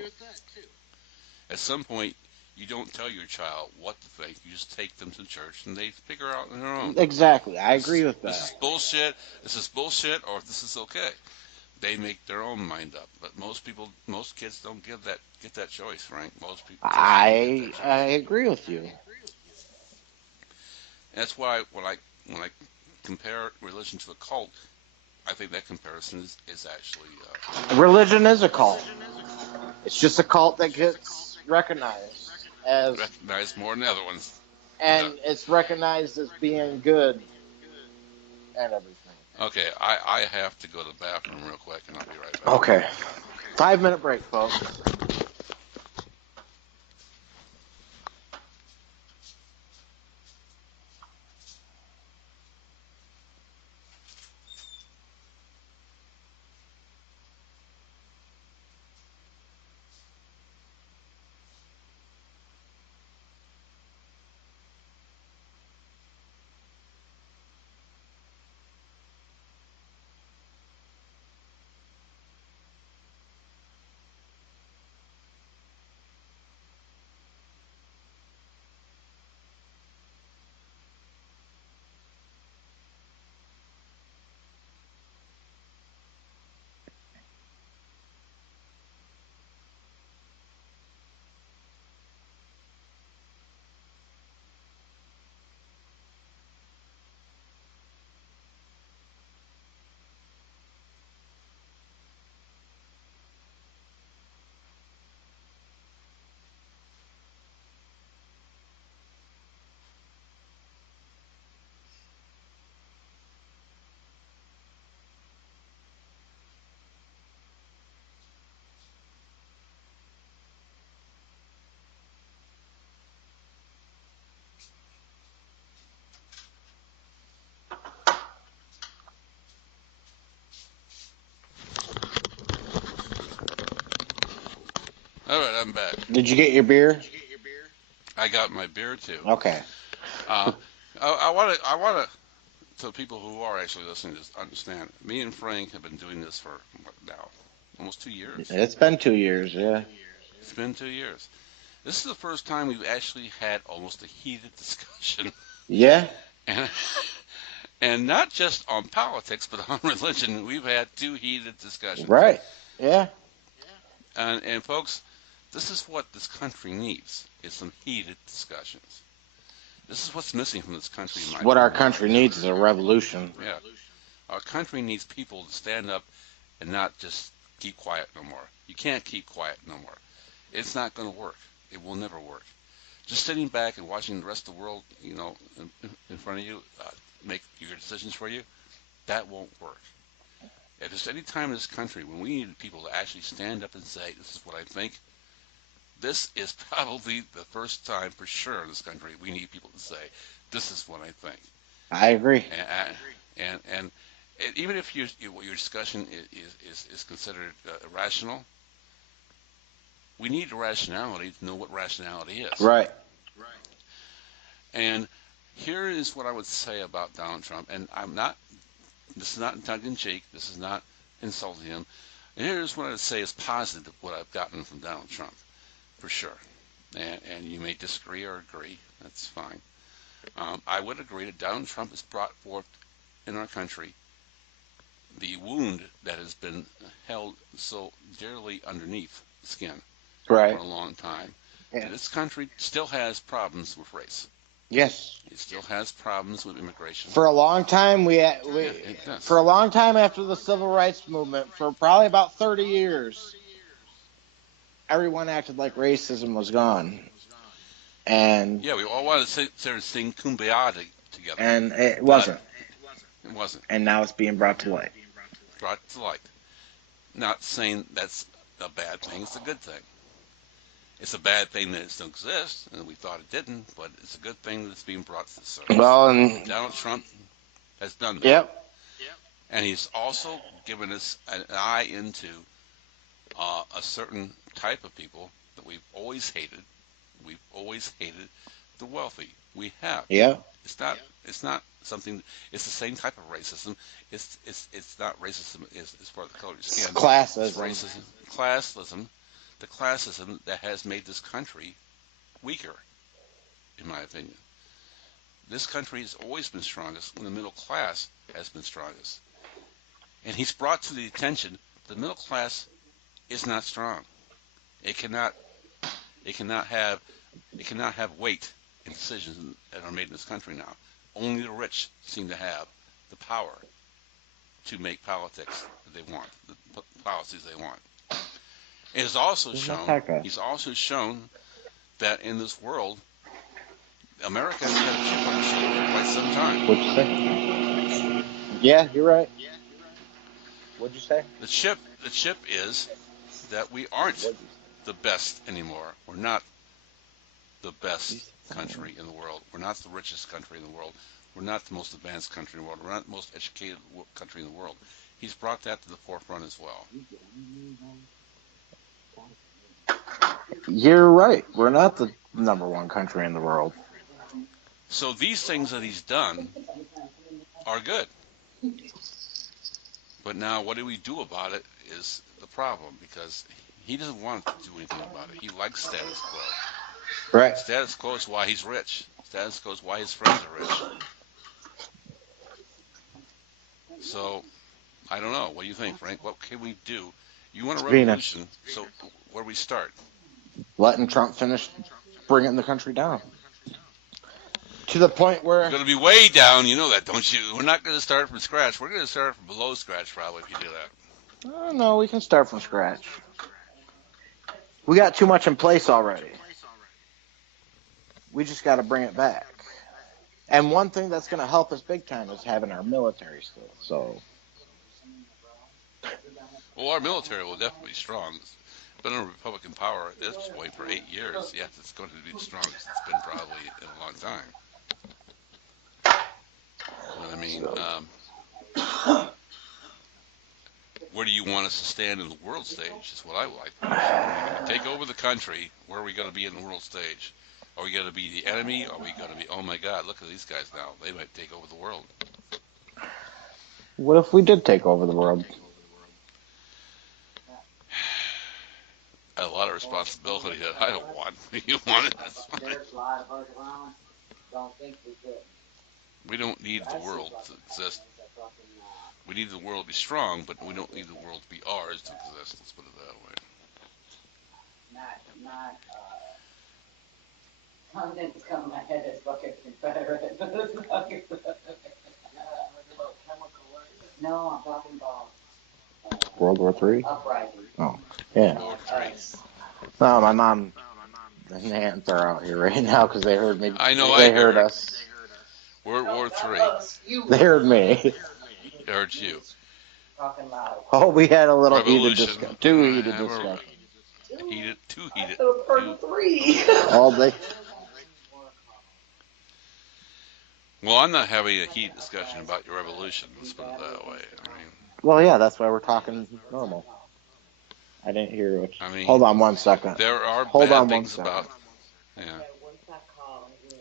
at some point, you don't tell your child what to think. You just take them to church, and they figure out on their own. Exactly, I agree with This is that. bullshit. This is bullshit, or this is okay. They make their own mind up. But most kids don't get that choice, Frank. Most kids don't get that I choice. agree with you. That's why when I compare religion to a cult, I think that comparison is actually Religion is a cult. It's just a cult that gets recognized as, recognized more than the other ones. Yeah. and it's recognized as being good and everything. Okay, I have to go to the bathroom real quick, and I'll be right back. Okay. 5 minute break, folks. All right, I'm back. Did you get your beer? I got my beer too. Okay. Uh, I want to, so people who are actually listening to understand. Me and Frank have been doing this for what now, almost 2 years. It's been 2 years, yeah. It's been 2 years. This is the first time we've actually had almost a heated discussion, Yeah? and and not just on politics, but on religion. We've had two heated discussions, Right. Yeah. and folks, this is what this country needs: is some heated discussions. This is what's missing from this country, in my What our opinion. country needs is a revolution. Yeah, our country needs people to stand up and not just keep quiet no more. You can't keep quiet no more. It's not going to work. It will never work. Just sitting back and watching the rest of the world, in front of you, make your decisions for you, that won't work. If there's any time in this country when we need people to actually stand up and say, this is what I think, this is probably the first time for sure in this country we need people to say, this is what I think. I agree. And even if your discussion is considered irrational, we need rationality to know what rationality is. Right. And here is what I would say about Donald Trump. And this is not tongue in cheek. This is not insulting him. And here's what I would say is positive, what I've gotten from Donald Trump, for sure. And you may disagree or agree. That's fine. I would agree that Donald Trump has brought forth in our country the wound that has been held so dearly underneath the skin Right. for a long time. Yeah. This country still has problems with race. Yes. It still has problems with immigration. For a long time, it does. for a long time after the civil rights movement, for probably about 30 years, everyone acted like racism was gone. And yeah, we all wanted to sit there and sing Kumbaya together. And it wasn't. It wasn't. And now it's being brought to light. Brought to light. Not saying that's a bad thing, it's a good thing. It's a bad thing that it still exists, and we thought it didn't, but it's a good thing that it's being brought to the surface. Well, and Donald Trump has done that. Yep. And he's also given us an eye into a certain type of people that we've always hated. We've always hated the wealthy. We have. Yeah. It's not something. It's the same type of racism. It's not racism as far as the color of your skin. Classism. It's racism. Classism. The classism that has made this country weaker, in my opinion. This country has always been strongest when the middle class has been strongest. And he's brought to the attention the middle class is not strong. It cannot have weight in decisions that are made in this country now. Only the rich seem to have the power to make politics that they want, the policies they want. It has also he's also shown that in this world, America has had a chip on its shoulder for quite some time. What'd you say? Yeah, you're right. What'd you say? The chip is that we aren't the best anymore. We're not the best country in the world. We're not the richest country in the world. We're not the most advanced country in the world. We're not the most educated country in the world. He's brought that to the forefront as well. You're right. We're not the number one country in the world. So these things that he's done are good. But now what do we do about it is the problem, because he doesn't want to do anything about it. He likes status quo. Right. Status quo is why he's rich. Status quo is why his friends are rich. So, I don't know. What do you think, Frank? What can we do? You want a revolution, so where do we start? Letting Trump finish bringing the country down. To the point where... We're going to be way down, you know that, don't you? We're not going to start from scratch. We're going to start from below scratch, probably, if you do that. Oh, no, we can start from scratch. We got too much in place already. We just got to bring it back. And one thing that's going to help us big time is having our military still. So, well, our military will definitely be strong. It's been in Republican power at this point for 8 years. Yes, it's going to be the strongest it's been probably in a long time. You know what I mean? Where do you want us to stand in the world stage is what I would like to know. Take over the country. Where are we going to be in the world stage? Are we going to be the enemy? Are we going to be, oh my God, look at these guys now. They might take over the world. what if we did take over the world? A lot of responsibility that I don't want. You want it? That's fine. We don't need the world to exist. We need the world to be strong, but we don't need the world to be ours to exist. Let's put it that way. Something's come in my head that's fucking Confederate. No, I'm talking about World War Three. uprising. Oh, yeah. World War Three. No, my mom and aunt are out here right now because they heard me. I know. I They heard heard us. World War That Three. was you. They heard me. Heard you. Talking loud. Oh, we had a little heated Revolution. discussion. Two I heated have discussions. two I heated. could have heard Two. three. All day. Well, I'm not having a heated discussion about your revolution. Let's put it that way. Well, yeah, that's why we're talking normal. I didn't hear what. I mean, Hold on 1 second. there are Hold bad on 1 things second. about. Yeah. What's that called when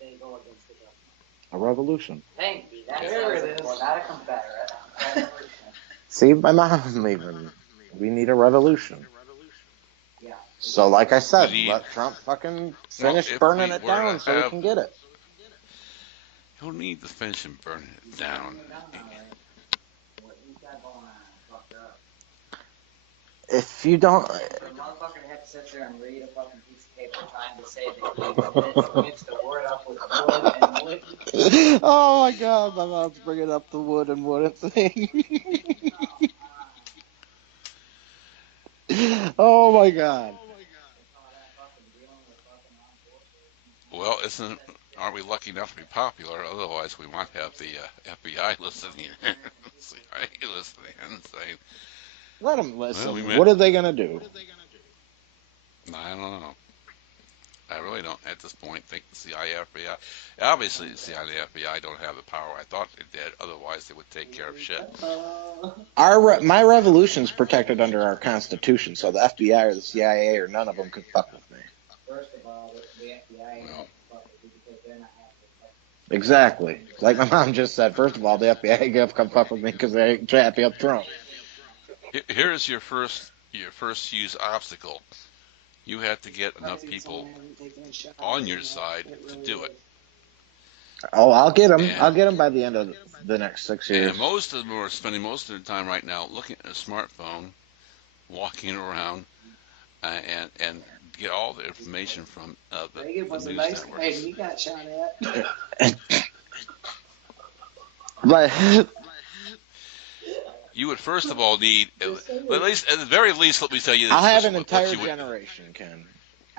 they go against the government? A revolution. Thank you. That's There it is. Well, not a Confederate. Revolution. See, my mom's leaving. We need a revolution. Yeah. So, like I said, We need- let Trump fucking finish if burning we it were down to so we have- can get it. You don't need to finish and burn it down. What you got going on? Fucked up. If you don't, For a motherfucker to have to sit there and read a fucking piece of paper trying to say that you mix the word up with wood and wood. oh my God, my mom's bringing up the wood and wooden thing. oh my God. Well, aren't we lucky enough to be popular? Otherwise, we might have the FBI listening in, CIA listening in, saying, Let them listen. Well, we met- What are they gonna do? I don't know. I really don't, at this point, think the CIA, FBI. Obviously, the CIA and the FBI don't have the power I thought they did. Otherwise, they would take care of shit. My revolution's protected under our Constitution, so the FBI or the CIA or none of them could fuck with me. First of all, the FBI Well, because they're not happy. Exactly. Like my mom just said, first of all, the FBI ain't come fuck with me because they ain't happy up Trump. here's your first huge obstacle. You have to get enough people on your side to do it. Oh, I'll get them. And- I'll get them by the end of the next 6 years. And most of them are spending most of their time right now looking at a smartphone, walking around, and get all the information from the Reagan was a news nice guy. networks. He got shot at. But You would first of all need, at the very least, let me tell you this. I'll have this an is what entire you would- generation, Ken.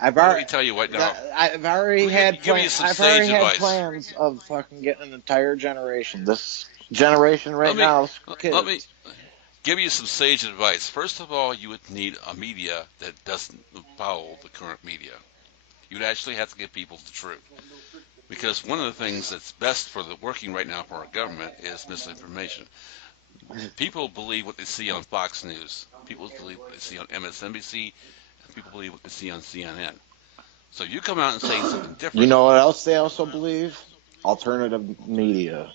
I've Let me already tell you what now. I've already Give me- had give me plans. some I've already sage had advice. plans of fucking getting an entire generation. This generation right now is kids. Let me give you some sage advice. First of all, you would need a media that doesn't follow the current media. You'd actually have to give people the truth. Because one of the things that's best for the working right now for our government is misinformation. People believe what they see on Fox News. People believe what they see on MSNBC. And people believe what they see on CNN. So you come out and say something different. You know what else they also believe? Alternative media.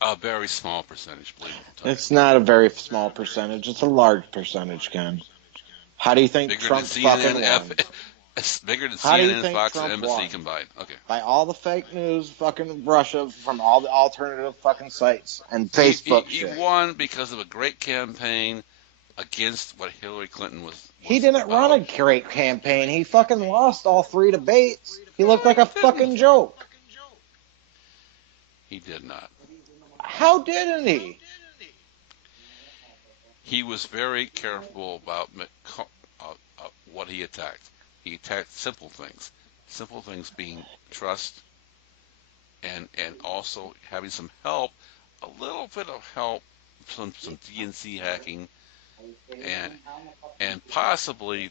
A very small percentage, believe it. It's not a very small percentage. It's a large percentage, Ken. How do you think Bigger Trump than fucking CNN, won? It's bigger than How do you CNN, think Fox, Trump and NBC won? combined. Okay. By all the fake news, fucking Russia, from all the alternative fucking sites and Facebook He shit. won because of a great campaign against what Hillary Clinton was He didn't about. run a great campaign. He fucking lost all 3 debates. He looked like a fucking joke. He did not. How didn't he? He was very careful about what he attacked. He attacked simple things being trust, and also having some help, a little bit of help, some DNC hacking, and possibly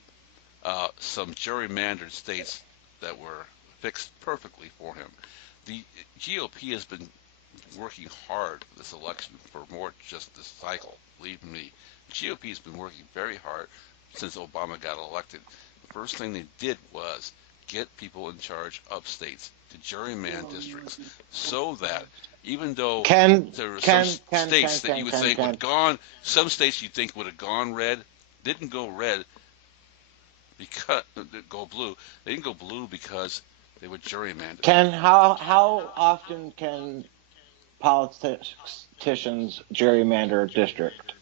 some gerrymandered states that were fixed perfectly for him. The GOP has been working hard this election for more than just this cycle. Believe me, the GOP has been working very hard since Obama got elected. The first thing they did was get people in charge of states to gerrymander districts, so that even though there were some states that you would think would gone, some states you think would have gone red, didn't go red because go blue. They didn't go blue because they were gerrymandered. Ken, how often can politicians gerrymander a district?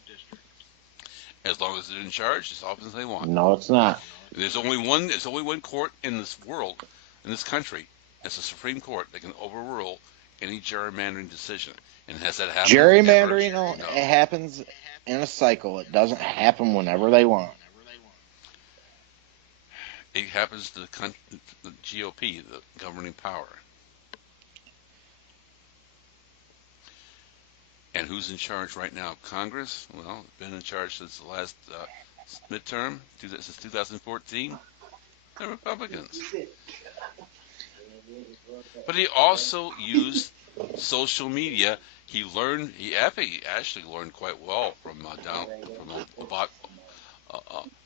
As long as they're in charge, as often as they want. No, it's not. There's only one court in this world, in this country, that's the Supreme Court that can overrule any gerrymandering decision. And has that happened ever? Gerrymandering, No. it happens in a cycle. It doesn't happen whenever they want. It happens to the GOP, the governing power. And who's in charge right now? Congress? Well, been in charge since the last midterm, since 2014. The Republicans. But he also used social media. He actually learned quite well from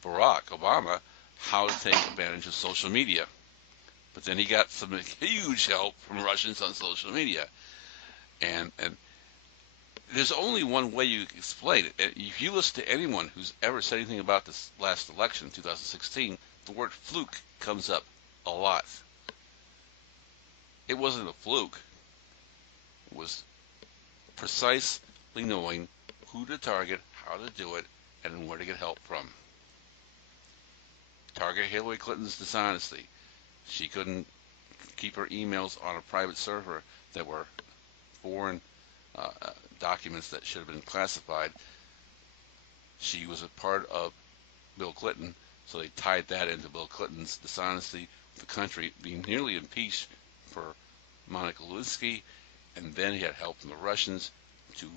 Barack Obama how to take advantage of social media. But then he got some huge help from Russians on social media. And there's only one way you can explain it. If you listen to anyone who's ever said anything about this last election, 2016, the word fluke comes up a lot. It wasn't a fluke. It was precisely knowing who to target, how to do it, and where to get help from. Target Hillary Clinton's dishonesty. She couldn't keep her emails on a private server that were foreign documents that should have been classified. She was a part of Bill Clinton, so they tied that into Bill Clinton's dishonesty with the country being nearly impeached for Monica Lewinsky, and then he had help from the Russians to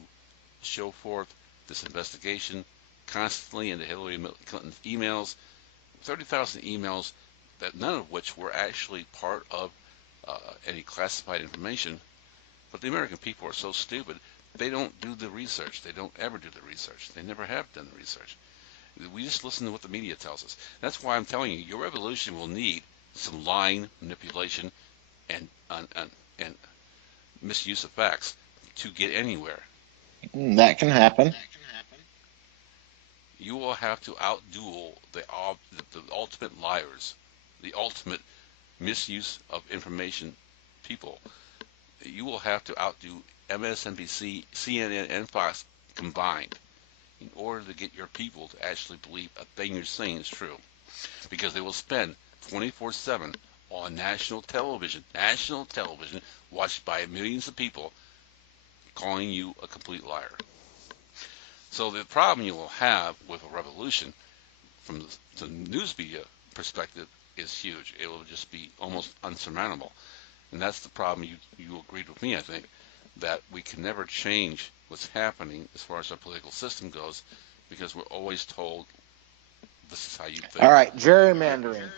show forth this investigation constantly into Hillary Clinton's emails, 30,000 emails, that none of which were actually part of any classified information. But the American people are so stupid, they don't do the research. They don't ever do the research. They never have done the research. We just listen to what the media tells us. That's why I'm telling you, your revolution will need some lying, manipulation, and misuse of facts to get anywhere. That can happen. You will have to outduel the ultimate liars, the ultimate misuse of information people. You will have to outdo MSNBC, CNN, and Fox combined in order to get your people to actually believe a thing you're saying is true. Because they will spend 24/7 on national television, watched by millions of people, calling you a complete liar. So the problem you will have with a revolution from the news media perspective is huge. It will just be almost unsurmountable. And that's the problem. You agreed with me, I think, that we can never change what's happening as far as our political system goes because we're always told this is how you think. All right, gerrymandering.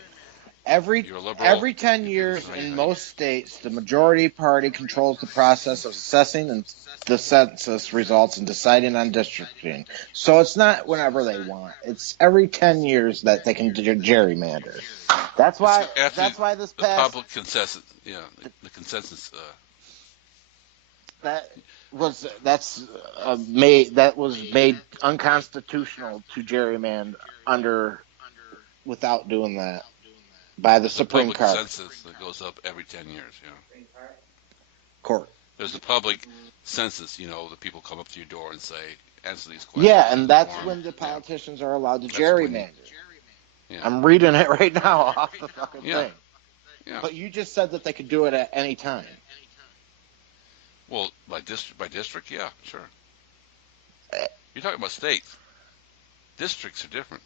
Every You're a liberal. 10 years in most states, the majority party controls the process of assessing the census results and deciding on districting. So it's not whenever they want. It's every 10 years that they can It's gerrymander. That's why this the passed. public consensus. Yeah, the consensus. That was made unconstitutional to gerrymander without doing that by the Supreme Court. Court. Census that goes up every 10 years. Yeah. Court. There's a public census. The people come up to your door and say, answer these questions. Yeah, and that's when the politicians are allowed to gerrymander. Yeah. I'm reading it right now off the fucking thing. Yeah. But you just said that they could do it at any time. Well, by district, yeah, sure. You're talking about states. Districts are different.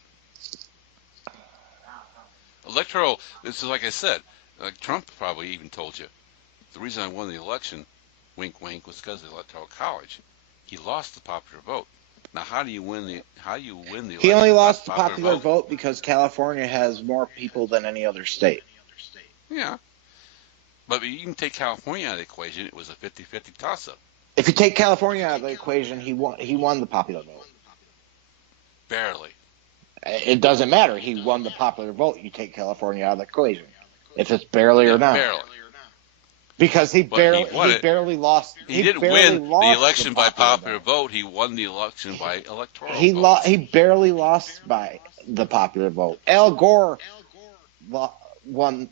Electoral, this is like I said, like Trump probably even told you, the reason I won the election, wink wink, was because of the Electoral College. He lost the popular vote. Now, how do you win the election? He only lost the popular vote because California has more people than any other state. Yeah. But you can take California out of the equation, it was a 50-50 toss-up. If you take California out of the equation, he won the popular vote. Barely. It doesn't matter. He won the popular vote. You take California out of the equation. If it's barely or not. Barely. Because he barely lost. He didn't win the election by popular vote. He won the election by electoral vote. He barely lost by the popular vote. Al Gore won.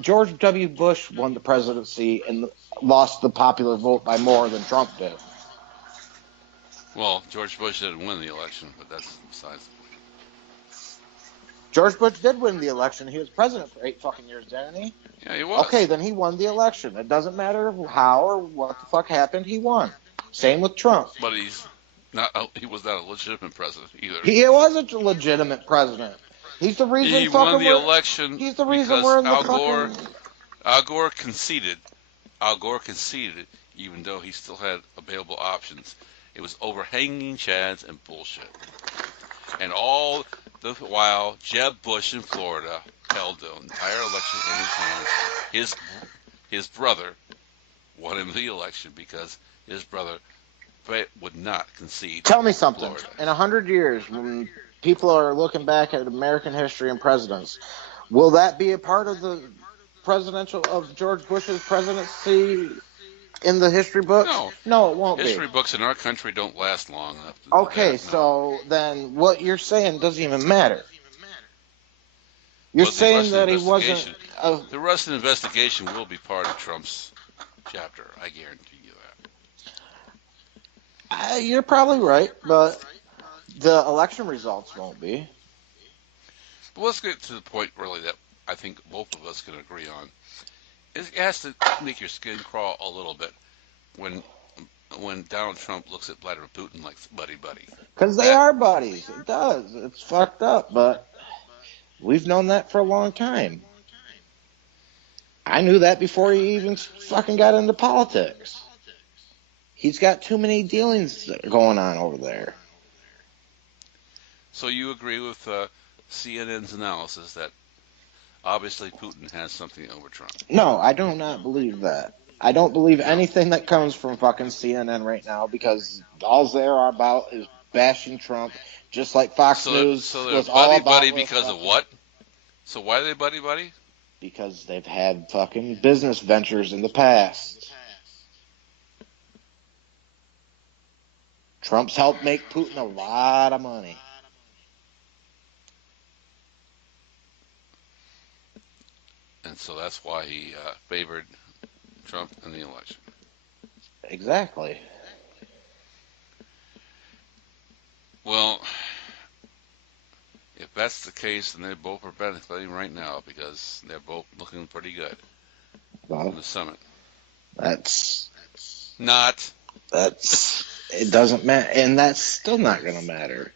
George W. Bush won the presidency and lost the popular vote by more than Trump did. Well, George Bush didn't win the election, but that's besides the point. George Bush did win the election. He was president for 8 fucking years, didn't he? Yeah, he was. Okay, then he won the election. It doesn't matter how or what the fuck happened. He won. Same with Trump. But he was not a legitimate president either. He was a legitimate president. He's the reason He fucking won the election he's the reason because we're in the Al Gore conceded. Al Gore conceded, even though he still had available options. It was overhanging chads and bullshit. And all the while, Jeb Bush in Florida held the entire election in his hands. His brother won him the election because his brother would not concede. Tell me something. Florida. In 100 years, when people are looking back at American history and presidents, will that be a part of the of George Bush's presidency in the history books? No, it won't History books in our country don't last long enough to do Okay, that, no. so then what you're saying doesn't even matter. You're saying that he wasn't. The Russian investigation will be part of Trump's chapter. I guarantee you that. You're probably right, but the election results won't be. But let's get to the point, really, that I think both of us can agree on. It has to make your skin crawl a little bit when Donald Trump looks at Vladimir Putin like buddy. Because they are buddies. It does. It's fucked up, but we've known that for a long time. I knew that before he even fucking got into politics. He's got too many dealings going on over there. So you agree with CNN's analysis that obviously Putin has something over Trump? No, I do not believe that. I don't believe anything that comes from fucking CNN right now because all they're about is bashing Trump, just like Fox News was all about. Buddy because of what? So why are they buddy? Because they've had fucking business ventures in the past. Trump's helped make Putin a lot of money. And so that's why he favored Trump in the election. Exactly. Well, if that's the case, then they both are benefiting right now because they're both looking pretty good in the summit. It doesn't matter, and that's still not going to matter.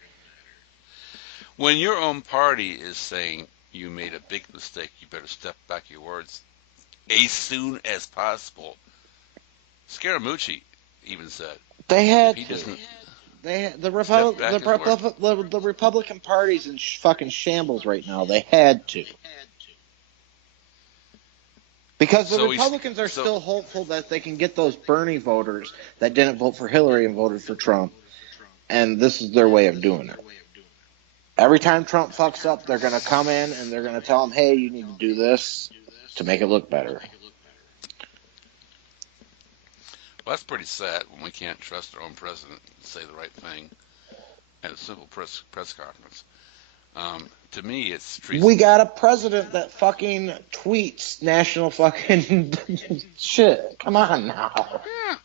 When your own party is saying you made a big mistake, you better step back your words as soon as possible. Scaramucci even said they had he to. doesn't. The Republican Party's in fucking shambles right now. They had to. Because the Republicans are still hopeful that they can get those Bernie voters that didn't vote for Hillary and voted for Trump. And this is their way of doing it. Every time Trump fucks up, they're going to come in and they're going to tell him, hey, you need to do this to make it look better. Well, that's pretty sad when we can't trust our own president to say the right thing at a simple press conference. To me, it's treason. We got a president that fucking tweets national fucking shit. Come on now. Yeah.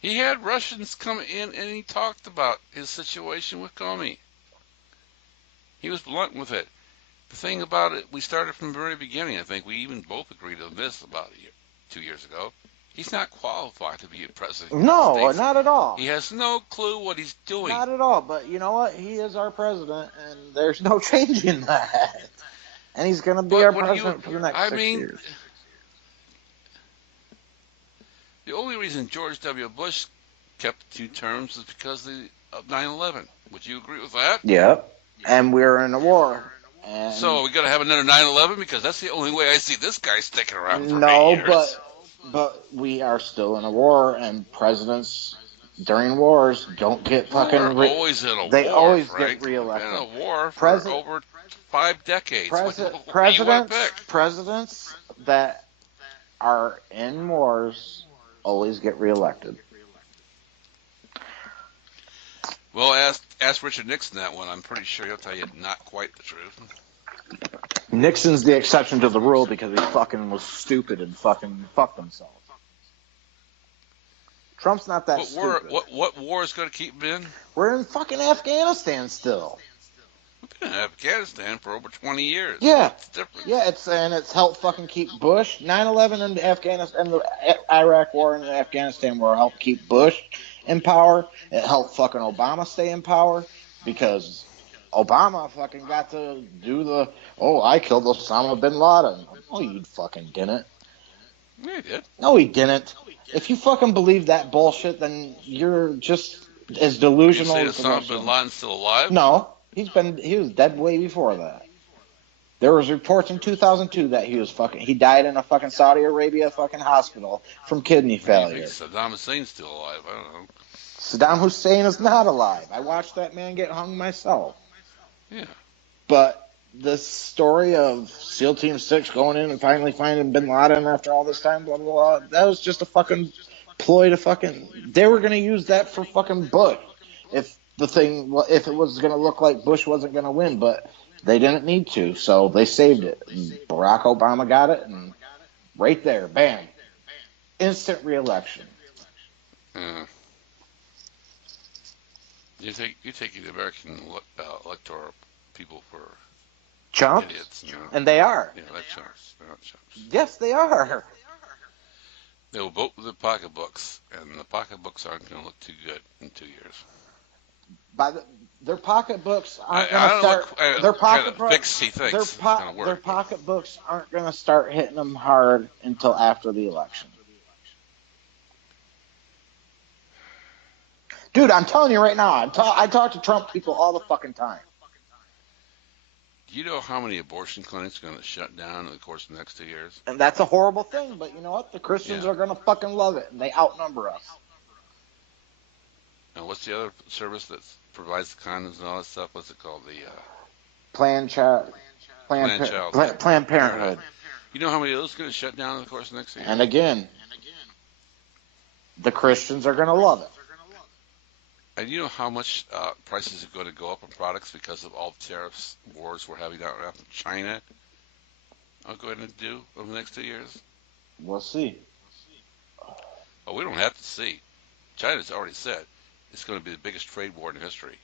He had Russians come in and he talked about his situation with Comey. He was blunt with it. The thing about it, we started from the very beginning. I think we even both agreed on this about 2 years ago. He's not qualified to be a president. No, not at all. He has no clue what he's doing. Not at all. But you know what? He is our president, and there's no changing that. And he's going to be our president for the next 6 years. The only reason George W. Bush kept 2 terms is because of 9/11. Would you agree with that? Yep. And we're in a war. And so we got to have another 9/11 because that's the only way I see this guy sticking around for 8 years. But we are still in a war, and presidents during wars don't get fucking. We're always in a war. They always Frank. get reelected. We've been in a war for over 5 decades. Presidents that are in wars always get reelected. Well, ask Richard Nixon that one. I'm pretty sure he'll tell you not quite the truth. Nixon's the exception to the rule because he fucking was stupid and fucking fucked himself. Trump's not that stupid. What war is going to keep him in? We're in fucking Afghanistan still. Who been in Afghanistan for over 20 years. Yeah. What's the difference? Yeah, it's helped fucking keep Bush. 9/11 and Afghanistan, and the Iraq War and the Afghanistan War helped keep Bush in power. It helped fucking Obama stay in power because Obama fucking got to do I killed Osama bin Laden. Oh, you fucking didn't. Yeah, he did. No, he didn't. If you fucking believe that bullshit, then you're just as You delusional say as the rest Osama of bin them. Laden's still alive? No, he was dead way before that. There was reports in 2002 that he died in a fucking Saudi Arabia fucking hospital from kidney Maybe you think failure. Saddam Hussein's still alive. I don't know. Saddam Hussein is not alive. I watched that man get hung myself. Yeah. But the story of SEAL Team 6 going in and finally finding bin Laden after all this time, blah, blah, blah, that was just a fucking ploy to fucking... They were going to use that for fucking Bush if it was going to look like Bush wasn't going to win, but they didn't need to, so they saved it. And Barack Obama got it, and right there, bam, instant re-election. You take the American electoral people for Chumps? idiots. And they are. Yeah, they're chumps. They're not chumps. Yes, they are. They will vote with their pocketbooks, and the pocketbooks aren't going to look too good in 2 years. Their pocketbooks aren't I going to start. Their pocketbooks. He thinks it's going to work. Their pocketbooks aren't going to start hitting them hard until after the election. Dude, I'm telling you right now. I talk to Trump people all the fucking time. Do you know how many abortion clinics are going to shut down in the course of the next 2 years? And that's a horrible thing, but you know what? The Christians are going to fucking love it, and they outnumber us. And what's the other service that provides the condoms and all that stuff? What's it called? The Planned Parenthood. You know how many of those are going to shut down in the course of the next 2 years? And again, the Christians are going to love it. And you know how much prices are going to go up on products because of all the tariffs wars we're having out now from China? I'll go ahead and do over the next 2 years. We'll see. Oh, we don't have to see. China's already said it's going to be the biggest trade war in history.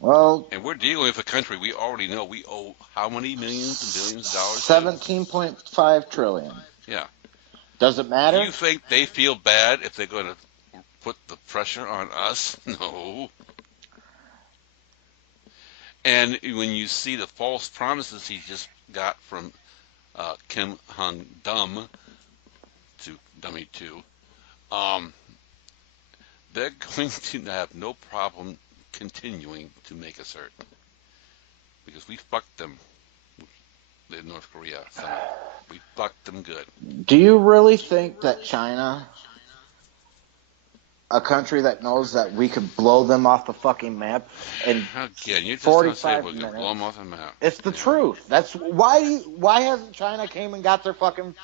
Well, and we're dealing with a country we already know we owe how many millions and billions of dollars? 17.5 trillion. Yeah. Does it matter? Do you think they feel bad if they're going to put the pressure on us? No. And when you see the false promises he just got from Kim Hong Dum to Dummy 2, they're going to have no problem continuing to make us hurt. Because we fucked them in North Korea. We fucked them good. Do you really think that China, a country that knows that we could blow them off the fucking map in again, you're just 45 we're minutes? blow them off the map. It's the truth. That's why hasn't China came and got their fucking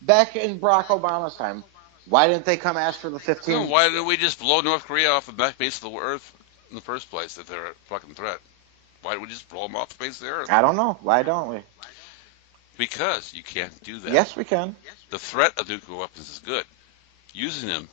back in Barack Obama's time? Why didn't they come ask for the 15? No, why didn't we just blow North Korea off the back base of the earth in the first place if they're a fucking threat? Why did we just blow them off the face of the earth? I don't know. Why don't we? Because you can't do that. Yes, we can. The threat of nuclear weapons is good. Using them,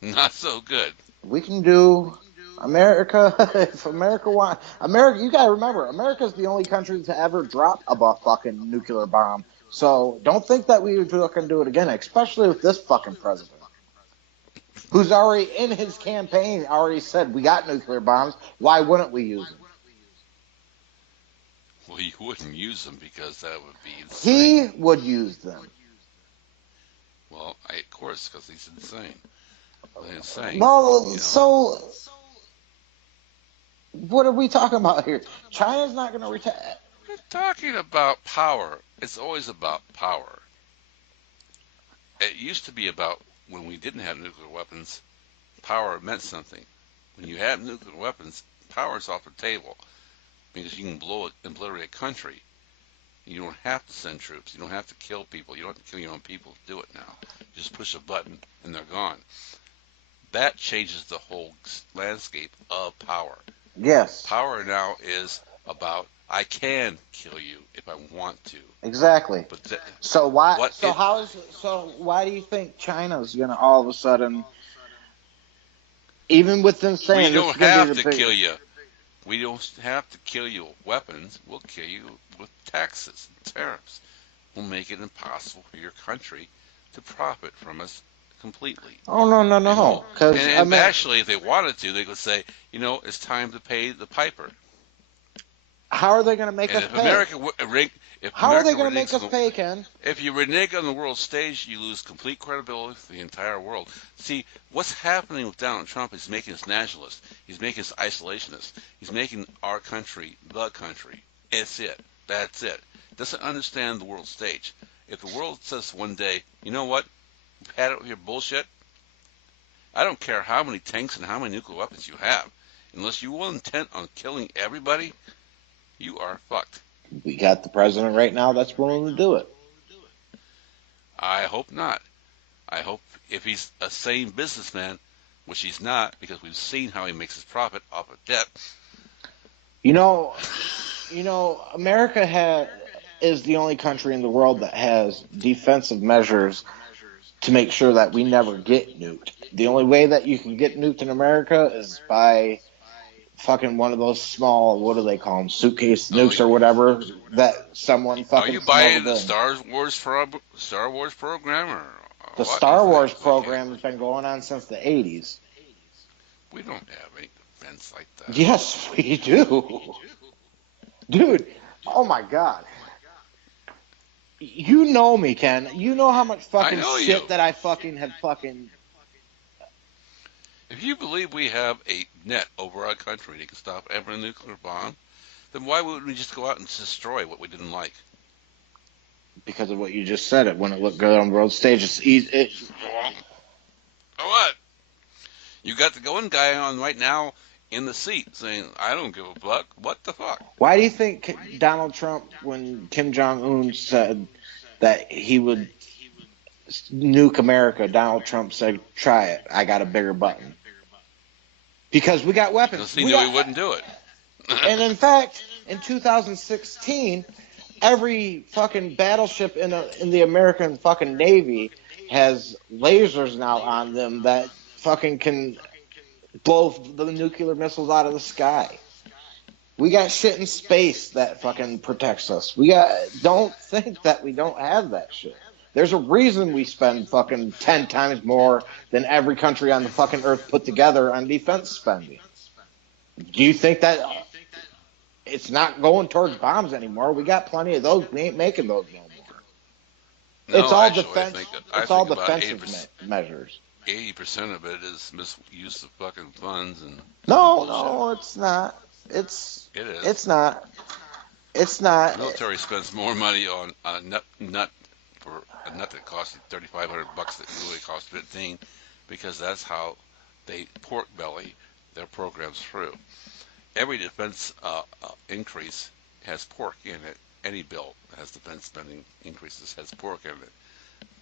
not so good. We can do America. If America wants, you gotta remember, America's the only country to ever drop a fucking nuclear bomb. So don't think that we would fucking do it again, especially with this fucking president, who's already in his campaign already said we got nuclear bombs. Why wouldn't we use them? Well, you wouldn't use them because that would be insane. He would use them. Well, of course, because he's insane. Insane. Well, you know. So what are we talking about here? China's not going to retire. We're talking about power. It's always about power. It used to be about when we didn't have nuclear weapons, power meant something. When you have nuclear weapons, power is off the table because you can obliterate a country. You don't have to send troops. You don't have to kill people. You don't have to kill your own people to do it now. You just push a button and they're gone. That changes the whole landscape of power. Yes. Power now is about I can kill you if I want to. Exactly. But so why? Why do you think China's gonna all of a sudden, even with them saying we don't have to kill you? We don't have to kill you with weapons. We'll kill you with taxes and tariffs. We'll make it impossible for your country to profit from us completely. Oh no, no, And no. we'll Because I and mean, actually, if they wanted to, they could say, it's time to pay the piper. how are they going to make And us pay? If How are they America going to make reneges us on pay, Ken? if you renege on the world stage, you lose complete credibility for the entire world. See, what's happening with Donald Trump is making us nationalists. He's making us isolationists. He's making our country the country. It's it. That's it. Doesn't understand the world stage. If the world says one day, you know what, we've had it with your bullshit, I don't care how many tanks and how many nuclear weapons you have. Unless you are intent on killing everybody, you are fucked. We got the president right now that's willing to do it. I hope not. I hope if he's a sane businessman, which he's not, because we've seen how he makes his profit off of debt. You know, America is the only country in the world that has defensive measures to make sure that we never get nuked. The only way that you can get nuked in America is by fucking one of those small, what do they call them, suitcase Oh, nukes or whatever that someone are fucking you buying smuggled the in. Star Wars program or The what? Star Wars Okay, program has been going on since the 80s. we don't have any defense like that. Yes, we do. Dude, oh my God. You know me, Ken. You know how much I fucking know you. shit that I fucking have fucking. If you believe we have a net over our country that can stop every nuclear bomb, then why wouldn't we just go out and destroy what we didn't like? Because of what you just said, it wouldn't look good on world stage. It's easy. Or what? You got the going guy on right now in the seat saying, I don't give a fuck. What the fuck? Why do you think Donald Trump, when Kim Jong Un said that he would nuke America, Donald Trump said, "Try it. I got a bigger button." Because we got weapons. Because he We knew he got, wouldn't do it. and in fact, in 2016, every fucking battleship in the American fucking Navy has lasers now on them that fucking can blow the nuclear missiles out of the sky. We got shit in space that fucking protects us. Don't think that we don't have that shit. There's a reason we spend fucking 10 times more than every country on the fucking earth put together on defense spending. Do you think that it's not going towards bombs anymore? We got plenty of those. We ain't making those no more. It's No, all actually, defense. I It's all think about defensive measures. 80% of it is misuse of fucking funds and No, bullshit. no, it's not. It's It is. it's not. It's not. The military spends more money on a nut for a nut that costs you $3,500 that really costs 15, because that's how they pork belly their programs through. Every defense increase has pork in it. Any bill that has defense spending increases has pork in it.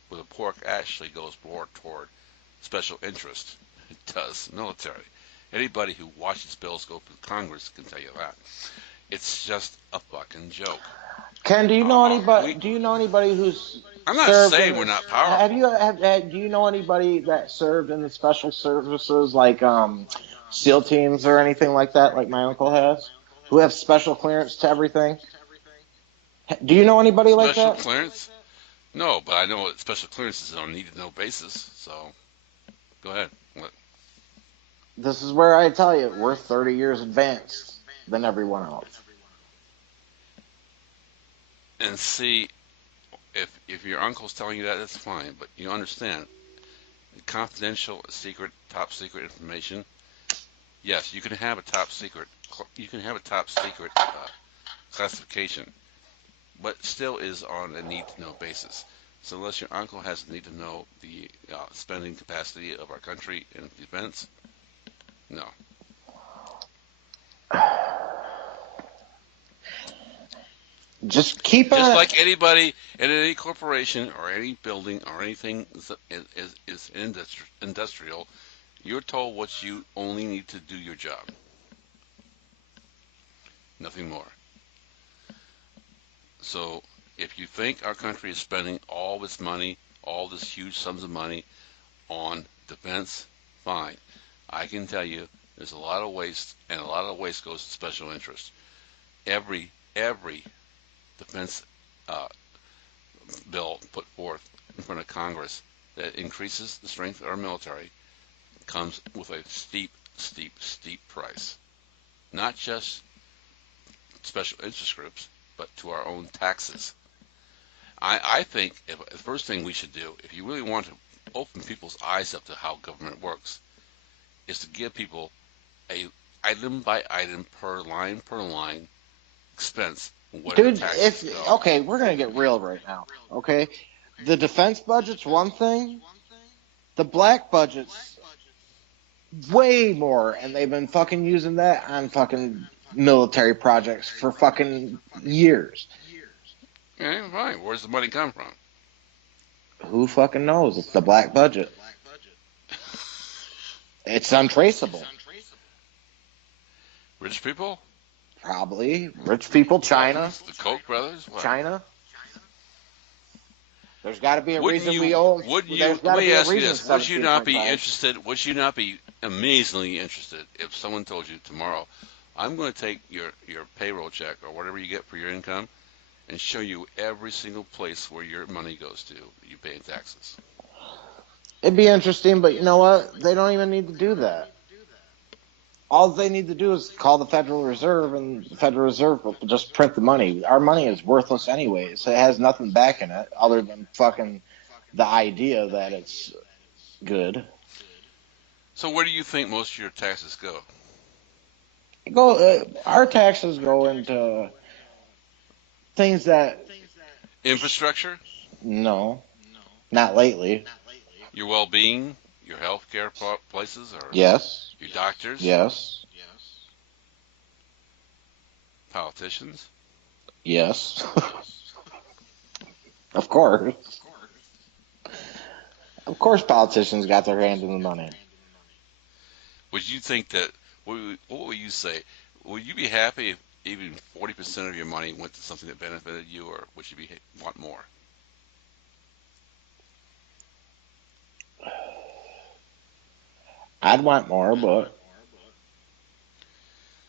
Where the pork actually goes more toward special interest. It does military. Anybody who watches bills go through Congress can tell you that. It's just a fucking joke. Ken, do you know anybody? We, Do you know anybody who's I'm not served in saying we're this? not powerful. Do you know anybody that served in the special services like SEAL teams or anything like that, like my uncle has, who have special clearance to everything? Do you know anybody like Special that? clearance? No, but I know what special clearance is on a need-to-know basis. So, go ahead. What? This is where I tell you we're 30 years advanced than everyone else. And see, if your uncle's telling you that, that's fine. But you understand, confidential, secret, top secret information. Yes, you can have a top secret. You can have a top secret classification, but still is on a need-to-know basis. So unless your uncle has a need to know the spending capacity of our country in defense, no. Just keep Just on. like anybody in any corporation or any building or anything is industrial, you're told what you only need to do your job. Nothing more. So if you think our country is spending all this money, all this huge sums of money on defense, fine. I can tell you There's a lot of waste, and a lot of waste goes to special interests. Every defense uh, bill put forth in front of Congress that increases the strength of our military comes with a steep price. Not just special interest groups, but to our own taxes. I think the first thing we should do, if you really want to open people's eyes up to how government works, is to give people a item by item, per line expense, where their Dude, taxes go. okay, we're gonna get real right now. Okay, the defense budget's one thing. The black budget's way more, and they've been fucking using that on fucking military projects for fucking years. Yeah, fine. Where's the money come from? Who fucking knows? It's the black budget. It's untraceable. Rich people? Probably rich people, China, The Koch brothers? What? China. There's got to be a Wouldn't reason you? we owe. Wouldn't you? There's got Let to me be a ask you reason. this: would you not be 17.5. interested? Would you not be amazingly interested if someone told you tomorrow, "I'm going to take your payroll check or whatever you get for your income, and show you every single place where your money goes to, you pay in taxes"? It'd be interesting, but you know what? They don't even need to do that. All they need to do is call the Federal Reserve, and the Federal Reserve will just print the money. Our money is worthless anyways. It has nothing back in it other than fucking the idea that it's good. So where do you think most of your taxes go? Our taxes go into things that Infrastructure, no, not lately. your well-being, your health care places, or Yes, your doctors, yes, politicians. yes. Of course, politicians got their hands in the money. Would you think that? What would you say? Would you be happy if even 40% of your money went to something that benefited you, or would you want more? I'd want more, but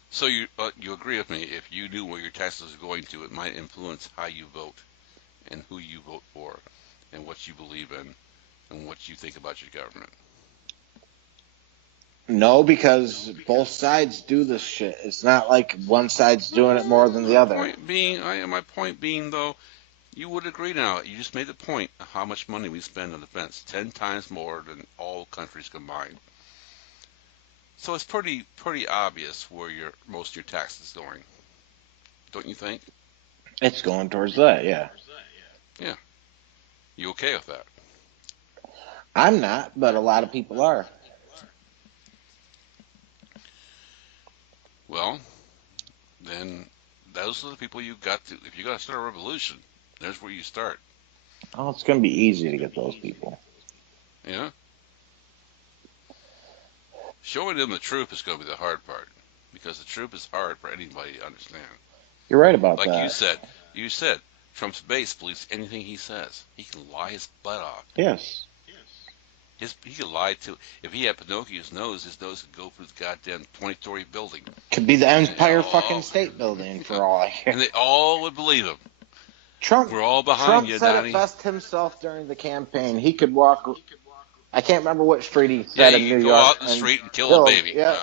So you agree with me? If you knew where your taxes are going to, it might influence how you vote and who you vote for, and what you believe in, and what you think about your government. no, because both sides do this shit. It's not like one side's doing it more than the other. My point being, though, you would agree now. You just made the point of how much money we spend on defense, 10 times more than all countries combined. So it's pretty obvious where most of your taxes going, don't you think? It's going towards that, yeah. Yeah. You okay with that? I'm not, but a lot of people are. Well, then those are the people you got to. If you got to start a revolution, there's where you start. Oh, it's going to be easy to get those people. Yeah. Showing them the truth is going to be the hard part, because the truth is hard for anybody to understand. You're right about Like that. you said, Trump's base believes anything he says. He can lie his butt off. Yes. He could lie to. If he had Pinocchio's nose, his nose could go through the goddamn 20-story building. Could be the Empire all, fucking State Building for all I care. And they all would believe him. Trump, We're all behind Trump you, said Donnie. it best himself during the campaign. He could walk. I can't remember what street he Yeah, said in you New can go York. out in the street and kill a baby. Yeah,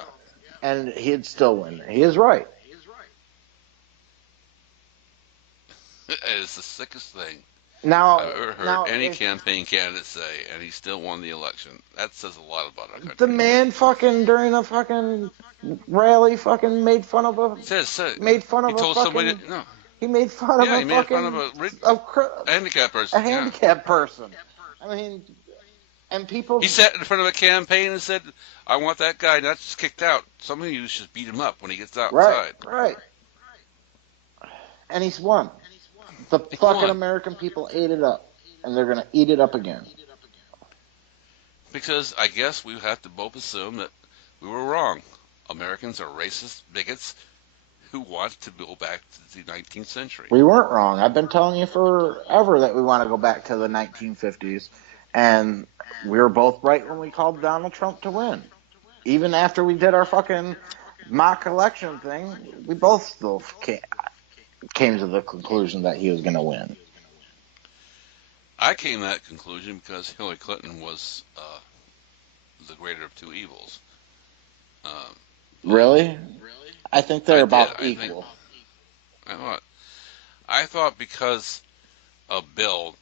and he'd still win. He is right. It's the sickest thing Now, I've ever heard any campaign candidate say, and he still won the election. That says a lot about our country. the man fucking during a fucking rally fucking made fun of a He told somebody that, no. he made fun of Yeah, a he made fun of a handicapped person. a handicapped person. I mean, and people. He sat in front of a campaign and said, "I want that guy not just kicked out. Some of you should beat him up when he gets outside." Right. And he's won. The fucking American people ate it up, and they're gonna eat it up again. Because I guess we have to both assume that we were wrong. Americans are racist bigots who want to go back to the 19th century. We weren't wrong. I've been telling you forever that we want to go back to the 1950s, and we were both right when we called Donald Trump to win. Even after we did our fucking mock election thing, we both still came to the conclusion that he was going to win. I came to that conclusion because Hillary Clinton was the greater of two evils. Really? I think they're about I think equal. I thought because of Bill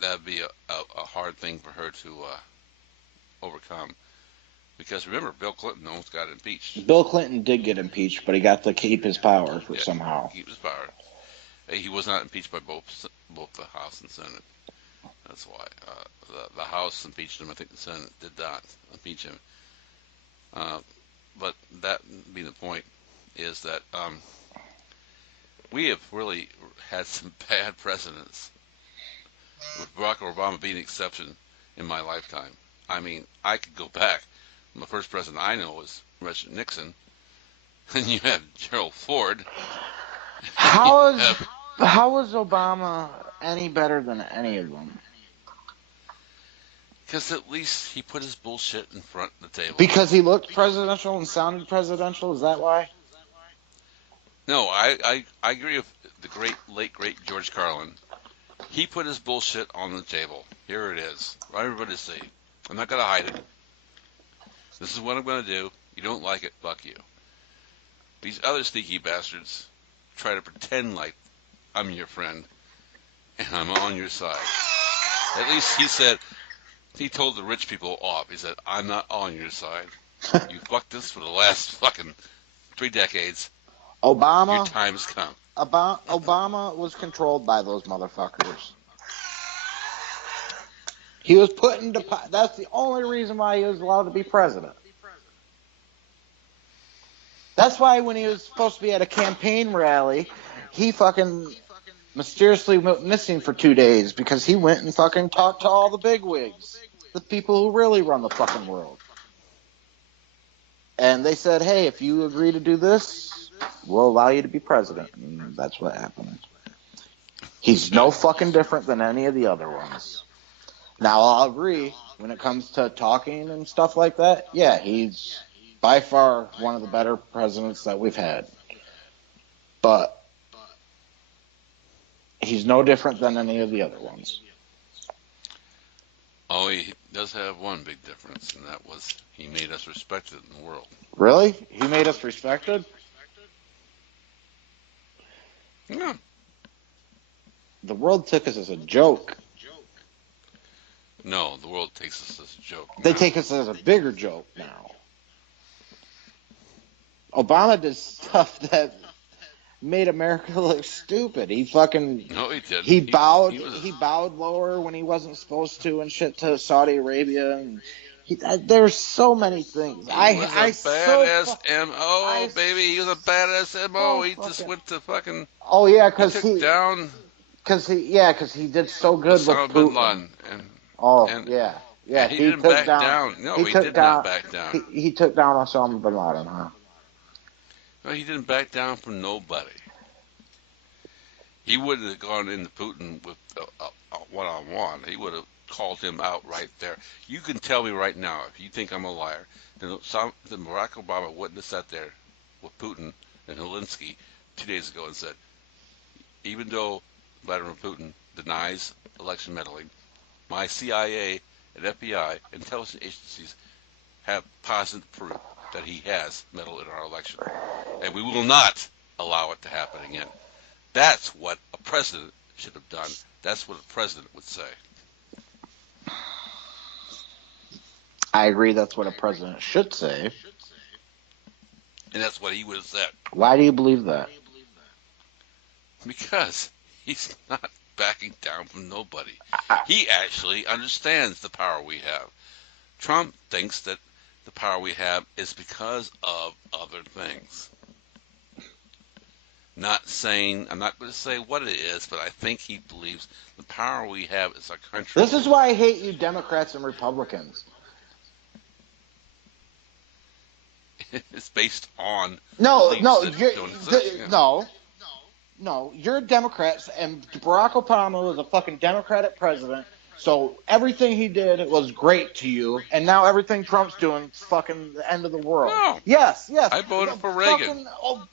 that'd be a hard thing for her to overcome. Because remember, Bill Clinton almost got impeached. Bill Clinton did get impeached, but he got to keep his power somehow. Keep his power. He was not impeached by both the House and Senate. That's why the House impeached him. I think the Senate did not impeach him. But that being the point is that we have really had some bad presidents, with Barack Obama being the exception in my lifetime. I mean, I could go back. The first president I know was Richard Nixon, and you have Gerald Ford. How is Obama any better than any of them? Because at least he put his bullshit in front of the table. Because he looked presidential and sounded presidential? Is that why? No, I agree with the late great George Carlin. He put his bullshit on the table. Here it is, for everybody to see. I'm not gonna hide it. This is what I'm gonna do. You don't like it, fuck you. These other sneaky bastards try to pretend like I'm your friend and I'm on your side. At least he told the rich people off. He said, I'm not on your side. You fucked us for the last fucking 3 decades. Obama. Your time's come. Obama was controlled by those motherfuckers. He was put into. That's the only reason why he was allowed to be president. That's why when he was supposed to be at a campaign rally, he fucking mysteriously went missing for 2 days because he went and fucking talked to all the bigwigs, the people who really run the fucking world. And they said, hey, if you agree to do this, we'll allow you to be president. And that's what happened. He's no fucking different than any of the other ones. Now, I'll agree, when it comes to talking and stuff like that, yeah, he's by far one of the better presidents that we've had. But he's no different than any of the other ones. Oh, he does have one big difference, and that was he made us respected in the world. Really? He made us respected? Yeah. The world took us as a joke. No, the world takes us as a joke. They take us as a bigger joke now. Obama did stuff that made America look stupid. He fucking no, he didn't. He bowed lower when he wasn't supposed to and shit to Saudi Arabia. And there's so many things. He was a badass MO, baby. He was a badass MO. He just went to fucking. Oh yeah, because he did so good with Osama bin Laden. Yeah. He didn't back down. No, he did not back down. He took down Osama bin Laden, huh? No, he didn't back down from nobody. He wouldn't have gone into Putin with a one-on-one. He would have called him out right there. You can tell me right now, if you think I'm a liar, then Barack Obama wouldn't have sat there with Putin and Zelensky 2 days ago and said, even though Vladimir Putin denies election meddling, my CIA and FBI intelligence agencies have positive proof that he has meddled in our election. And we will not allow it to happen again. That's what a president should have done. That's what a president would say. I agree that's what a president should say. And that's what he would have said. Why do you believe that? Because he's not backing down from nobody. He actually understands the power we have. Trump thinks that the power we have is because of other things. I'm not going to say what it is, but I think he believes the power we have is our country. This is why I hate you Democrats and Republicans. It's based on No, you're Democrats, and Barack Obama was a fucking Democratic president So everything he did was great to you, and now everything Trump's doing is fucking the end of the world. No, Yes, yes. I voted for Reagan. Fucking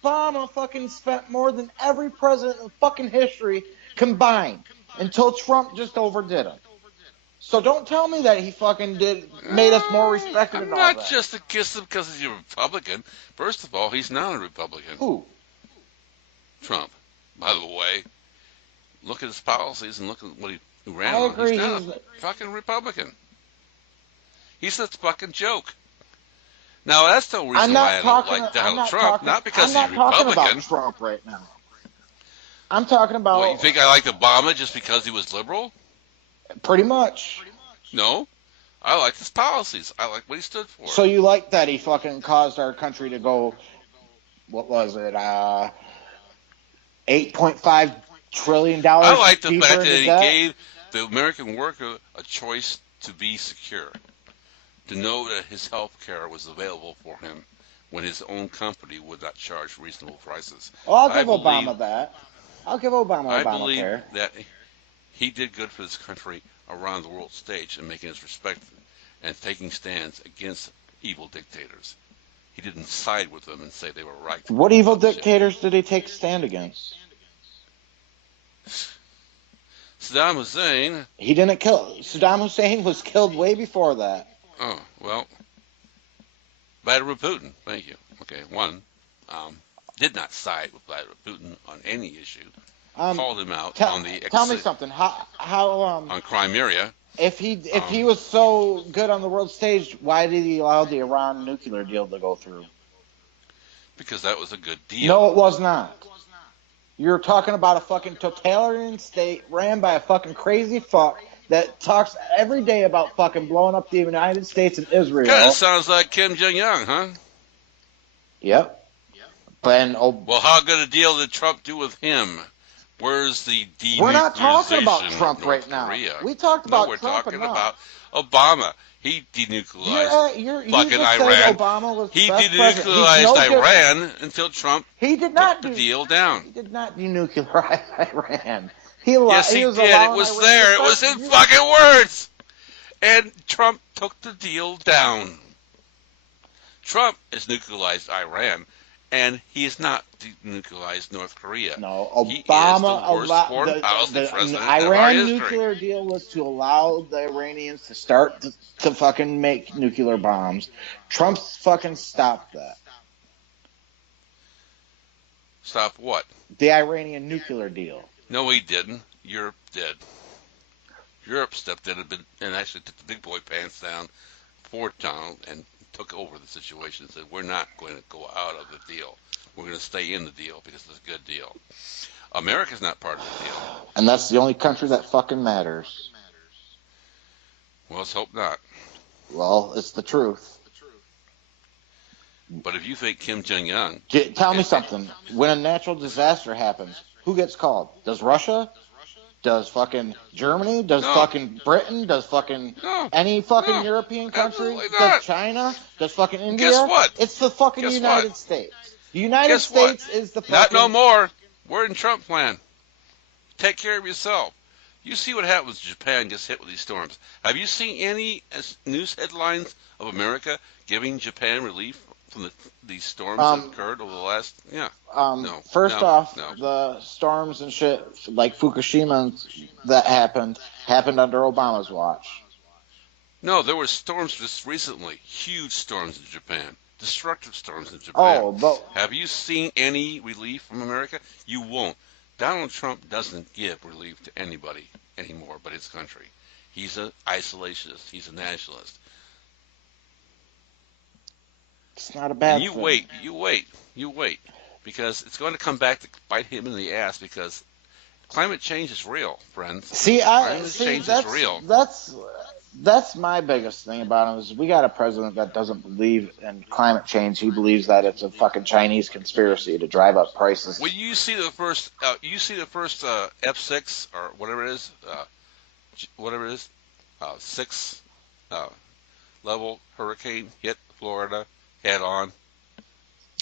Obama fucking spent more than every president in fucking history combined until Trump just overdid him. So don't tell me that he fucking made us more respected I'm and all not that. just against him because he's a Republican. First of all, he's not a Republican. Who? Trump, by the way. Look at his policies and look at what he ran I on. agree. He's not a fucking Republican. He's a fucking joke. Now, that's the reason why I don't like Donald Trump. Not because he's a Republican. I'm not talking about Trump right now. I'm talking about... What, you think I liked Obama just because he was liberal? Pretty much. No. I liked his policies. I liked what he stood for. So you like that he fucking caused our country to go... What was it? $8.5 trillion I like the deeper fact that into he debt? gave the American worker a choice to be secure, to know that his health care was available for him when his own company would not charge reasonable prices. Well, I'll give Obama that. I'll give Obama I Obamacare. believe that he did good for this country around the world stage and making us respected and taking stands against evil dictators. He didn't side with them and say they were right. What evil dictators did he take a stand against? Saddam Hussein. He didn't kill... Saddam Hussein was killed way before that. Oh, well. Vladimir Putin. Thank you. Okay, one. Did not side with Vladimir Putin on any issue. Called him out on the... Tell me something. How on Crimea. If he was so good on the world stage, why did he allow the Iran nuclear deal to go through? Because that was a good deal. No, it was not. You're talking about a fucking totalitarian state ran by a fucking crazy fuck that talks every day about fucking blowing up the United States and Israel. Kind of sounds like Kim Jong-un, huh? Yep. Well, how good a deal did Trump do with him? Where's the denuclearization? We're not talking about Trump right now. Korea? We talked about we're Trump talking enough. about Obama. He denuclearized you fucking just said Iran. Obama was the He best president. He's denuclearized no different. Iran until Trump He did not took the deal down. He did not denuclearize Iran. Yes, he did. It was there. It was in fucking words. And Trump took the deal down. Trump has nuclearized Iran, and he has not denuclearized North Korea. No, Obama allowed the Iran nuclear deal was to allow the Iranians to start to fucking make nuclear bombs. Trump fucking stopped that. Stop what? The Iranian nuclear deal. No, he didn't. Europe did. Europe stepped in and actually took the big boy pants down for Donald and took over the situation and said, we're not going to go out of the deal. We're going to stay in the deal because it's a good deal. America's not part of the deal. And that's the only country that fucking matters. Well, let's hope not. Well, it's the truth. But if you think Kim Jong-un... Tell me something. When a natural disaster happens, who gets called? Does Russia? Does fucking Germany? Does fucking Britain? Does fucking any fucking European country? Does China? Does fucking India? Guess what? It's the fucking United States. The United States is the fucking... Not no more. We're in Trump plan. Take care of yourself. You see what happens when Japan gets hit with these storms. Have you seen any news headlines of America giving Japan relief from these storms that occurred over the last... The storms and shit like Fukushima that happened under Obama's watch. No, there were storms just recently. Huge storms in Japan. Destructive storms in Japan. Have you seen any relief from America? You won't. Donald Trump doesn't give relief to anybody anymore but his country. He's an isolationist. He's a nationalist. It's not a bad thing. You wait. Because it's going to come back to bite him in the ass because climate change is real, friends. Climate change is real. That's my biggest thing about him is we got a president that doesn't believe in climate change. He believes that it's a fucking Chinese conspiracy to drive up prices. When you see the first, F6 or whatever it is, 6 level hurricane hit Florida head on.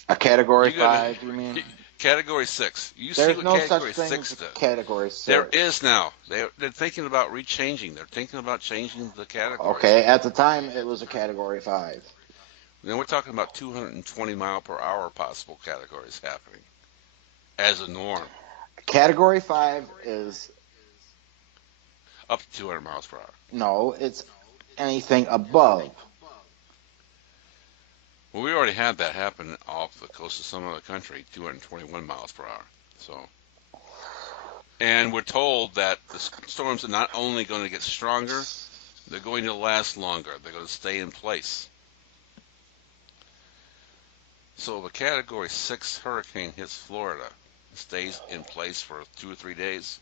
A Category 5, you mean? Category 6. You see There's what no such Category thing 6 as does. Category 6. There is now. They're thinking about rechanging. They're thinking about changing the categories. Okay, at the time it was a Category 5. Then we're talking about 220 mile per hour possible categories happening as a norm. Category 5 is, Up to 200 miles per hour. no, it's anything above. Well, we already had that happen off the coast of some other country, 221 miles per hour. So, and we're told that the storms are not only going to get stronger, they're going to last longer. They're going to stay in place. So if a Category 6 hurricane hits Florida, stays in place for 2 or 3 days,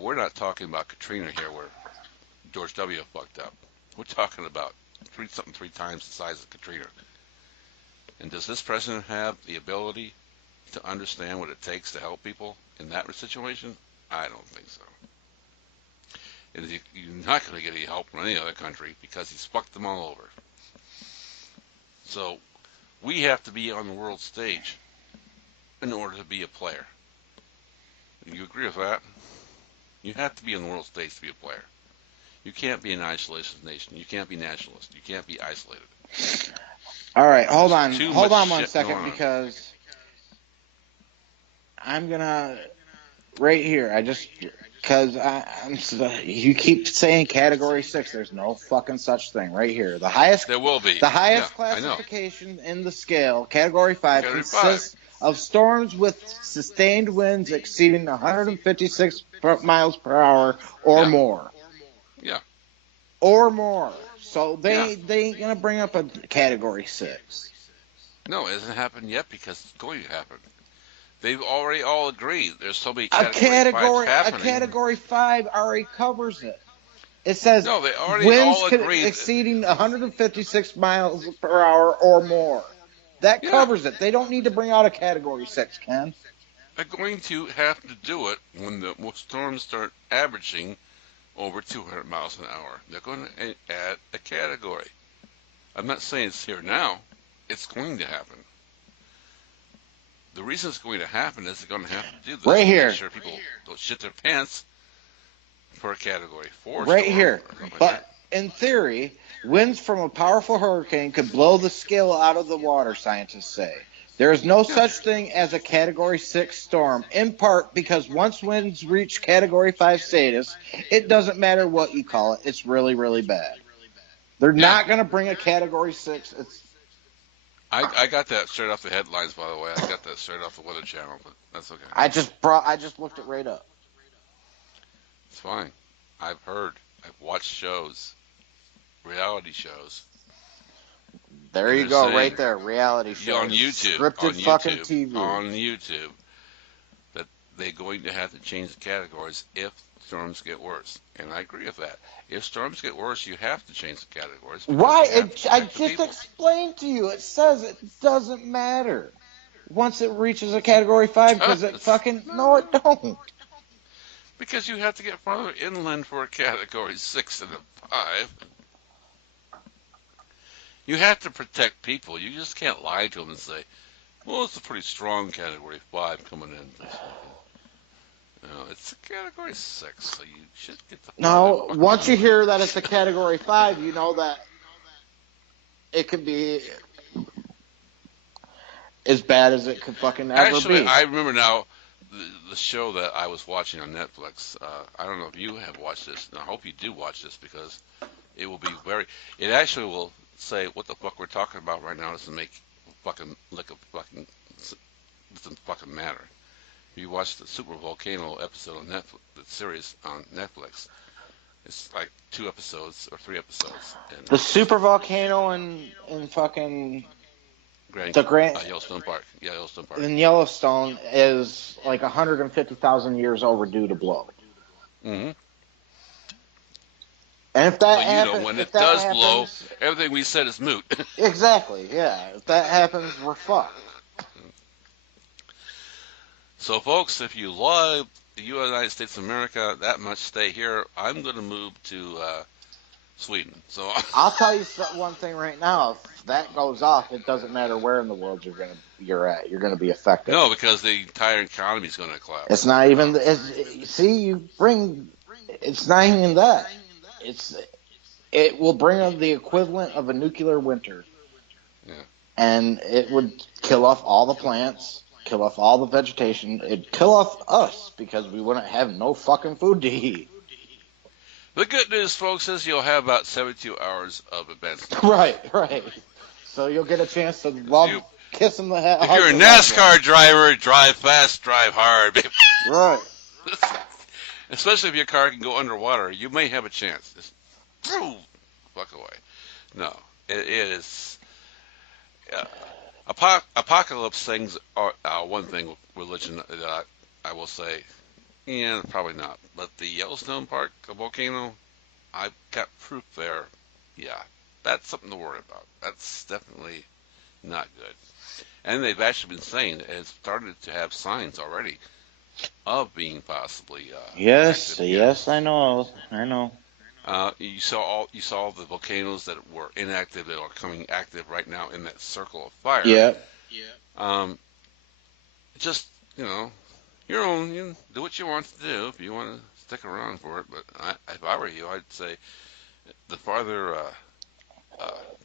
we're not talking about Katrina here where George W. fucked up. We're talking about three times the size of Katrina. And does this president have the ability to understand what it takes to help people in that situation? I don't think so. And you're not going to get any help from any other country because he's fucked them all over. So we have to be on the world stage in order to be a player. You agree with that? You have to be on the world stage to be a player. You can't be an isolationist nation. You can't be nationalist. You can't be isolated. All right, hold on. Too Hold much on one shit second going on. because I'm going to, right here, because you keep saying Category 6. There's no fucking such thing right here. The highest There will be. The highest Yeah, I know. classification in the scale, Category 5, Category consists of storms with sustained winds exceeding 156 miles per hour or Yeah. more. Yeah. Or more. So they ain't going to bring up a Category 6. No, it hasn't happened yet because it's going to happen. They've already all agreed. There's so many A Category 5s happening. Category 5 already covers it. It says No, they already winds all agreed. exceeding 156 miles per hour or more. That Yeah. covers it. They don't need to bring out a Category 6, Ken. They're going to have to do it when the storms start averaging over 200 miles an hour. They're going to add a category. I'm not saying it's here now. It's going to happen. The reason it's going to happen is they're going to have to do this Right to here. make sure people don't shit their pants for a Category 4 Right storm here. or something like But in theory, winds from a powerful hurricane could blow the scale out of the water, scientists say. There is no such thing as a Category 6 storm, in part because once winds reach Category 5 status, it doesn't matter what you call it. It's really, really bad. They're not going to bring a Category 6. I got that straight off the headlines, by the way. I got that straight off the Weather Channel, but that's okay. I just looked it right up. It's fine. I've heard. I've watched shows, reality shows. There And you they're go, saying- right there. Reality show. On YouTube. Scripted on fucking YouTube, TV. On YouTube. That they're going to have to change the categories if storms get worse. And I agree with that. If storms get worse, you have to change the categories. because Why? you have to I protect the just people. explained to you. It says it doesn't matter once it reaches a Category 5 because it fucking... No, it don't. Because you have to get farther inland for a Category 6 and a 5. You have to protect people. You just can't lie to them and say, well, it's a pretty strong Category 5 coming in. No, it's a Category 6, so you should get the... No, once you hear that it's a Category 5, you know that it could be as bad as it could fucking ever Actually, be. I remember now the show that I was watching on Netflix. I don't know if you have watched this, and I hope you do watch this because it will be very... It actually will say what the fuck we're talking about right now doesn't make fucking lick of fucking... doesn't fucking matter. If you watch the Super Volcano episode on Netflix, the series on Netflix, it's like 2 episodes or 3 episodes. And The super volcano in fucking... Yellowstone Park. Yeah, Yellowstone Park. in Yellowstone is like 150,000 years overdue to blow. Mm-hmm. And if that So happens, when if it that does happens, blow, everything we said is moot. exactly, yeah. If that happens, we're fucked. So, folks, if you love the United States of America that much, stay here. I'm going to move to Sweden. So I'll tell you one thing right now. If that goes off, it doesn't matter where in the world you're at. You're gonna be affected. no, because the entire economy is going to It's collapse. not even. See, you bring. It's not even that. It's. It will bring the equivalent of a nuclear winter. Yeah. And it would kill off all the plants, kill off all the vegetation. It'd kill off us because we wouldn't have no fucking food to eat. The good news, folks, is you'll have about 72 hours of events. Right. So you'll get a chance to love kissing the head. If you're a NASCAR driver, drive fast, drive hard, baby. Right. Especially if your car can go underwater, you may have a chance. Just fuck away. No, it is. Apocalypse things are one thing with religion that I will say, yeah, probably not. But the Yellowstone Park volcano, I've got proof there. Yeah, that's something to worry about. That's definitely not good. And they've actually been saying it has started to have signs already of being possibly Yes, active yes, I know. You saw the volcanoes that were inactive that are coming active right now in that circle of fire. Yeah. Um, just your own. You do what you want to do if you want to stick around for it. But if I were you, I'd say the farther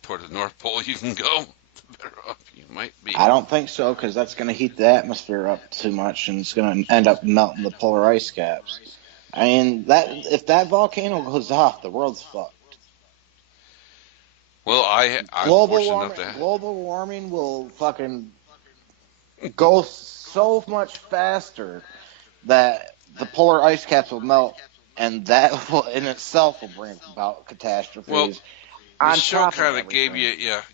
toward the North Pole you can go, the better off you might be. I don't think so because that's going to heat the atmosphere up too much, and it's going to end up melting the polar ice caps. I mean, if that volcano goes off, the world's fucked. Well, I'm fortunate enough to. Global warming will fucking go so much faster that the polar ice caps will melt, and that will, in itself will bring about catastrophes. Well, the on show top of kind of everything.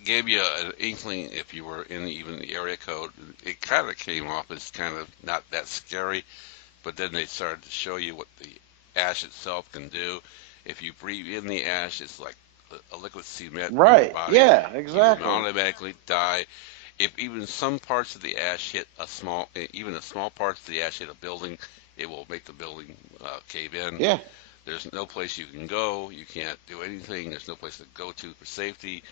gave you an inkling if you were in even the area code. It kind of came off as kind of not that scary, but then they started to show you what the ash itself can do. If you breathe in the ash, it's like a liquid cement in Right. your body. Yeah, exactly. You automatically die. If even some parts of the ash hit even a small parts of the ash hit a building, it will make the building cave in. Yeah. There's no place you can go. You can't do anything. There's no place to go to for safety.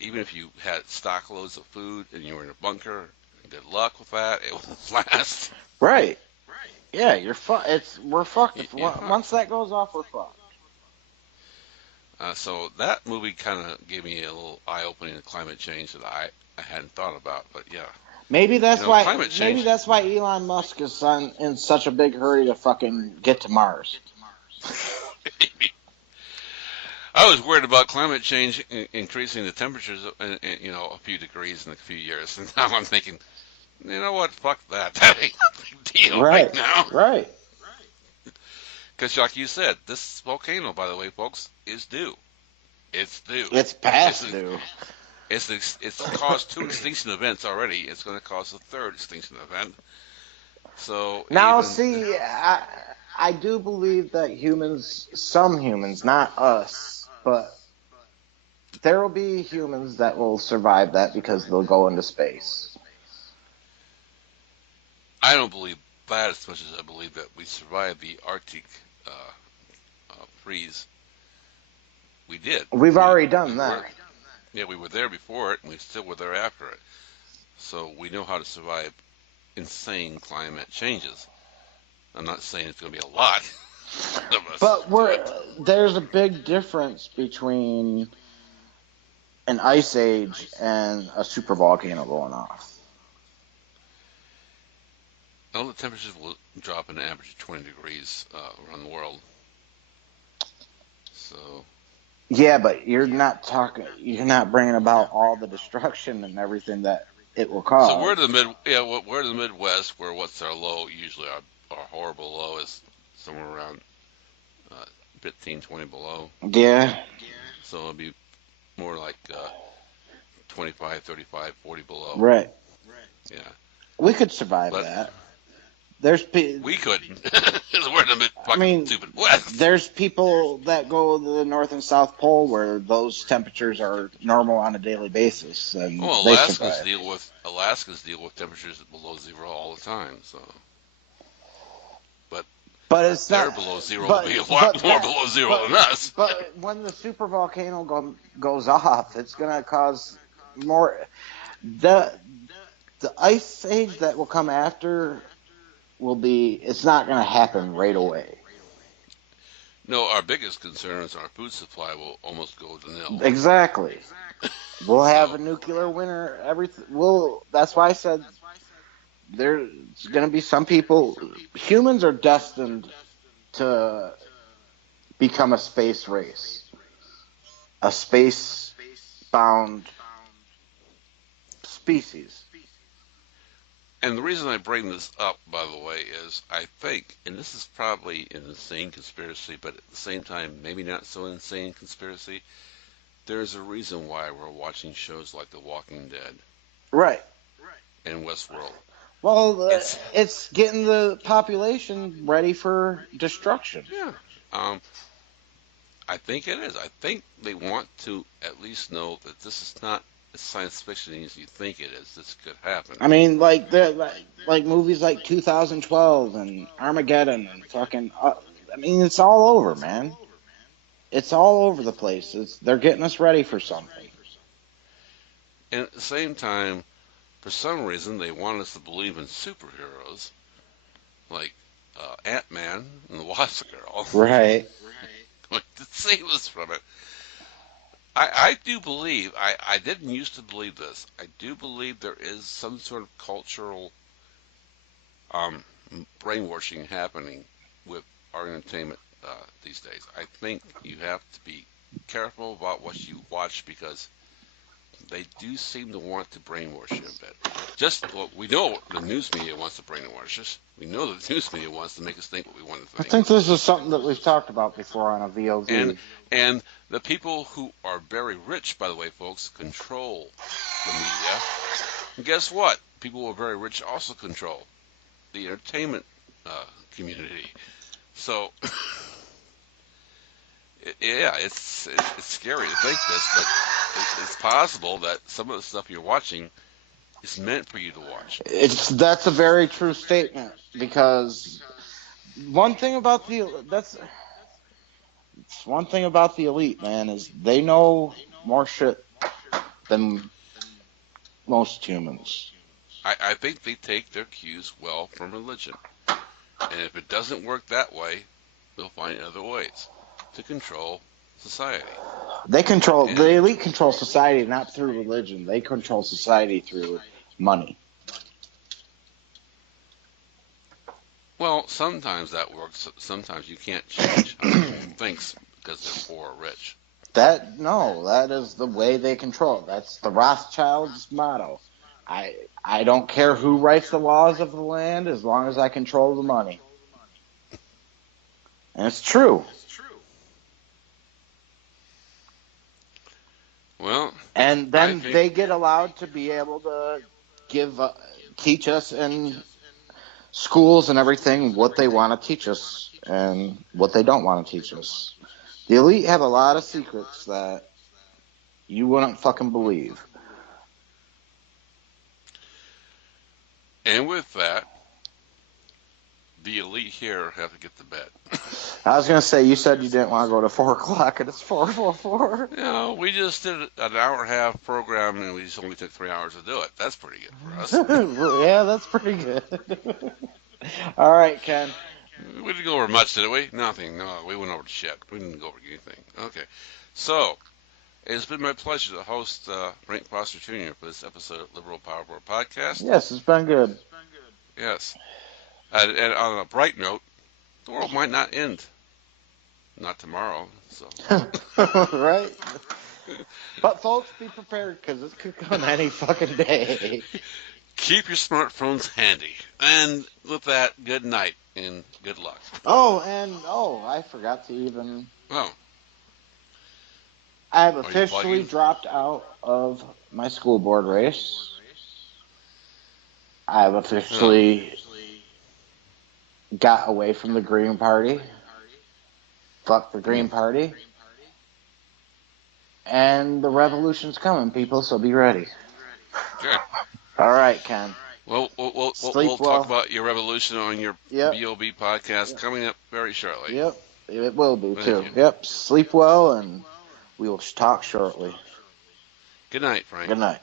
Even if you had stock loads of food and you were in a bunker, good luck with that. It won't last. Right. Yeah, you're fucked. We're fucked. Once Fucked. that goes off, we're fucked. So that movie kind of gave me a little eye-opening to climate change that I hadn't thought about. But yeah, Maybe that's why. climate change. Maybe that's why Elon Musk is in such a big hurry to fucking get to Mars. I was worried about climate change increasing the temperatures, a few degrees in a few years, and now I'm thinking, you know what? Fuck that. That ain't a big deal right now. Right. Because, like you said, this volcano, by the way, folks, is due. It's due. It's past due. It's caused 2 extinction events already. It's going to cause a 3rd extinction event. So Now, see, I do believe that some humans, not us, but there will be humans that will survive that because they'll go into space. I don't believe that as much as I believe that we survived the Arctic freeze. We did. We've already done that. We were there before it, and we still were there after it. So we know how to survive insane climate changes. I'm not saying it's going to be a lot of us. But there's a big difference between an ice age and a supervolcano going off. All the temperatures will drop an average of 20 degrees around the world. So. Yeah, but you're not bringing about all the destruction and everything that it will cause. So we're the Midwest, where what's our low usually our horrible low is somewhere around 15, 20 below. Yeah. So it'll be more like 25, 35, 40 below. Right. Yeah. We could survive that. We couldn't. Because we're in the stupid West. There's people that go to the North and South Pole where those temperatures are normal on a daily basis, and Alaskans deal with temperatures below zero all the time. So, but But it's They're not. below zero But will be a lot more that. below zero But than us. but when the super volcano goes off, it's gonna cause more. The ice age that will come after will be. It's not gonna happen right away. No, our biggest concern is our food supply will almost go to nil. Exactly. We'll have a So, nuclear winter. Everything. That's why I said there's gonna be some people. Humans are destined to become a space race, a space bound species. and the reason I bring this up, by the way, is I think, and this is probably an insane conspiracy, but at the same time, maybe not so insane conspiracy. There's a reason why we're watching shows like The Walking Dead Right. and Westworld. Well, It's it's getting the population ready for destruction. yeah. Um, I think it is. I think they want to at least know that this is not as science fiction as you think it is. This could happen. I mean, like movies like 2012 and Armageddon and fucking. I mean, it's all over, man. It's all over the place. They're getting us ready for something. And at the same time, for some reason, they want us to believe in superheroes like Ant-Man and the Wasp Girl, Right. like to save us from it. I do believe, I didn't used to believe this. I do believe there is some sort of cultural um, brainwashing happening with our entertainment these days. I think you have to be careful about what you watch because they do seem to want to brainwash you a bit. Just well, we know the news media wants to brainwash us. We know that the news media wants to make us think what we want to I think. think this is something that we've talked about before on a And VOV. and the people who are very rich, by the way, folks, control the media. And guess what? People who are very rich also control the entertainment community. So, yeah, it's scary to think this, but it's possible that some of the stuff you're watching is meant for you to watch. That's a very true statement because one thing about one thing about the elite, man, is they know more shit than most humans. I think they take their cues well from religion. And if it doesn't work that way, they'll find other ways to control society. The And, elite control society not through religion. They control society through money. well, sometimes that works. Sometimes you can't change how someone thinks because they're poor or rich. That is the way they control. That's the Rothschilds' motto. I don't care who writes the laws of the land as long as I control the money. And it's true. Well, And I then think, they get allowed to be able to teach us in schools and everything what they want to teach us and what they don't want to teach us. The elite have a lot of secrets that you wouldn't fucking believe. and with that, the elite here have to get to bed. I was gonna say you said you didn't want to go to 4 o'clock and it's 4:44. We just did an hour and a half program and we just only took 3 hours to do it. That's pretty good for us. Yeah, that's pretty good. All right, Ken. We didn't go over much, did we? Nothing. No, we went over shit. We didn't go over anything. Okay. So, it's been my pleasure to host Frank Foster Jr. for this episode of Liberal Power Board Podcast. Yes, it's been good. Yes. And on a bright note, the world might not end. Not tomorrow. So. Right? But folks, be prepared because this could come any fucking day. Keep your smartphones handy. And with that, good night and good luck. I forgot to even. Oh, I have are you officially plugging? dropped out of my school board race. I have officially got away from the Green Party. Fuck the Green Party. And the revolution's coming, people, so be ready. Good. All right, Ken. We'll Sleep talk well. about your revolution on your Yep. BOB podcast coming up very shortly. Yep. It will be, Thank too. you. Yep. Sleep well, and we will talk shortly. Good night, Frank. Good night.